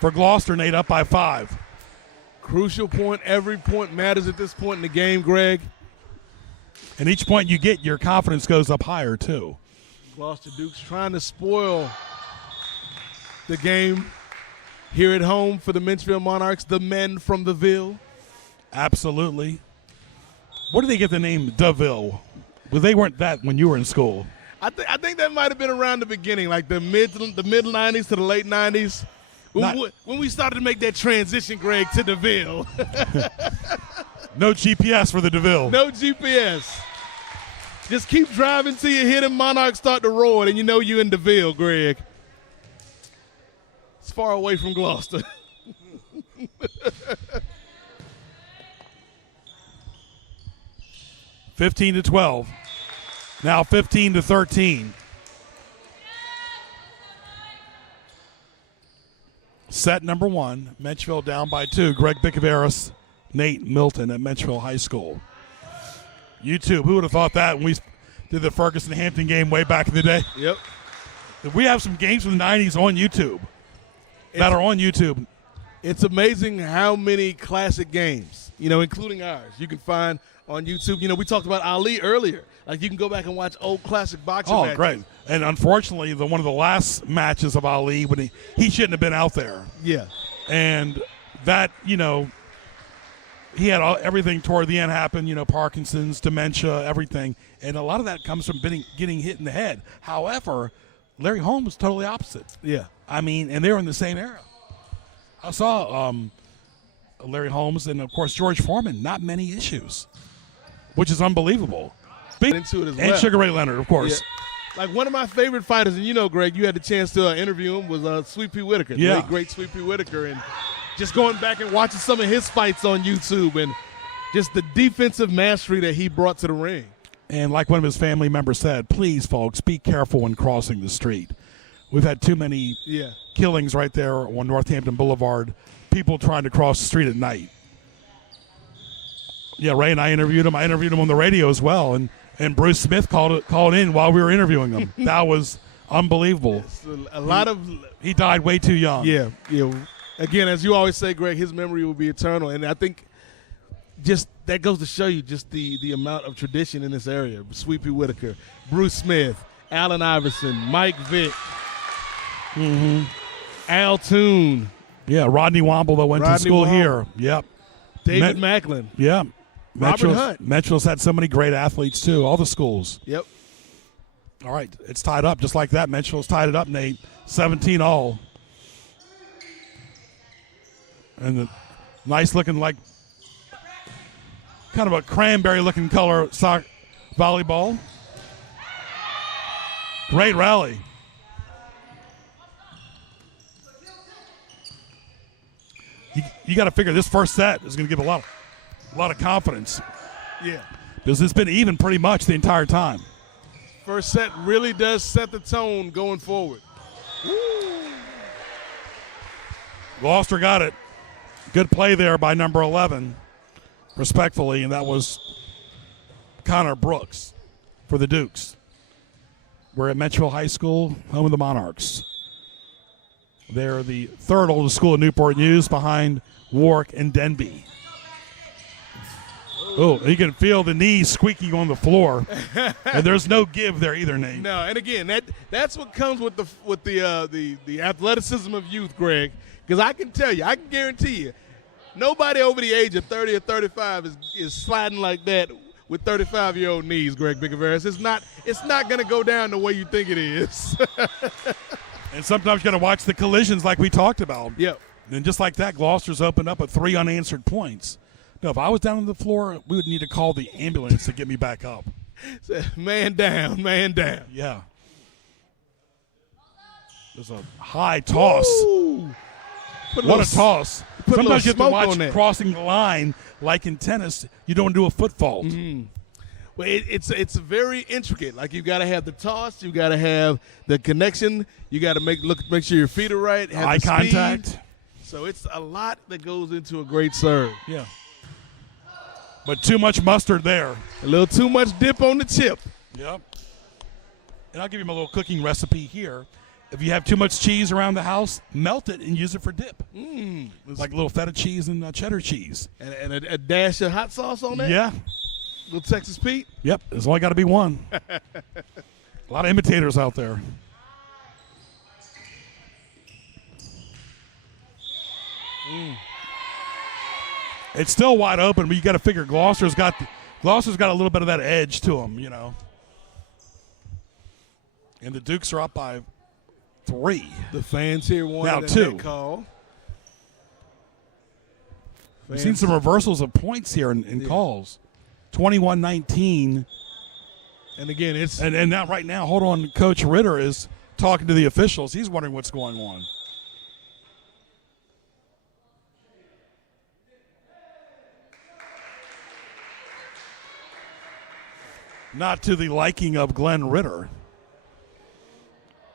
for Gloucester, Nate, up by 5. Crucial point. Every point matters at this point in the game, Greg. And each point you get, your confidence goes up higher, too. Gloucester Dukes trying to spoil the game here at home for the Menchville Monarchs, the men from the Ville. Absolutely. Where did they get the name DeVille? Well, they weren't that when you were in school. I think that might have been around the beginning, like the mid 90s to the late 90s. When we started to make that transition, Greg, to DeVille. No GPS for the DeVille. No GPS. Just keep driving till you hear them Monarchs start to roar, and you know you're in DeVille, Greg. It's far away from Gloucester. 15-12. Now 15-13. Set number 1, Menchville down by 2. Greg Bicaveras, Nate Milton at Menchville High School. YouTube, who would have thought that when we did the Ferguson-Hampton game way back in the day? Yep. We have some games from the 90s on YouTube that are on YouTube. It's amazing how many classic games, including ours, you can find on YouTube. We talked about Ali earlier. Like, you can go back and watch old classic boxing matches. Oh, great. And unfortunately, one of the last matches of Ali, when he shouldn't have been out there. Yeah. And that, he had everything toward the end happen, Parkinson's, dementia, everything. And a lot of that comes from getting hit in the head. However, Larry Holmes was totally opposite. Yeah. I mean, and they were in the same era. I saw Larry Holmes and, of course, George Foreman, not many issues, which is unbelievable. Into it as well. And Sugar Ray Leonard, of course. Yeah. Like, one of my favorite fighters, and Greg, you had the chance to interview him, was Sweet Pea Whitaker. Yeah. The late, great Sweet Pea Whitaker. And just going back and watching some of his fights on YouTube and just the defensive mastery that he brought to the ring. And like one of his family members said, please, folks, be careful when crossing the street. We've had too many killings right there on Northampton Boulevard, people trying to cross the street at night. Yeah, Ray and I interviewed him. I interviewed him on the radio as well, and Bruce Smith called in while we were interviewing him. That was unbelievable. A lot of he died way too young. Yeah. Again, as you always say, Greg, his memory will be eternal, and I think just that goes to show you just the amount of tradition in this area. Sweet Pea Whitaker, Bruce Smith, Allen Iverson, Mike Vick, Al Toon. Yeah, Rodney Womble that went to school here. Yep. David Macklin. Yeah. Robert Hunt. Menchville's had so many great athletes, too, all the schools. Yep. All right, it's tied up just like that. Menchville's tied it up, Nate. 17 all. And the nice looking, like, kind of a cranberry looking color volleyball. Great rally. You got to figure this first set is going to give a lot of confidence. Yeah. Because it's been even pretty much the entire time. First set really does set the tone going forward. Gloucester got it. Good play there by number 11, respectfully, and that was Connor Brooks for the Dukes. We're at Menchville High School, home of the Monarchs. They're the third oldest school in Newport News behind Warwick and Denby. Oh, you can feel the knees squeaking on the floor, and there's no give there either, Nate. No, and again, that's what comes with the athleticism of youth, Greg. Because I can tell you, I can guarantee you, nobody over the age of 30 or 35 is sliding like that with 35-year-old knees, Greg Bicaveras. It's not going to go down the way you think it is. And sometimes you got to watch the collisions like we talked about. Yep. And just like that, Gloucester's opened up with 3 unanswered points. No, if I was down on the floor, we would need to call the ambulance to get me back up. Man down, man down. Yeah. There's a high toss. Ooh. What a toss. Sometimes you have to watch on crossing the line, like in tennis, you don't do a foot fault. Mm-hmm. Well, it's very intricate. Like, you've got to have the toss, you've got to have the connection, you got to make sure your feet are right, have eye the contact. Speed. So it's a lot that goes into a great serve. Yeah. But too much mustard there. A little too much dip on the tip. Yep. And I'll give you my little cooking recipe here. If you have too much cheese around the house, melt it and use it for dip. Like a little feta cheese and cheddar cheese. And a dash of hot sauce on that? Yeah. Little Texas Pete? Yep. There's only got to be one. A lot of imitators out there. It's still wide open, but you got to figure Gloucester's got a little bit of that edge to them, you know. And the Dukes are up by 3. The fans here wanted now 2. Call. We've seen some reversals of points here in calls. 21-19. And again, it's and now right now, hold on, Coach Ritter is talking to the officials. He's wondering what's going on. Not to the liking of Glenn Ritter.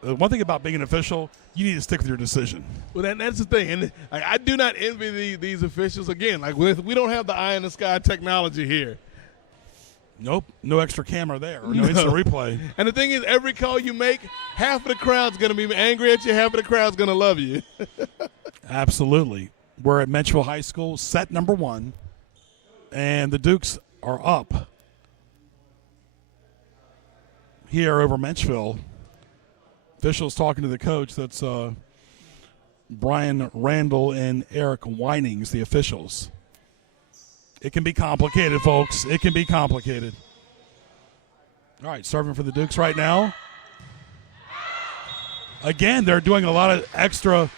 One thing about being an official, you need to stick with your decision. Well, that's the thing. And I do not envy these officials. Again, like, we don't have the eye in the sky technology here. Nope, no extra camera there, or no instant replay. And the thing is, every call you make, half of the crowd's going to be angry at you, half of the crowd's going to love you. Absolutely. We're at Menchville High School, set number 1, and the Dukes are up here over Menchville. Officials talking to the coach. That's Brian Randall and Eric Winings, the officials. It can be complicated, folks. It can be complicated. All right, serving for the Dukes right now. Again, they're doing a lot of extra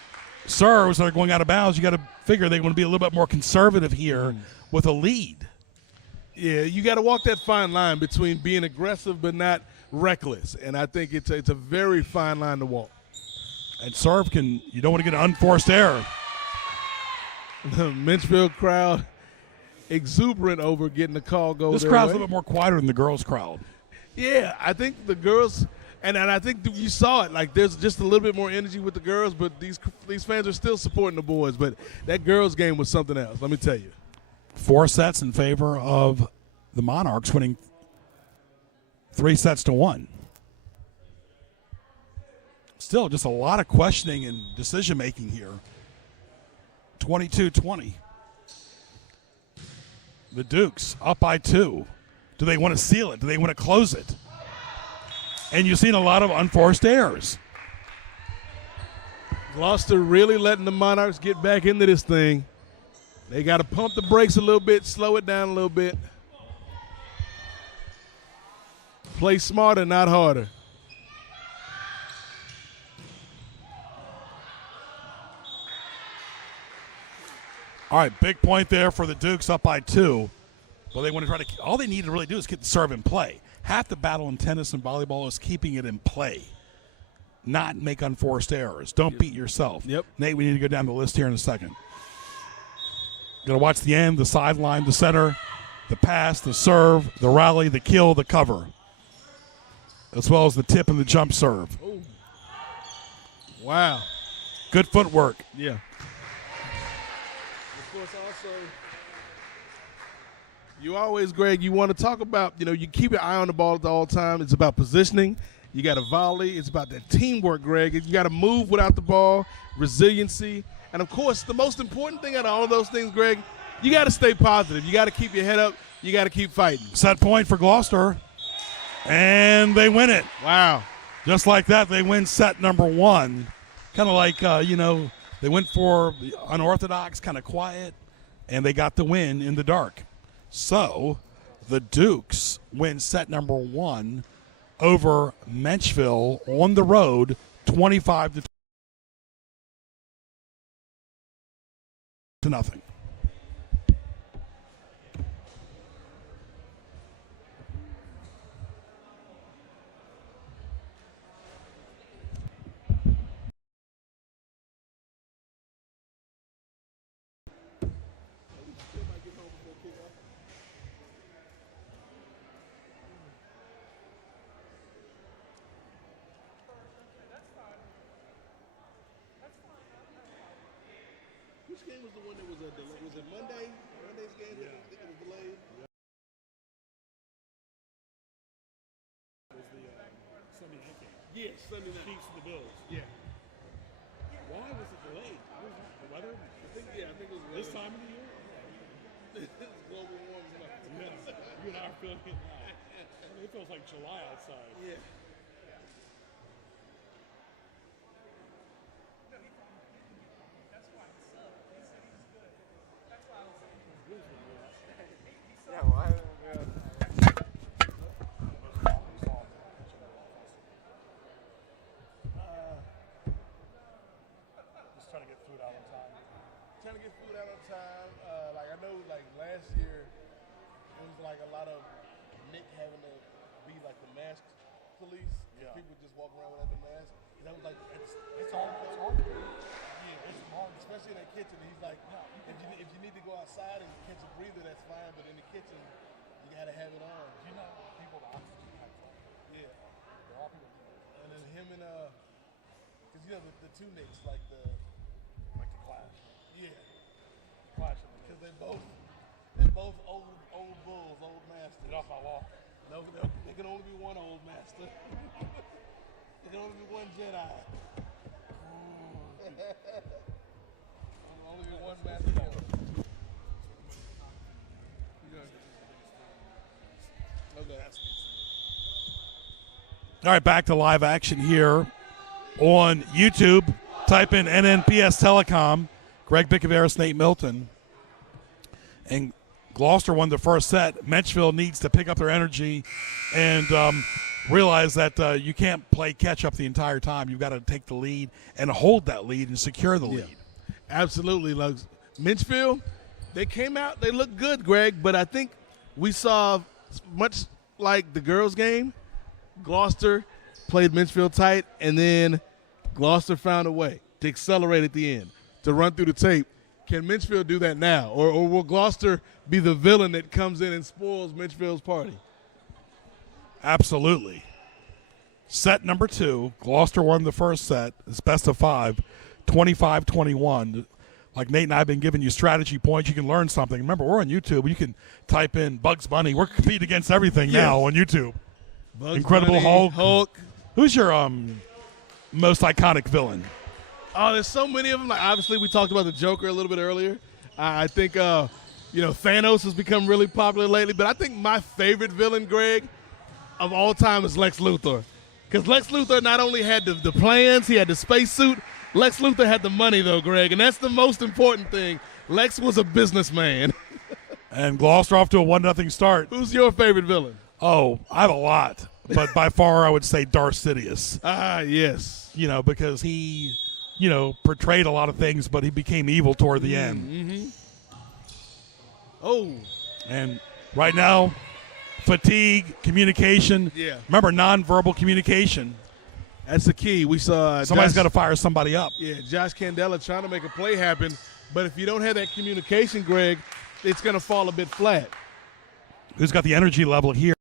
serves that are going out of bounds. You got to figure they want to be a little bit more conservative here with a lead. Yeah, you got to walk that fine line between being aggressive but not reckless, and I think it's a very fine line to walk. And serve you don't want to get an unforced error. The Menchville crowd exuberant over getting the call go This their crowd's a way. little bit more quieter than the girls' crowd. Yeah, I think the girls, and I think you saw it. Like there's just a little bit more energy with the girls, but these fans are still supporting the boys. But that girls' game was something else. Let me tell you. 4 sets in favor of the Monarchs, winning 3-1. Still, just a lot of questioning and decision making here. 22-20. The Dukes up by 2. Do they want to seal it? Do they want to close it? And you've seen a lot of unforced errors. Gloucester really letting the Monarchs get back into this thing. They got to pump the brakes a little bit, slow it down a little bit. Play smarter, not harder. All right, big point there for the Dukes up by 2. Well, they want to try to – all they need to really do is get the serve in play. Half the battle in tennis and volleyball is keeping it in play, not make unforced errors. Don't beat yourself. Yep. Nate, we need to go down the list here in a second. Going to watch the end, the sideline, the center, the pass, the serve, the rally, the kill, the cover, as well as the tip and the jump serve. Ooh. Wow. Good footwork. Yeah. Of course, also, you always, Greg, you want to talk about, you keep your eye on the ball at all time. It's about positioning. You got to volley. It's about that teamwork, Greg. You got to move without the ball, resiliency. And, of course, the most important thing out of all of those things, Greg, you got to stay positive. You got to keep your head up. You got to keep fighting. Set point for Gloucester, and they win it. Wow. Just like that, they win set number 1. Kind of like, they went for the unorthodox, kind of quiet, and they got the win in the dark. So the Dukes win set number 1 over Menchville on the road, 25-0. Which game was the one that was a delay? Was it Monday? Monday's game that it was delayed? Was the Sunday night game. Yes, Sunday night. Chiefs and the Bills. Yeah. Why was it delayed? What was that? The weather? I think it was This time of the year? It's global warming up. Yes. You and I are feeling it now. It feels like July outside. Yeah. Yeah, well, Just trying to get food out on time. Trying to get food out on time. I know, last year, it was like a lot of Nick having to be like the mask police. Yeah. People just walk around without the mask. That was like it's hard. It's hard. Yeah, it's hard, especially in that kitchen. He's like, if you need to go outside and catch a breather, that's fine. But in the kitchen, you gotta have it on. You know, people with oxygen type thing. Yeah. There are people who do that. And then him and because the two Nicks Like the Clash. yeah, Clash of the because they're both old bulls, old masters. Get off my wall. No, there can only be one old master. There can only be one Jedi. Only be one master. Okay. All right, back to live action here on YouTube. Type in NNPSTelecom. Greg Bickaveris, Nate Milton. And Gloucester won the first set. Menchville needs to pick up their energy and realize that you can't play catch-up the entire time. You've got to take the lead and hold that lead and secure the lead. Absolutely. Like Menchville, they came out, they looked good, Greg, but I think we saw, much like the girls' game, Gloucester played Menchville tight, and then Gloucester found a way to accelerate at the end, to run through the tape Can Menchville do that now? Or will Gloucester be the villain that comes in and spoils Menchville's party? Absolutely. Set number 2, Gloucester won the first set. It's best of 5, 25-21. Like Nate and I have been giving you strategy points. You can learn something. Remember, we're on YouTube. You can type in Bugs Bunny. We're competing against everything now on YouTube. Bugs Incredible Bunny, Hulk. Who's your most iconic villain? Oh, there's so many of them. Like, obviously, we talked about the Joker a little bit earlier. I think, Thanos has become really popular lately. But I think my favorite villain, Greg, of all time is Lex Luthor. Because Lex Luthor not only had the plans, he had the spacesuit. Lex Luthor had the money, though, Greg, and that's the most important thing. Lex was a businessman. And Gloucester off to a 1-0 start. Who's your favorite villain? Oh, I have a lot. But by far, I would say Darth Sidious. Ah, yes. Because he, portrayed a lot of things, but he became evil toward the end. Mm-hmm. Oh. And right now, fatigue, communication. Yeah. Remember, nonverbal communication. That's the key. We saw Somebody's got to fire somebody up. Yeah, Josh Candela trying to make a play happen, but if you don't have that communication, Greg, it's going to fall a bit flat. Who's got the energy level here?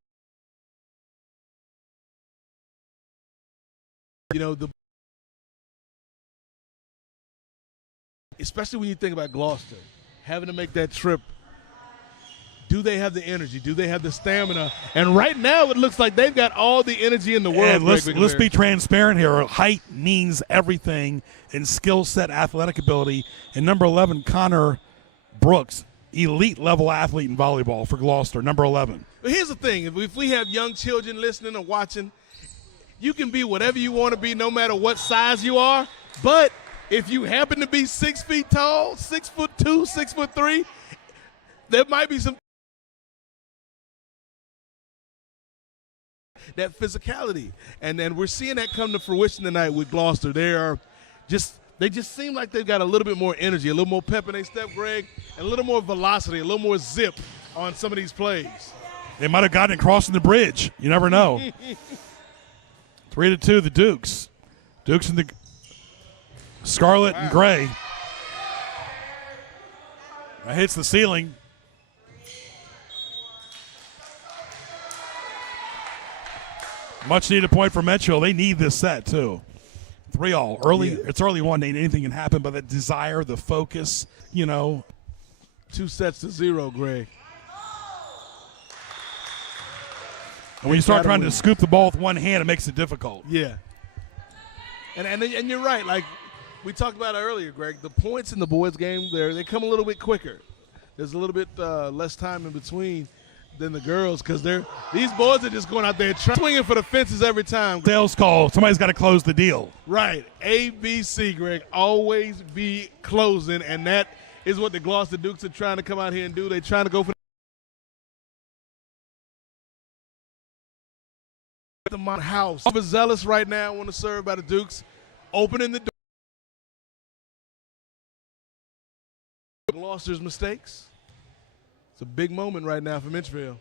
Especially when you think about Gloucester, having to make that trip. Do they have the energy? Do they have the stamina? And right now, it looks like they've got all the energy in the world. And let's be transparent here. Height means everything in skill set, athletic ability. And number 11, Connor Brooks, elite level athlete in volleyball for Gloucester, number 11. But here's the thing. If we have young children listening and watching, you can be whatever you want to be no matter what size you are. But if you happen to be 6 feet tall, 6'2", 6'3", there might be some that physicality, and then we're seeing that come to fruition tonight with Gloucester. They just seem like they've got a little bit more energy, a little more pep in their step, Greg, and a little more velocity, a little more zip on some of these plays. They might have gotten it crossing the bridge. You never know. 3-2, the Dukes. Dukes and the Scarlet and Gray. That hits the ceiling. Much needed point for Menchville. They need this set too. 3-all. Early. Yeah. It's early one. Anything can happen, but the desire, the focus, 2 sets to 0, Greg. And when you start trying to scoop the ball with one hand, it makes it difficult. Yeah. And you're right. Like we talked about earlier, Greg, the points in the boys' game, they come a little bit quicker. There's a little bit less time in between than the girls because these boys are just going out there swinging for the fences every time. Sales call. Somebody's got to close the deal. Right. ABC, Greg. Always be closing, and that is what the Gloucester Dukes are trying to come out here and do. They're trying to go for the house. Overzealous right now want to serve by the Dukes, opening the door. Gloucester's mistakes. It's a big moment right now for Menchville.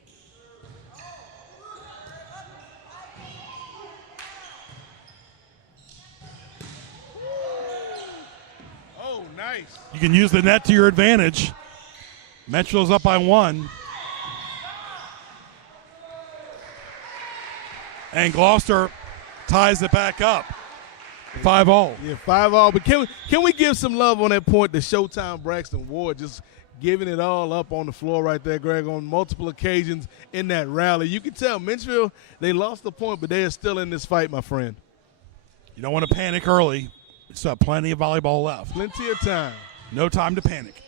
Oh, nice. You can use the net to your advantage. Menchville's up by 1. And Gloucester ties it back up. 5-all. Yeah, 5-all. But can we give some love on that point to Showtime Braxton Ward, just giving it all up on the floor right there, Greg, on multiple occasions in that rally. You can tell Menchville, they lost the point, but they are still in this fight, my friend. You don't want to panic early. Still have plenty of volleyball left. Plenty of time. No time to panic.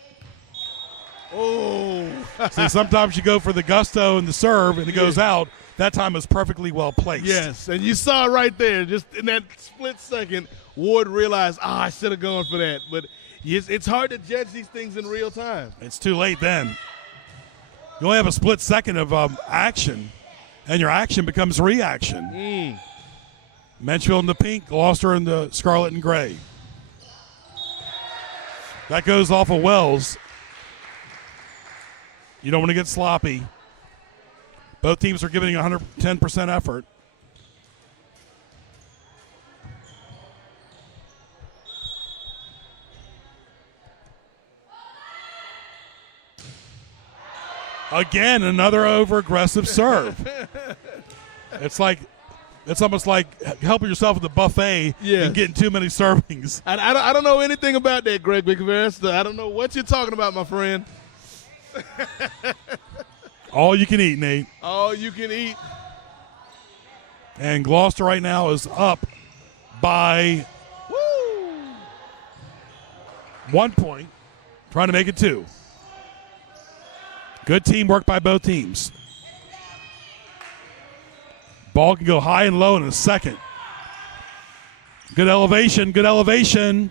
Oh. See, sometimes you go for the gusto and the serve, and it goes out. That time was perfectly well placed. Yes, and you saw it right there. Just in that split second, Ward realized, I should have gone for that. But it's hard to judge these things in real time. It's too late then. You only have a split second of action, and your action becomes reaction. Menchville in the pink, Gloucester in the scarlet and gray. That goes off of Wells. You don't want to get sloppy. Both teams are giving 110% effort. Again, another over-aggressive serve. It's almost like helping yourself at the buffet and getting too many servings. I don't know anything about that, Greg Bickerverse. I don't know what you're talking about, my friend. All you can eat, Nate. All you can eat. And Gloucester right now is up by 1 point, trying to make it 2. Good teamwork by both teams. Ball can go high and low in a second. Good elevation, good elevation.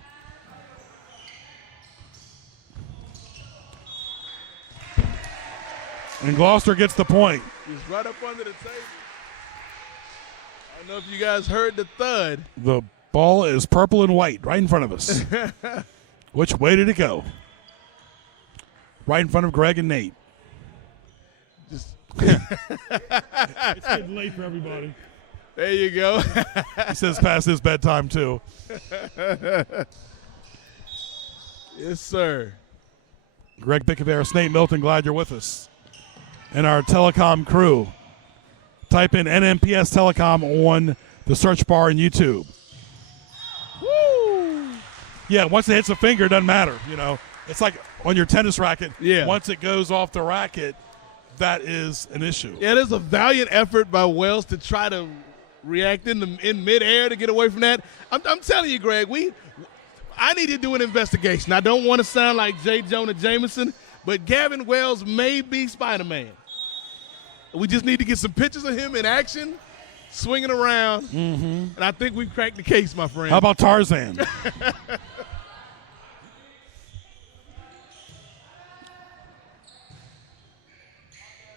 And Gloucester gets the point. He's right up under the table. I don't know if you guys heard the thud. The ball is purple and white right in front of us. Which way did it go? Right in front of Greg and Nate. It's getting late for everybody. There you go. He says past his bedtime, too. Yes, sir. Greg Bickerverse, Nate Milton, glad you're with us. And our telecom crew. Type in NNPSTelecom on the search bar in YouTube. Woo! Yeah, once it hits a finger, it doesn't matter. You know, it's like on your tennis racket. Yeah. Once it goes off the racket, that is an issue. Yeah, there's a valiant effort by Wells to try to react in midair to get away from that. I'm telling you, Greg, I need to do an investigation. I don't want to sound like J. Jonah Jameson, but Gavin Wells may be Spider-Man. We just need to get some pictures of him in action, swinging around, and I think we've cracked the case, my friend. How about Tarzan?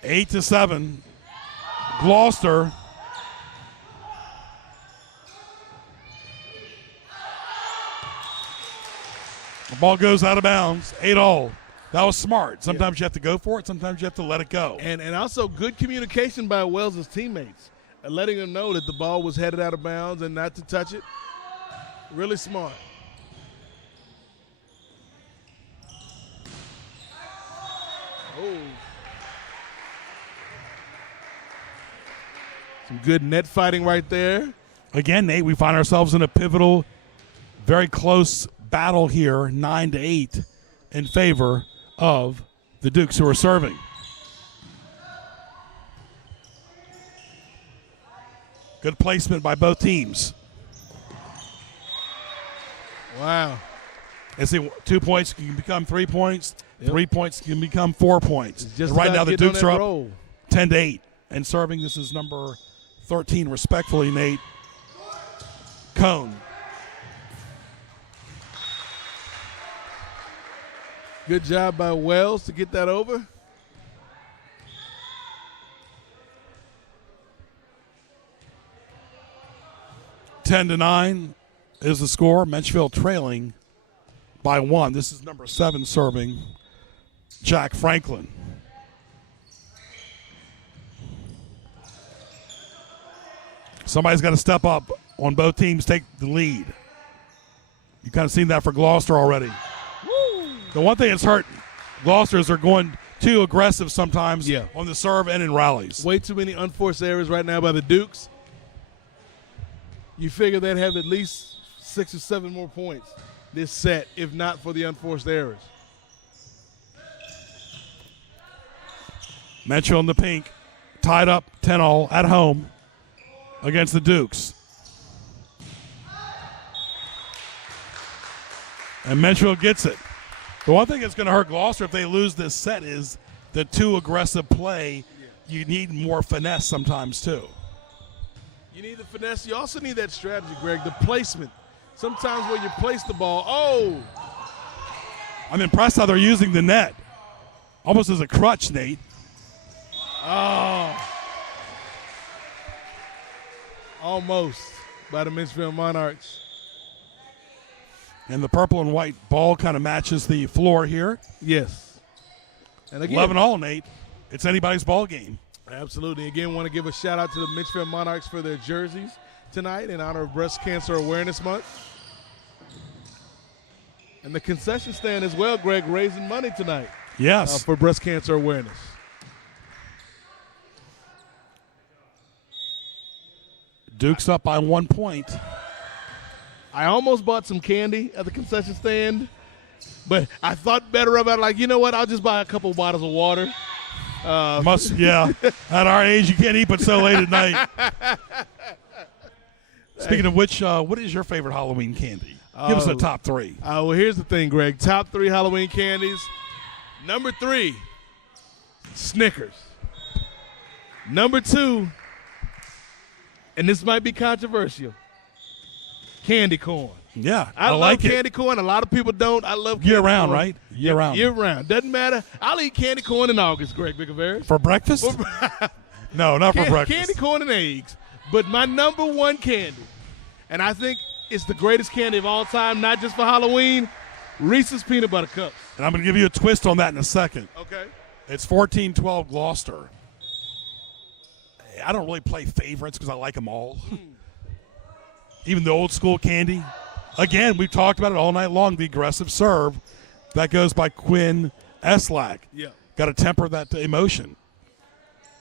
8-7. Gloucester. The ball goes out of bounds. 8-all. That was smart. Sometimes you have to go for it. Sometimes you have to let it go. And also good communication by Wells' teammates, letting them know that the ball was headed out of bounds and not to touch it. Really smart. Oh. Some good net fighting right there. Again, Nate, we find ourselves in a pivotal, very close battle here, 9-8 in favor of the Dukes who are serving. Good placement by both teams. Wow. And see, 2 points can become 3 points. 3 points can become 4 points. Just and right now the Dukes are up roll. 10-8. And serving, this is number 13, respectfully, Nate. Cone. Good job by Wells to get that over. Ten to 9 is the score. Menchville trailing by 1. This is number 7 serving, Jack Franklin. Somebody's got to step up on both teams, take the lead. You've kind of seen that for Gloucester already. The one thing that's hurt Gloucester is they're going too aggressive sometimes on the serve and in rallies. Way too many unforced errors right now by the Dukes. You figure they'd have at least 6 or 7 more points this set, if not for the unforced errors. Menchville in the pink, tied up 10-all at home against the Dukes. And Menchville gets it. The one thing that's going to hurt Gloucester if they lose this set is the too aggressive play. You need more finesse sometimes too. You need the finesse. You also need that strategy, Greg, the placement. Sometimes where you place the ball, oh! I'm impressed how they're using the net. Almost as a crutch, Nate. Oh. Almost by the Menchville Monarchs. And the purple and white ball kind of matches the floor here. Yes. And again, 11-all, Nate. It's anybody's ball game. Absolutely. Again, want to give a shout out to the Menchville Monarchs for their jerseys tonight in honor of Breast Cancer Awareness Month. And the concession stand as well, Greg, raising money tonight. Yes. For breast cancer awareness. Duke's up by 1 point. I almost bought some candy at the concession stand, but I thought better about it. Like, you know what? I'll just buy a couple bottles of water. Yeah. At our age, you can't eat but so late at night. Speaking of which, what is your favorite Halloween candy? Give us a top 3. Well, here's the thing, Greg. Top 3 Halloween candies. Number 3, Snickers. Number 2, and this might be controversial, candy corn. Yeah, I love like candy corn. A lot of people don't. I love candy year round, corn. right? Year round. Year round. Doesn't matter. I'll eat candy corn in August, Greg Bickavaris. For breakfast? No, not for breakfast. Candy corn and eggs. But my number 1 candy, and I think it's the greatest candy of all time, not just for Halloween, Reese's Peanut Butter Cups. And I'm going to give you a twist on that in a second. Okay. It's 14-12 Gloucester. I don't really play favorites because I like them all. Even the old school candy. Again, we've talked about it all night long, the aggressive serve. That goes by Quinn Eslack. Yeah. Got to temper that emotion.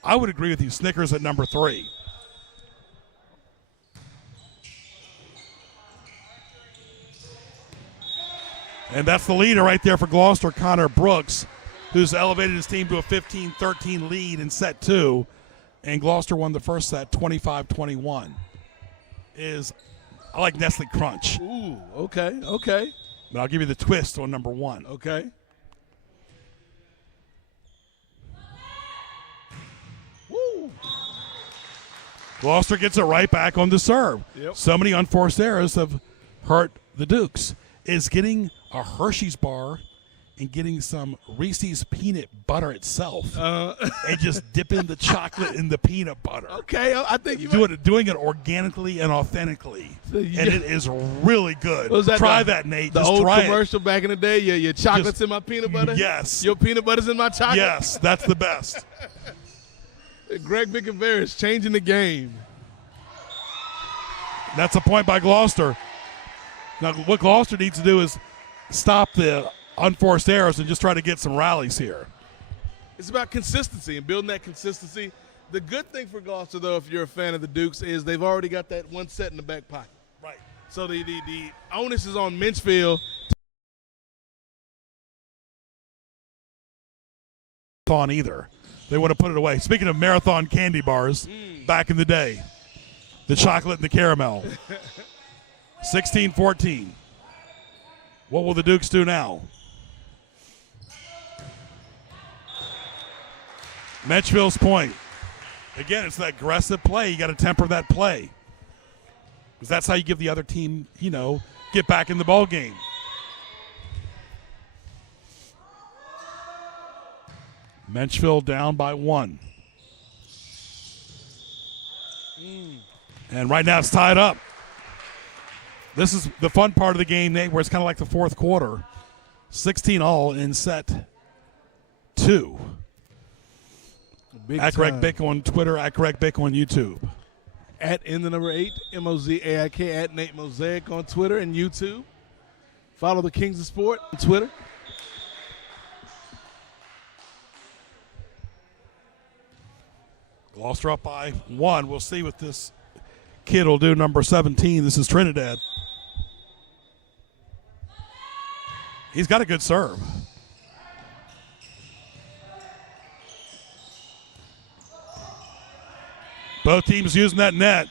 I would agree with you. Snickers at number 3. And that's the leader right there for Gloucester, Connor Brooks, who's elevated his team to a 15-13 lead in set 2. And Gloucester won the first set 25-21. I like Nestle Crunch. Ooh, okay. But I'll give you the twist on number 1. Okay. Woo. Gloucester gets it right back on the serve. Yep. So many unforced errors have hurt the Dukes. Is getting a Hershey's bar and getting some Reese's peanut butter itself and just dipping the chocolate in the peanut butter. Okay, I think you doing it organically and authentically. So and it is really good. Was that try the- that, Nate. The Just old try commercial back in the day, your chocolate's Just- in my peanut butter? Yes. Your peanut butter's in my chocolate? Yes, that's the best. Greg Bickavaris changing the game. That's a point by Gloucester. Now, what Gloucester needs to do is stop the unforced errors and just try to get some rallies here. It's about consistency and building that consistency. The good thing for Gloucester, though, if you're a fan of the Dukes, is they've already got that one set in the back pocket. Right. So the onus is on Menchville. On either. They would have put it away. Speaking of marathon candy bars, back in the day, the chocolate and the caramel. 16-14. What will the Dukes do now? Menchville's point. Again, it's that aggressive play. You got to temper that play. Because that's how you give the other team, get back in the ball game. Menchville down by 1. And right now it's tied up. This is the fun part of the game, Nate, where it's kind of like the fourth quarter. 16-all in set 2. At Greg Bick on Twitter, at Greg Bick on YouTube. At in the number 8, MOZAIK, at Nate Mosaic on Twitter and YouTube. Follow the Kings of Sport on Twitter. Gloucester up by 1. We'll see what this kid will do, number 17. This is Trinidad. He's got a good serve. Both teams using that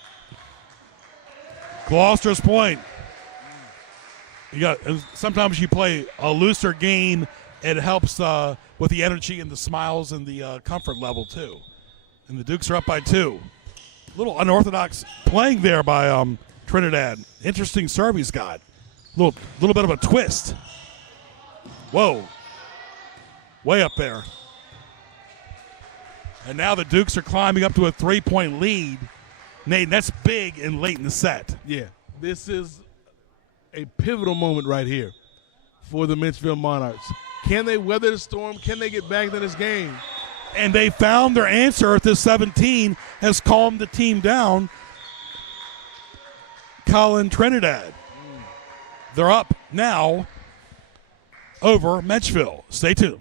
Gloucester's point. Sometimes you play a looser game. It helps with the energy and the smiles and the comfort level too. And the Dukes are up by 2. A little unorthodox playing there by Trinidad. Interesting serve he's got. Little bit of a twist. Whoa. Way up there. And now the Dukes are climbing up to a 3-point lead. Nate, that's big and late in the set. Yeah, this is a pivotal moment right here for the Menchville Monarchs. Can they weather the storm? Can they get back into this game? And they found their answer at this 17 has calmed the team down. Colin Trinidad. They're up now over Menchville. Stay tuned.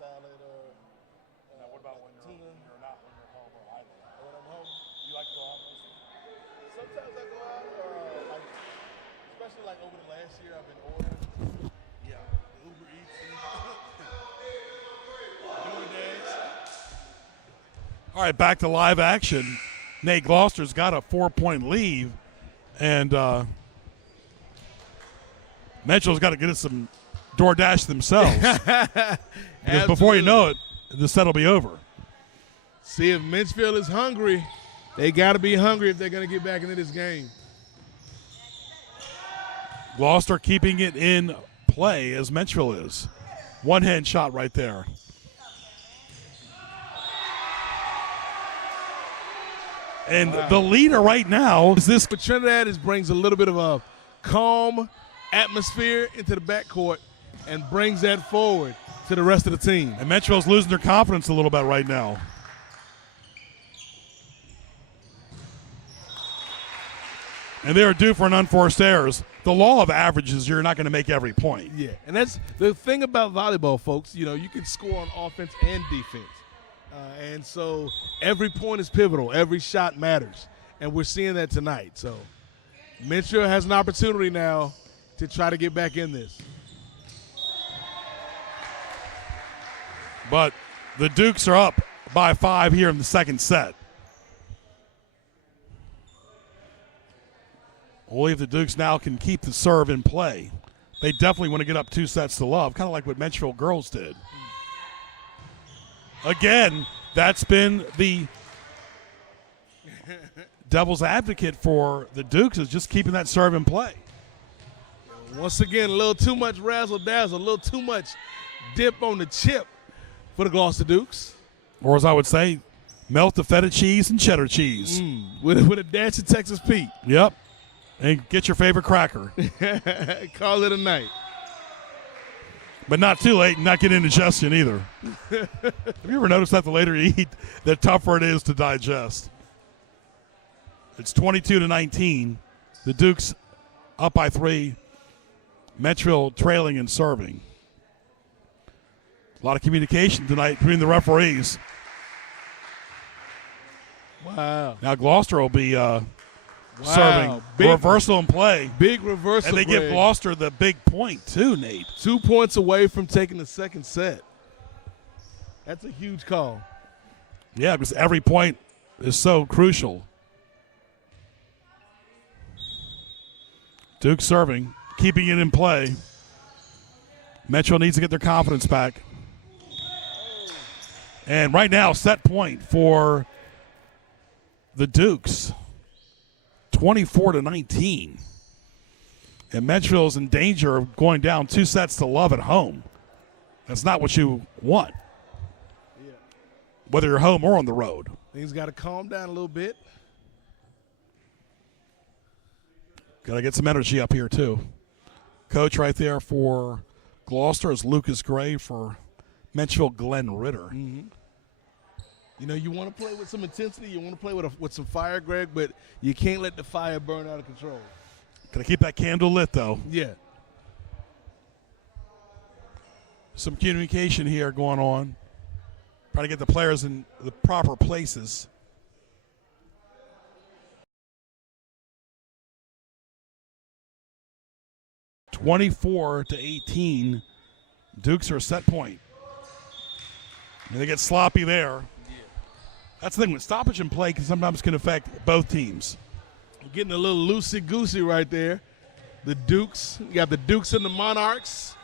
salad or Now, what about when tuna. you're not when you're home or either? When I'm home, You like to go out? sometimes I go out, like especially like over the last year, I've been ordering. Yeah, Uber Eats, DoorDash. All right, back to live action. Nate, Gloucester's got a 4-point lead, and Menchville's got to get us some DoorDash themselves. Because before you know it, the set will be over. See, if Menchville is hungry, they got to be hungry if they're going to get back into this game. Gloucester keeping it in play as Menchville is. One-hand shot right there. And the leader right now is this. But Trinidad brings a little bit of a calm atmosphere into the backcourt and brings that forward to the rest of the team. And Menchville's losing their confidence a little bit right now. And they are due for an unforced errors. The law of averages, you're not going to make every point. Yeah, and that's the thing about volleyball, folks. You know, you can score on offense and defense. And so every point is pivotal. Every shot matters. And we're seeing that tonight. So Menchville has an opportunity now to try to get back in this. But the Dukes are up by 5 here in the second set. Only if the Dukes now can keep the serve in play. They definitely want to get up 2 sets to love, kind of like what Menchville girls did. Again, that's been the devil's advocate for the Dukes, is just keeping that serve in play. Once again, a little too much razzle-dazzle, a little too much dip on the chip for the Gloucester Dukes. Or as I would say, melt the feta cheese and cheddar cheese. With a dash of Texas Pete. Yep. And get your favorite cracker. Call it a night. But not too late and not get indigestion either. Have you ever noticed that the later you eat, the tougher it is to digest? It's 22-19. The Dukes up by 3. Menchville trailing and serving. A lot of communication tonight between the referees. Wow. Now Gloucester will be serving. Big Reversal in play. Big reversal. And they give Gloucester the big point too, Nate. 2 points away from taking the second set. That's a huge call. Yeah, because every point is so crucial. Duke serving, keeping it in play. Metro needs to get their confidence back. And right now, set point for the Dukes, 24-19. And Menchville is in danger of going down 2 sets to love at home. That's not what you want, whether you're home or on the road. Things got to calm down a little bit. Got to get some energy up here, too. Coach right there for Gloucester is Lucas Gray. For Menchville, Glenn Ritter. Mm-hmm. You know, you want to play with some intensity. You want to play with some fire, Greg, but you can't let the fire burn out of control. Got to keep that candle lit, though. Yeah. Some communication here going on. Trying to get the players in the proper places. (24-18). Dukes are a set point. And they get sloppy there. That's the thing with stoppage in play sometimes can affect both teams. Getting a little loosey-goosey right there. The Dukes. You got the Dukes and the Monarchs.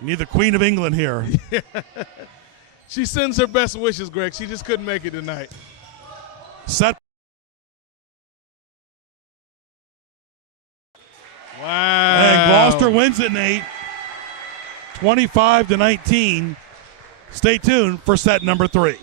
We need the Queen of England here. She sends her best wishes, Greg. She just couldn't make it tonight. Set. Wow. And Gloucester wins it, Nate. 25-19. Stay tuned for set number 3.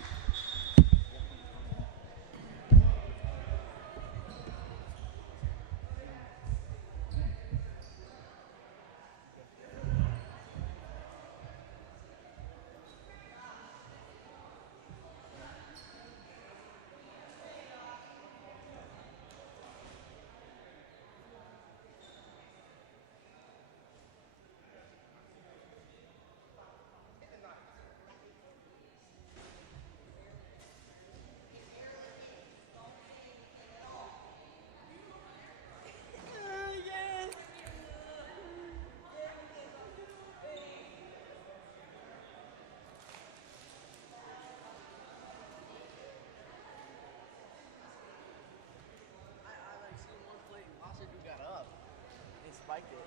spiked it.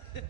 I seen it.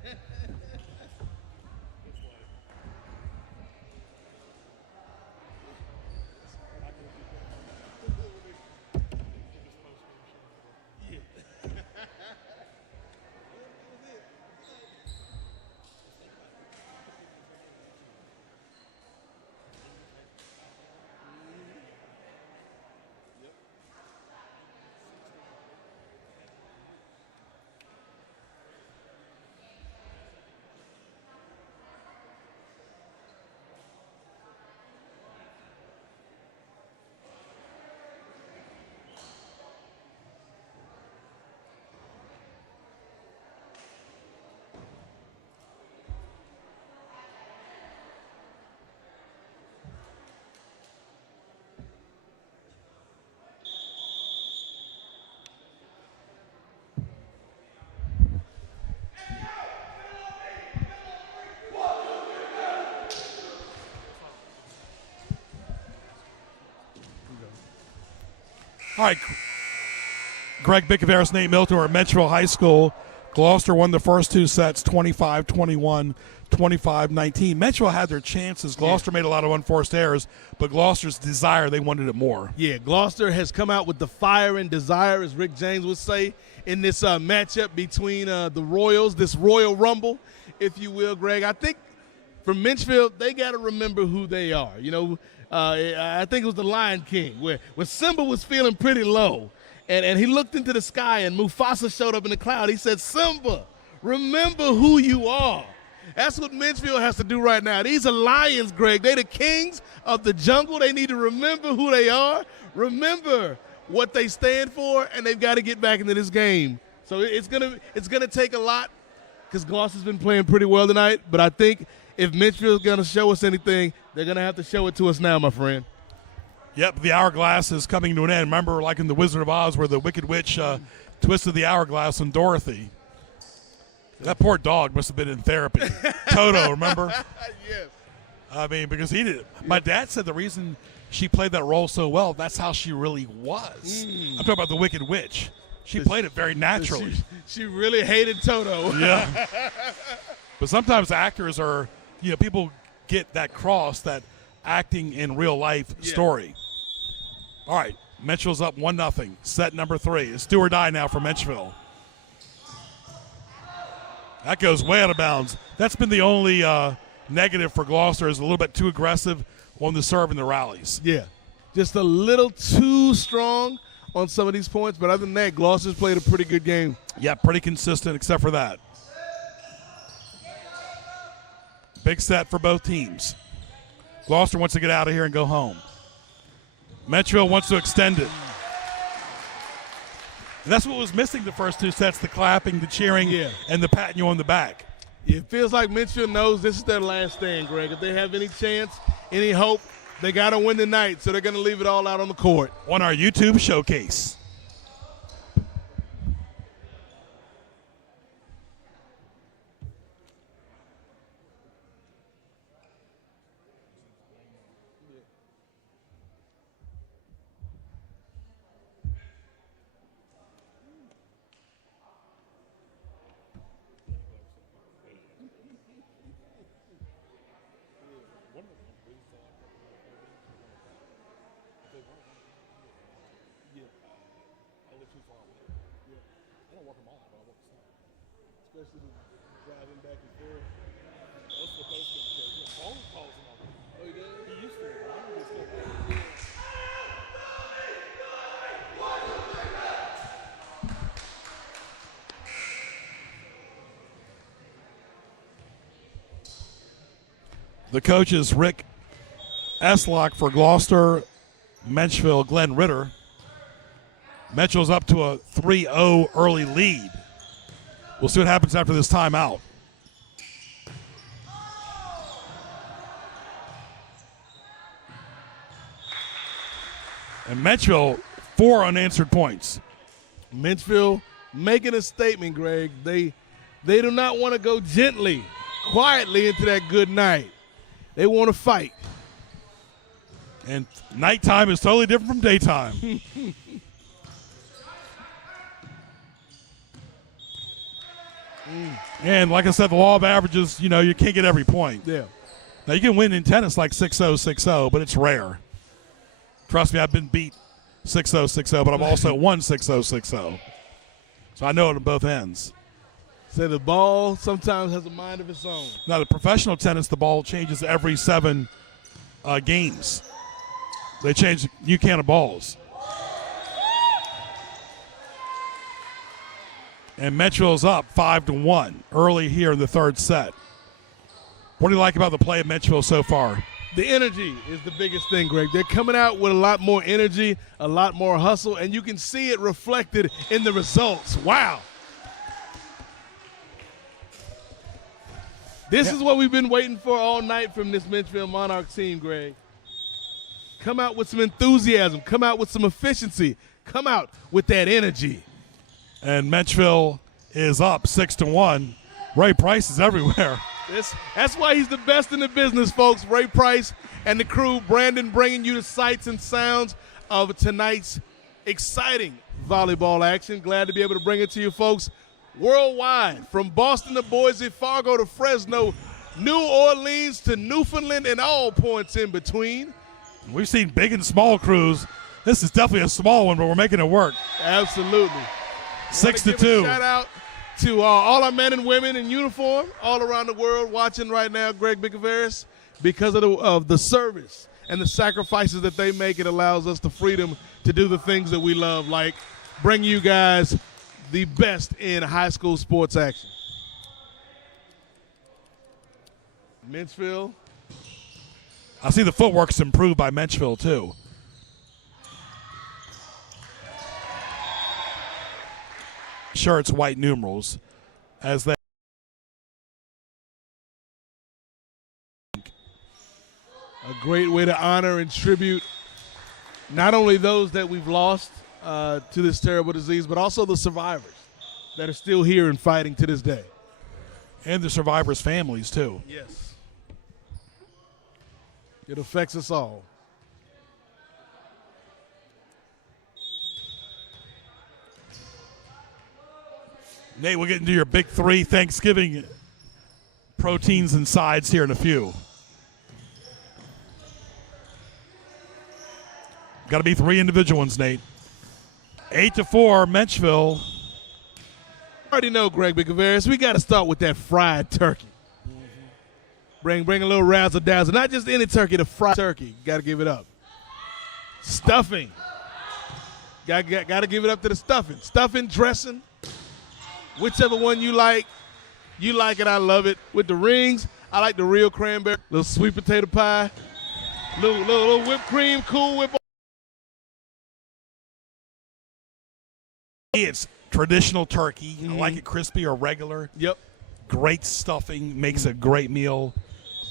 All right. Greg Bickaveris, Nate Milton are at Menchville High School. Gloucester won the first two sets 25-21, 25-19. Menchville had their chances. Gloucester made a lot of unforced errors, but Gloucester's desire, they wanted it more. Yeah, Gloucester has come out with the fire and desire, as Rick James would say, in this matchup between the Royals, this Royal Rumble, if you will, Greg. I think for Menchville, they got to remember who they are. You know, I think it was the Lion King, where Simba was feeling pretty low, and he looked into the sky, and Mufasa showed up in the cloud. He said, Simba, remember who you are. That's what Menchville has to do right now. These are lions, Greg. They're the kings of the jungle. They need to remember who they are, remember what they stand for, and they've got to get back into this game. So it's gonna take a lot, because Gloucester's been playing pretty well tonight, but I think if Menchville's going to show us anything, they're going to have to show it to us now, my friend. Yep, the hourglass is coming to an end. Remember, like in The Wizard of Oz, where the Wicked Witch twisted the hourglass on Dorothy. That poor dog must have been in therapy. Toto, remember? Yes. I mean, because he did. My dad said the reason she played that role so well, that's how she really was. I'm talking about the Wicked Witch. She played it very naturally. She really hated Toto. Yeah. But sometimes actors are, you know, people get that cross, that acting in real life story. All right, Menchville's up 1-0. Set number 3. It's do or die now for Menchville. That goes way out of bounds. That's been the only negative for Gloucester, is a little bit too aggressive on the serve and the rallies. Yeah, just a little too strong on some of these points. But other than that, Gloucester's played a pretty good game. Yeah, pretty consistent except for that. Big set for both teams. Gloucester wants to get out of here and go home. Menchville wants to extend it. And that's what was missing the first two sets, the clapping, the cheering, and the patting you on the back. It feels like Menchville knows this is their last stand, Greg. If they have any chance, any hope, they got to win tonight, so they're going to leave it all out on the court. On our YouTube showcase. Especially driving back and forth. what Coach can say. Paul calls him on it. Oh, he did? He used to. I remember he still does. The coach is Rick Eslock for Gloucester, Menchville, Glenn Ritter. Menchville's up to a 3-0 early lead. We'll see what happens after this timeout. And Menchville, 4 unanswered points. Menchville making a statement, Greg. They do not want to go gently, quietly into that good night. They want to fight. And nighttime is totally different from daytime. And like I said, the law of averages, you can't get every point. Yeah. Now, you can win in tennis like 6-0, 6-0, but it's rare. Trust me, I've been beat 6-0, 6-0, but I've also won 6-0, 6-0. So I know it on both ends. So the ball sometimes has a mind of its own. Now, the professional tennis, the ball changes every 7 games. They change a new can of balls. And Menchville's up 5-1 early here in the third set. What do you like about the play of Menchville so far? The energy is the biggest thing, Greg. They're coming out with a lot more energy, a lot more hustle, and you can see it reflected in the results. Wow. This is what we've been waiting for all night from this Menchville Monarch team, Greg. Come out with some enthusiasm. Come out with some efficiency. Come out with that energy. And Menchville is up 6-1. Ray Price is everywhere. That's why he's the best in the business, folks. Ray Price and the crew, Brandon, bringing you the sights and sounds of tonight's exciting volleyball action. Glad to be able to bring it to you, folks, worldwide, from Boston to Boise, Fargo to Fresno, New Orleans to Newfoundland, and all points in between. We've seen big and small crews. This is definitely a small one, but we're making it work. Absolutely. 6-2. Shout out to all our men and women in uniform all around the world watching right now, Greg Bicaveras. Because of the service and the sacrifices that they make, it allows us the freedom to do the things that we love, like bring you guys the best in high school sports action. Menchville. I see the footwork's improved by Menchville, too. Sure, it's white numerals as they. A great way to honor and tribute not only those that we've lost to this terrible disease, but also the survivors that are still here and fighting to this day. And the survivors' families, too. Yes. It affects us all. Nate, we'll get into your big 3 Thanksgiving proteins and sides here in a few. Got to be 3 individual ones, Nate. 8-4, Menchville. I already know, Greg Bicaveras, we got to start with that fried turkey. Bring a little razzle dazzle. Not just any turkey, the fried turkey. Got to give it up. Stuffing. Got to give it up to the stuffing. Stuffing, dressing, whichever one you like. You like it, I love it. With the rings, I like the real cranberry. Little sweet potato pie. Little whipped cream, Cool Whip. It's traditional turkey. I like it crispy or regular. Yep. Great stuffing, makes a great meal.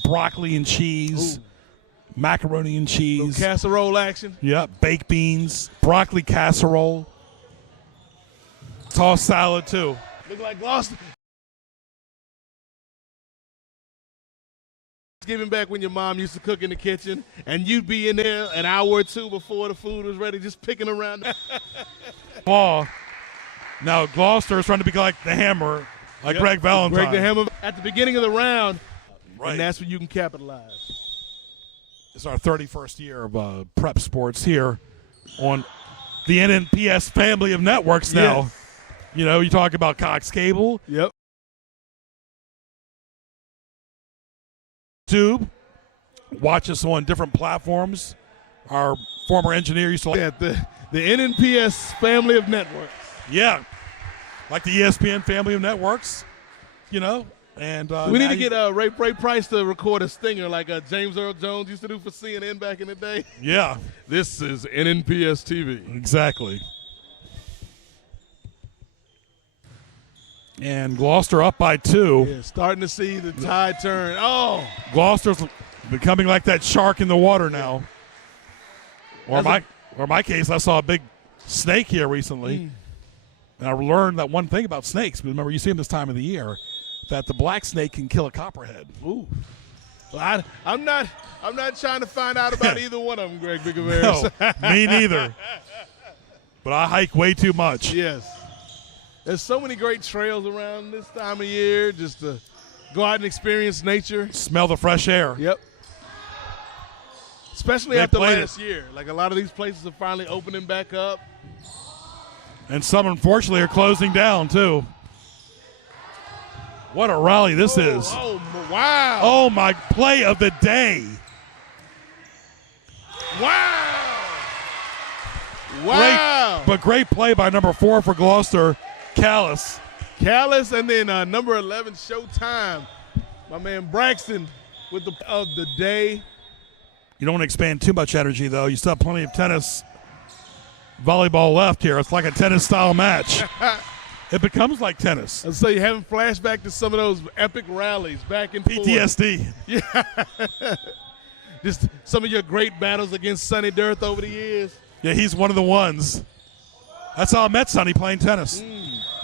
Broccoli and cheese, macaroni and cheese. Little casserole action. Yep, baked beans, broccoli casserole. Tossed salad, too. Look like Gloucester. Giving back when your mom used to cook in the kitchen and you'd be in there an hour or 2 before the food was ready, just picking around. Ball. Now Gloucester is trying to be like the Hammer, like Greg Valentine. Greg the Hammer at the beginning of the round, right. And that's when you can capitalize. It's our 31st year of prep sports here on the NNPS family of networks now. Yes. You know, you talk about Cox Cable. Yep. YouTube. Watch us on different platforms. Our former engineer used to like. Yeah, the NNPS family of networks. Yeah, like the ESPN family of networks, you know. And we need to get Ray Price to record a stinger like James Earl Jones used to do for CNN back in the day. Yeah. This is NNPS TV. Exactly. And Gloucester up by 2. Yeah, starting to see the tide turn. Oh! Gloucester's becoming like that shark in the water now. Or my case, I saw a big snake here recently. And I learned that one thing about snakes. Remember, you see them this time of the year, that the black snake can kill a copperhead. Ooh. Well, I'm not trying to find out about either one of them, Greg Bigaveras. No, me neither. But I hike way too much. Yes. There's so many great trails around this time of year just to go out and experience nature. Smell the fresh air. Yep. Especially after last year. Like a lot of these places are finally opening back up. And some, unfortunately, are closing down, too. What a rally this is. Oh, wow. Oh, my play of the day. Wow. Wow. Great play by number 4 for Gloucester, Callis. Callis, and then number 11, Showtime. My man Braxton with the of the day. You don't want to expand too much energy, though. You still have plenty of tennis, volleyball left here. It's like a tennis-style match. It becomes like tennis. And so you're having flashback to some of those epic rallies back in PTSD. Yeah. Just some of your great battles against Sonny Dirth over the years. Yeah, he's one of the ones. That's how I met Sonny playing tennis.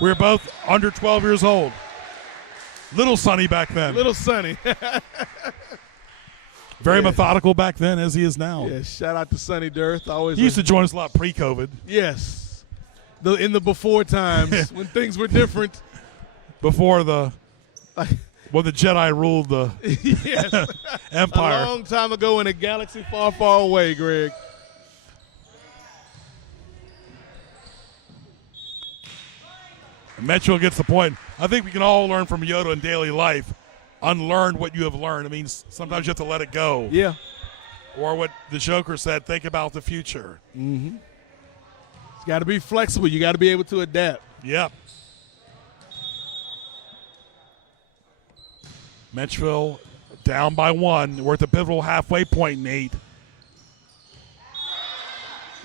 We were both under 12 years old. Little Sonny back then. Little Sonny. Very methodical back then, as he is now. Yeah, shout out to Sonny Dirth. Always he used to join us a lot pre-COVID. Yes. In the before times when things were different. Before when the Jedi ruled the yes. Empire. A long time ago in a galaxy far, far away, Greg. Menchville gets the point. I think we can all learn from Yoda in daily life. Unlearn what you have learned. It means sometimes you have to let it go. Yeah. Or what the Joker said, think about the future. Mm-hmm. It's got to be flexible. You got to be able to adapt. Yep. Menchville down by 1. We're at the pivotal halfway point, Nate.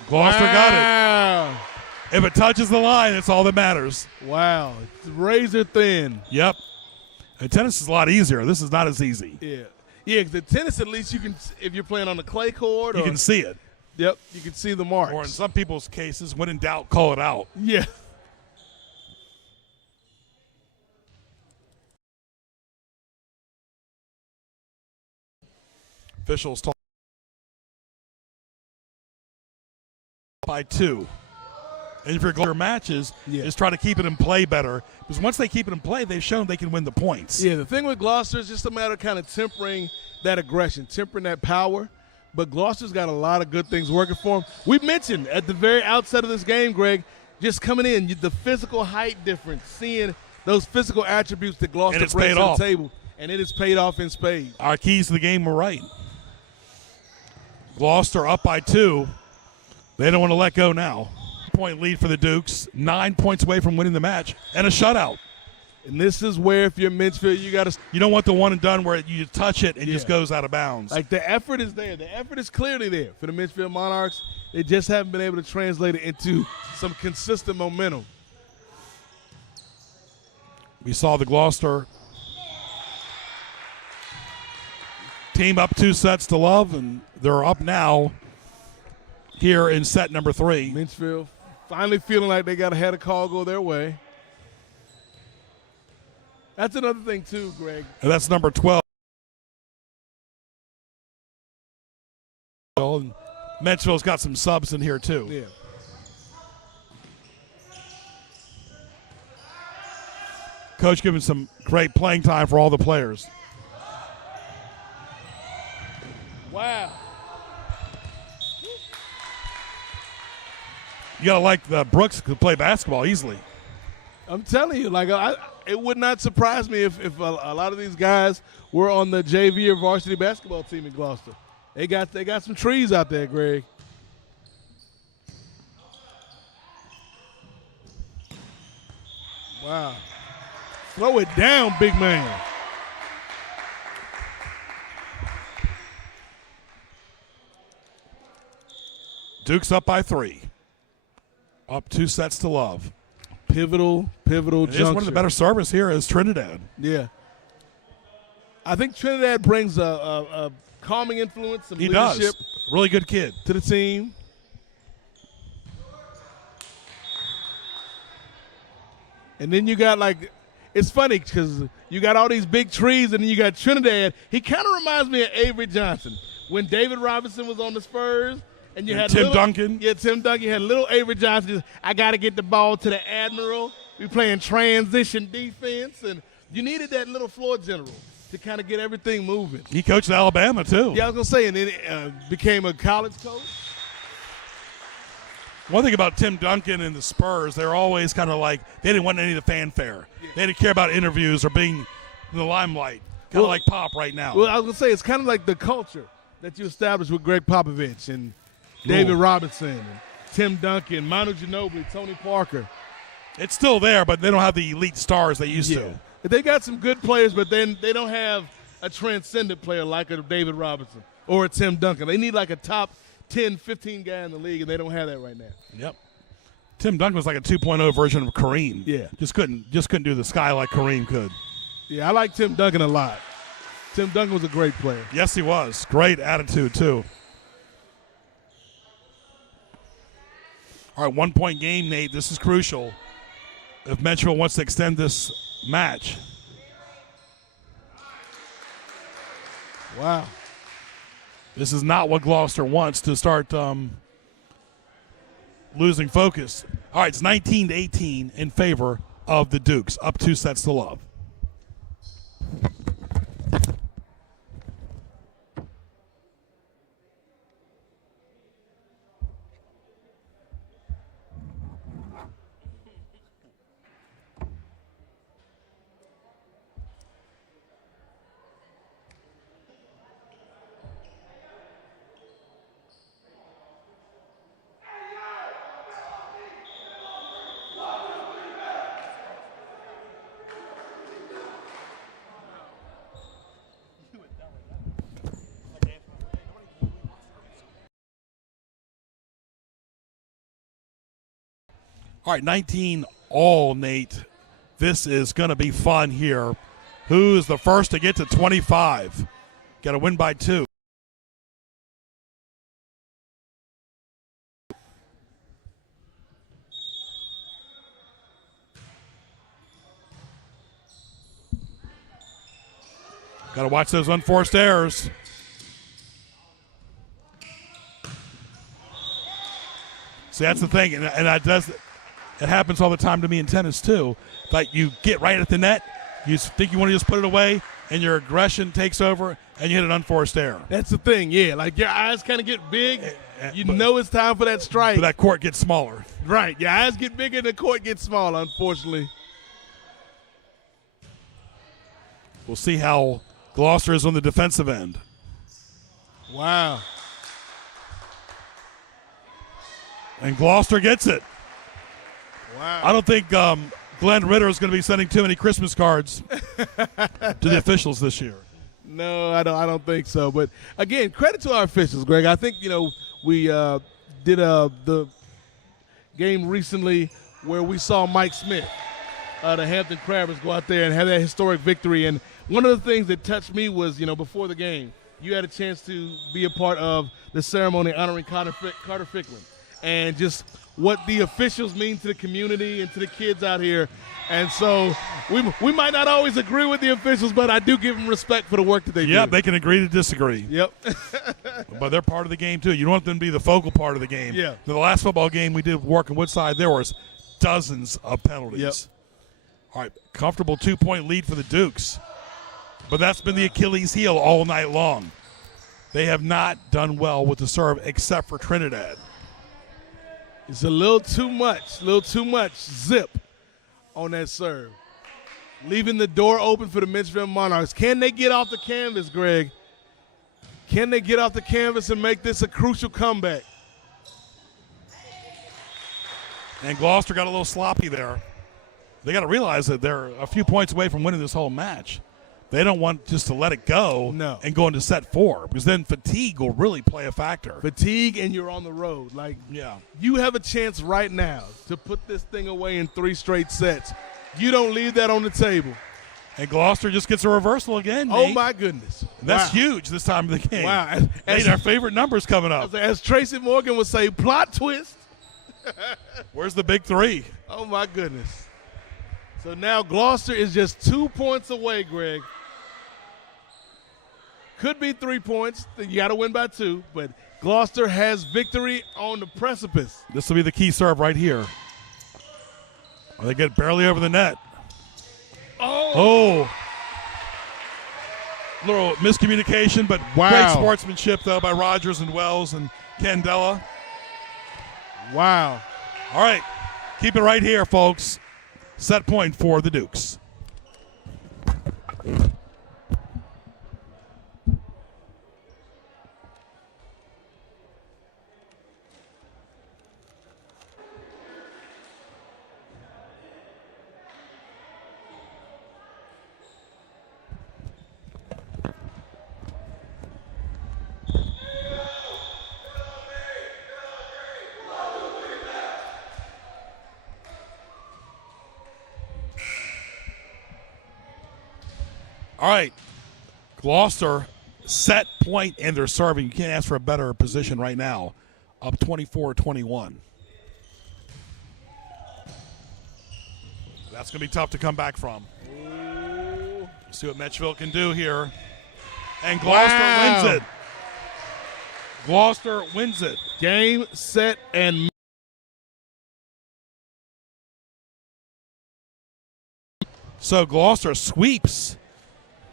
Gloucester got it. If it touches the line, it's all that matters. Wow. It's razor thin. Yep. And tennis is a lot easier. This is not as easy. Yeah. Yeah, the tennis, at least you can, if you're playing on the clay court. You can see it. Yep, you can see the marks. Or in some people's cases, when in doubt, call it out. Yeah. Officials talk by 2. And if you're going to matches, is try to keep it in play better. Because once they keep it in play, they've shown they can win the points. Yeah, the thing with Gloucester is just a matter of kind of tempering that aggression, tempering that power. But Gloucester's got a lot of good things working for them. We mentioned at the very outset of this game, Greg, just coming in, the physical height difference, seeing those physical attributes that Gloucester brings to the table. And it has paid off in spades. Our keys to the game were right. Gloucester up by 2. They don't want to let go now. Point lead for the Dukes, 9 points away from winning the match, and a shutout. And this is where, if you're Menchville, you don't want the one and done where you touch it and just goes out of bounds. Like the effort is there. The effort is clearly there for the Menchville Monarchs. They just haven't been able to translate it into some consistent momentum. We saw the Gloucester team up 2 sets to love, and they're up now here in set number 3. Menchville finally feeling like they got had a call go their way. That's another thing too, Greg. And that's number 12. And Menchville's got some subs in here too. Yeah. Coach giving some great playing time for all the players. Wow. You gotta like the Brooks could play basketball easily. I'm telling you, like it would not surprise me if a lot of these guys were on the JV or varsity basketball team in Gloucester. They got some trees out there, Greg. Wow. Throw it down, big man. Duke's up by 3. Up 2 sets to love. Pivotal It is one of the better servers here is Trinidad. Yeah. I think Trinidad brings a calming influence, some He leadership does. Really good kid. to the team. And then you got it's funny because you got all these big trees and then you got Trinidad. He kind of reminds me of Avery Johnson when David Robinson was on the Spurs. And you had Tim Duncan. Yeah, Tim Duncan. You had little Avery Johnson. I got to get the ball to the Admiral. We playing transition defense. And you needed that little floor general to kind of get everything moving. He coached Alabama, too. Yeah, I was going to say, and then became a college coach. One thing about Tim Duncan and the Spurs, they're always kind of like, they didn't want any of the fanfare. Yeah. They didn't care about interviews or being in the limelight. Kind of like Pop right now. Well, I was going to say, it's kind of like the culture that you established with Greg Popovich and David Robinson, and Tim Duncan, Manu Ginobili, Tony Parker. It's still there, but they don't have the elite stars they used to. They got some good players, but then they don't have a transcendent player like a David Robinson or a Tim Duncan. They need like a top 10, 15 guy in the league, and they don't have that right now. Yep. Tim Duncan was like a 2.0 version of Kareem. Yeah. Just couldn't do the sky like Kareem could. Yeah, I like Tim Duncan a lot. Tim Duncan was a great player. Yes, he was. Great attitude, too. All right, 1-point game, Nate. This is crucial if Menchville wants to extend this match. Wow. This is not what Gloucester wants to start losing focus. All right, it's 19-18 in favor of the Dukes, up 2 sets to love. All right, 19 all, Nate. This is going to be fun here. Who's the first to get to 25? Got to win by 2. Got to watch those unforced errors. See, that's the thing, and that does. It happens all the time to me in tennis too. Like you get right at the net, you think you want to just put it away, and your aggression takes over, and you hit an unforced error. That's the thing, yeah. Like your eyes kind of get big. You know it's time for that strike. But that court gets smaller. Right. Your eyes get bigger, and the court gets smaller, unfortunately. We'll see how Gloucester is on the defensive end. Wow. And Gloucester gets it. Wow. I don't think Glenn Ritter is going to be sending too many Christmas cards to the officials this year. No, I don't think so. But, again, credit to our officials, Greg. I think, we did the game recently where we saw Mike Smith, the Hampton Crabbers, go out there and have that historic victory. And one of the things that touched me was, before the game, you had a chance to be a part of the ceremony honoring Carter Ficklin. And just what the officials mean to the community and to the kids out here. And so we might not always agree with the officials, but I do give them respect for the work that they do. Yeah, they can agree to disagree. Yep. But they're part of the game, too. You don't want them to be the focal part of the game. Yeah. The last football game we did work in Woodside, there was dozens of penalties. Yep. All right, comfortable 2-point lead for the Dukes. But that's been the Achilles heel all night long. They have not done well with the serve except for Trinidad. It's a little too much zip on that serve. leaving the door open for the Menchville Monarchs. Can they get off the canvas, Greg? Can they get off the canvas and make this a crucial comeback? And Gloucester got a little sloppy there. They got to realize that they're a few points away from winning this whole match. They don't want just to let it go and go into set 4 because then fatigue will really play a factor. Fatigue and you're on the road. You have a chance right now to put this thing away in 3 straight sets. You don't leave that on the table. And Gloucester just gets a reversal again, Oh, Nate. my goodness. That's huge this time of the game. Wow. Nate, our favorite numbers coming up. As Tracy Morgan would say, plot twist. Where's the big 3? Oh, my goodness. So now Gloucester is just 2 points away, Greg. Could be 3 points. You got to win by 2, but Gloucester has victory on the precipice. This will be the key serve right here. They get barely over the net. Oh. Little miscommunication, but great sportsmanship, though, by Rogers and Wells and Candela. Wow. All right. Keep it right here, folks. Set point for the Dukes. All right, Gloucester set point and they're serving. You can't ask for a better position right now. Up 24-21. That's going to be tough to come back from. See what Menchville can do here. And Gloucester wins it. Gloucester wins it. Game, set, and so Gloucester sweeps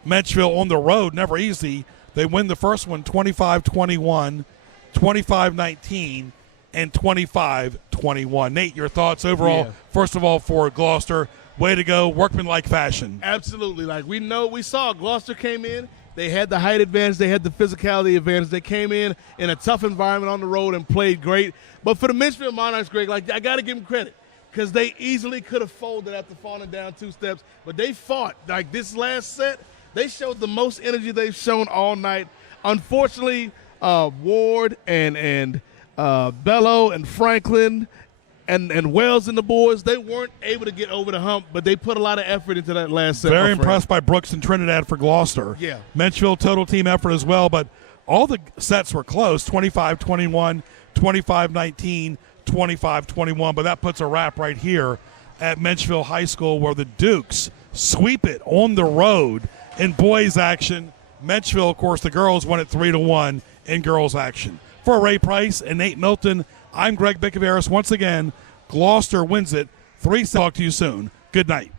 Menchville on the road, never easy. They win the first one 25-21, 25-19, and 25-21. Nate, your thoughts overall? First of all, for Gloucester, way to go, workmanlike fashion. Absolutely. We saw Gloucester came in. They had the height advantage. They had the physicality advantage. They came in a tough environment on the road and played great. But for the Menchville Monarchs, Greg, I got to give them credit because they easily could have folded after falling down 2 steps. But they fought. This last set, they showed the most energy they've shown all night. Unfortunately, Ward and Bello and Franklin and Wells and the boys, they weren't able to get over the hump, but they put a lot of effort into that last set. Very impressed by Brooks and Trinidad for Gloucester. Yeah. Menchville, total team effort as well, but all the sets were close, 25-21, 25-19, 25-21, but that puts a wrap right here at Menchville High School where the Dukes sweep it on the road in boys action. Menchville, of course, the girls won it 3-1 in girls action. For Ray Price and Nate Milton, I'm Greg Bicaveras. Once again, Gloucester wins it 3-7. Talk to you soon. Good night.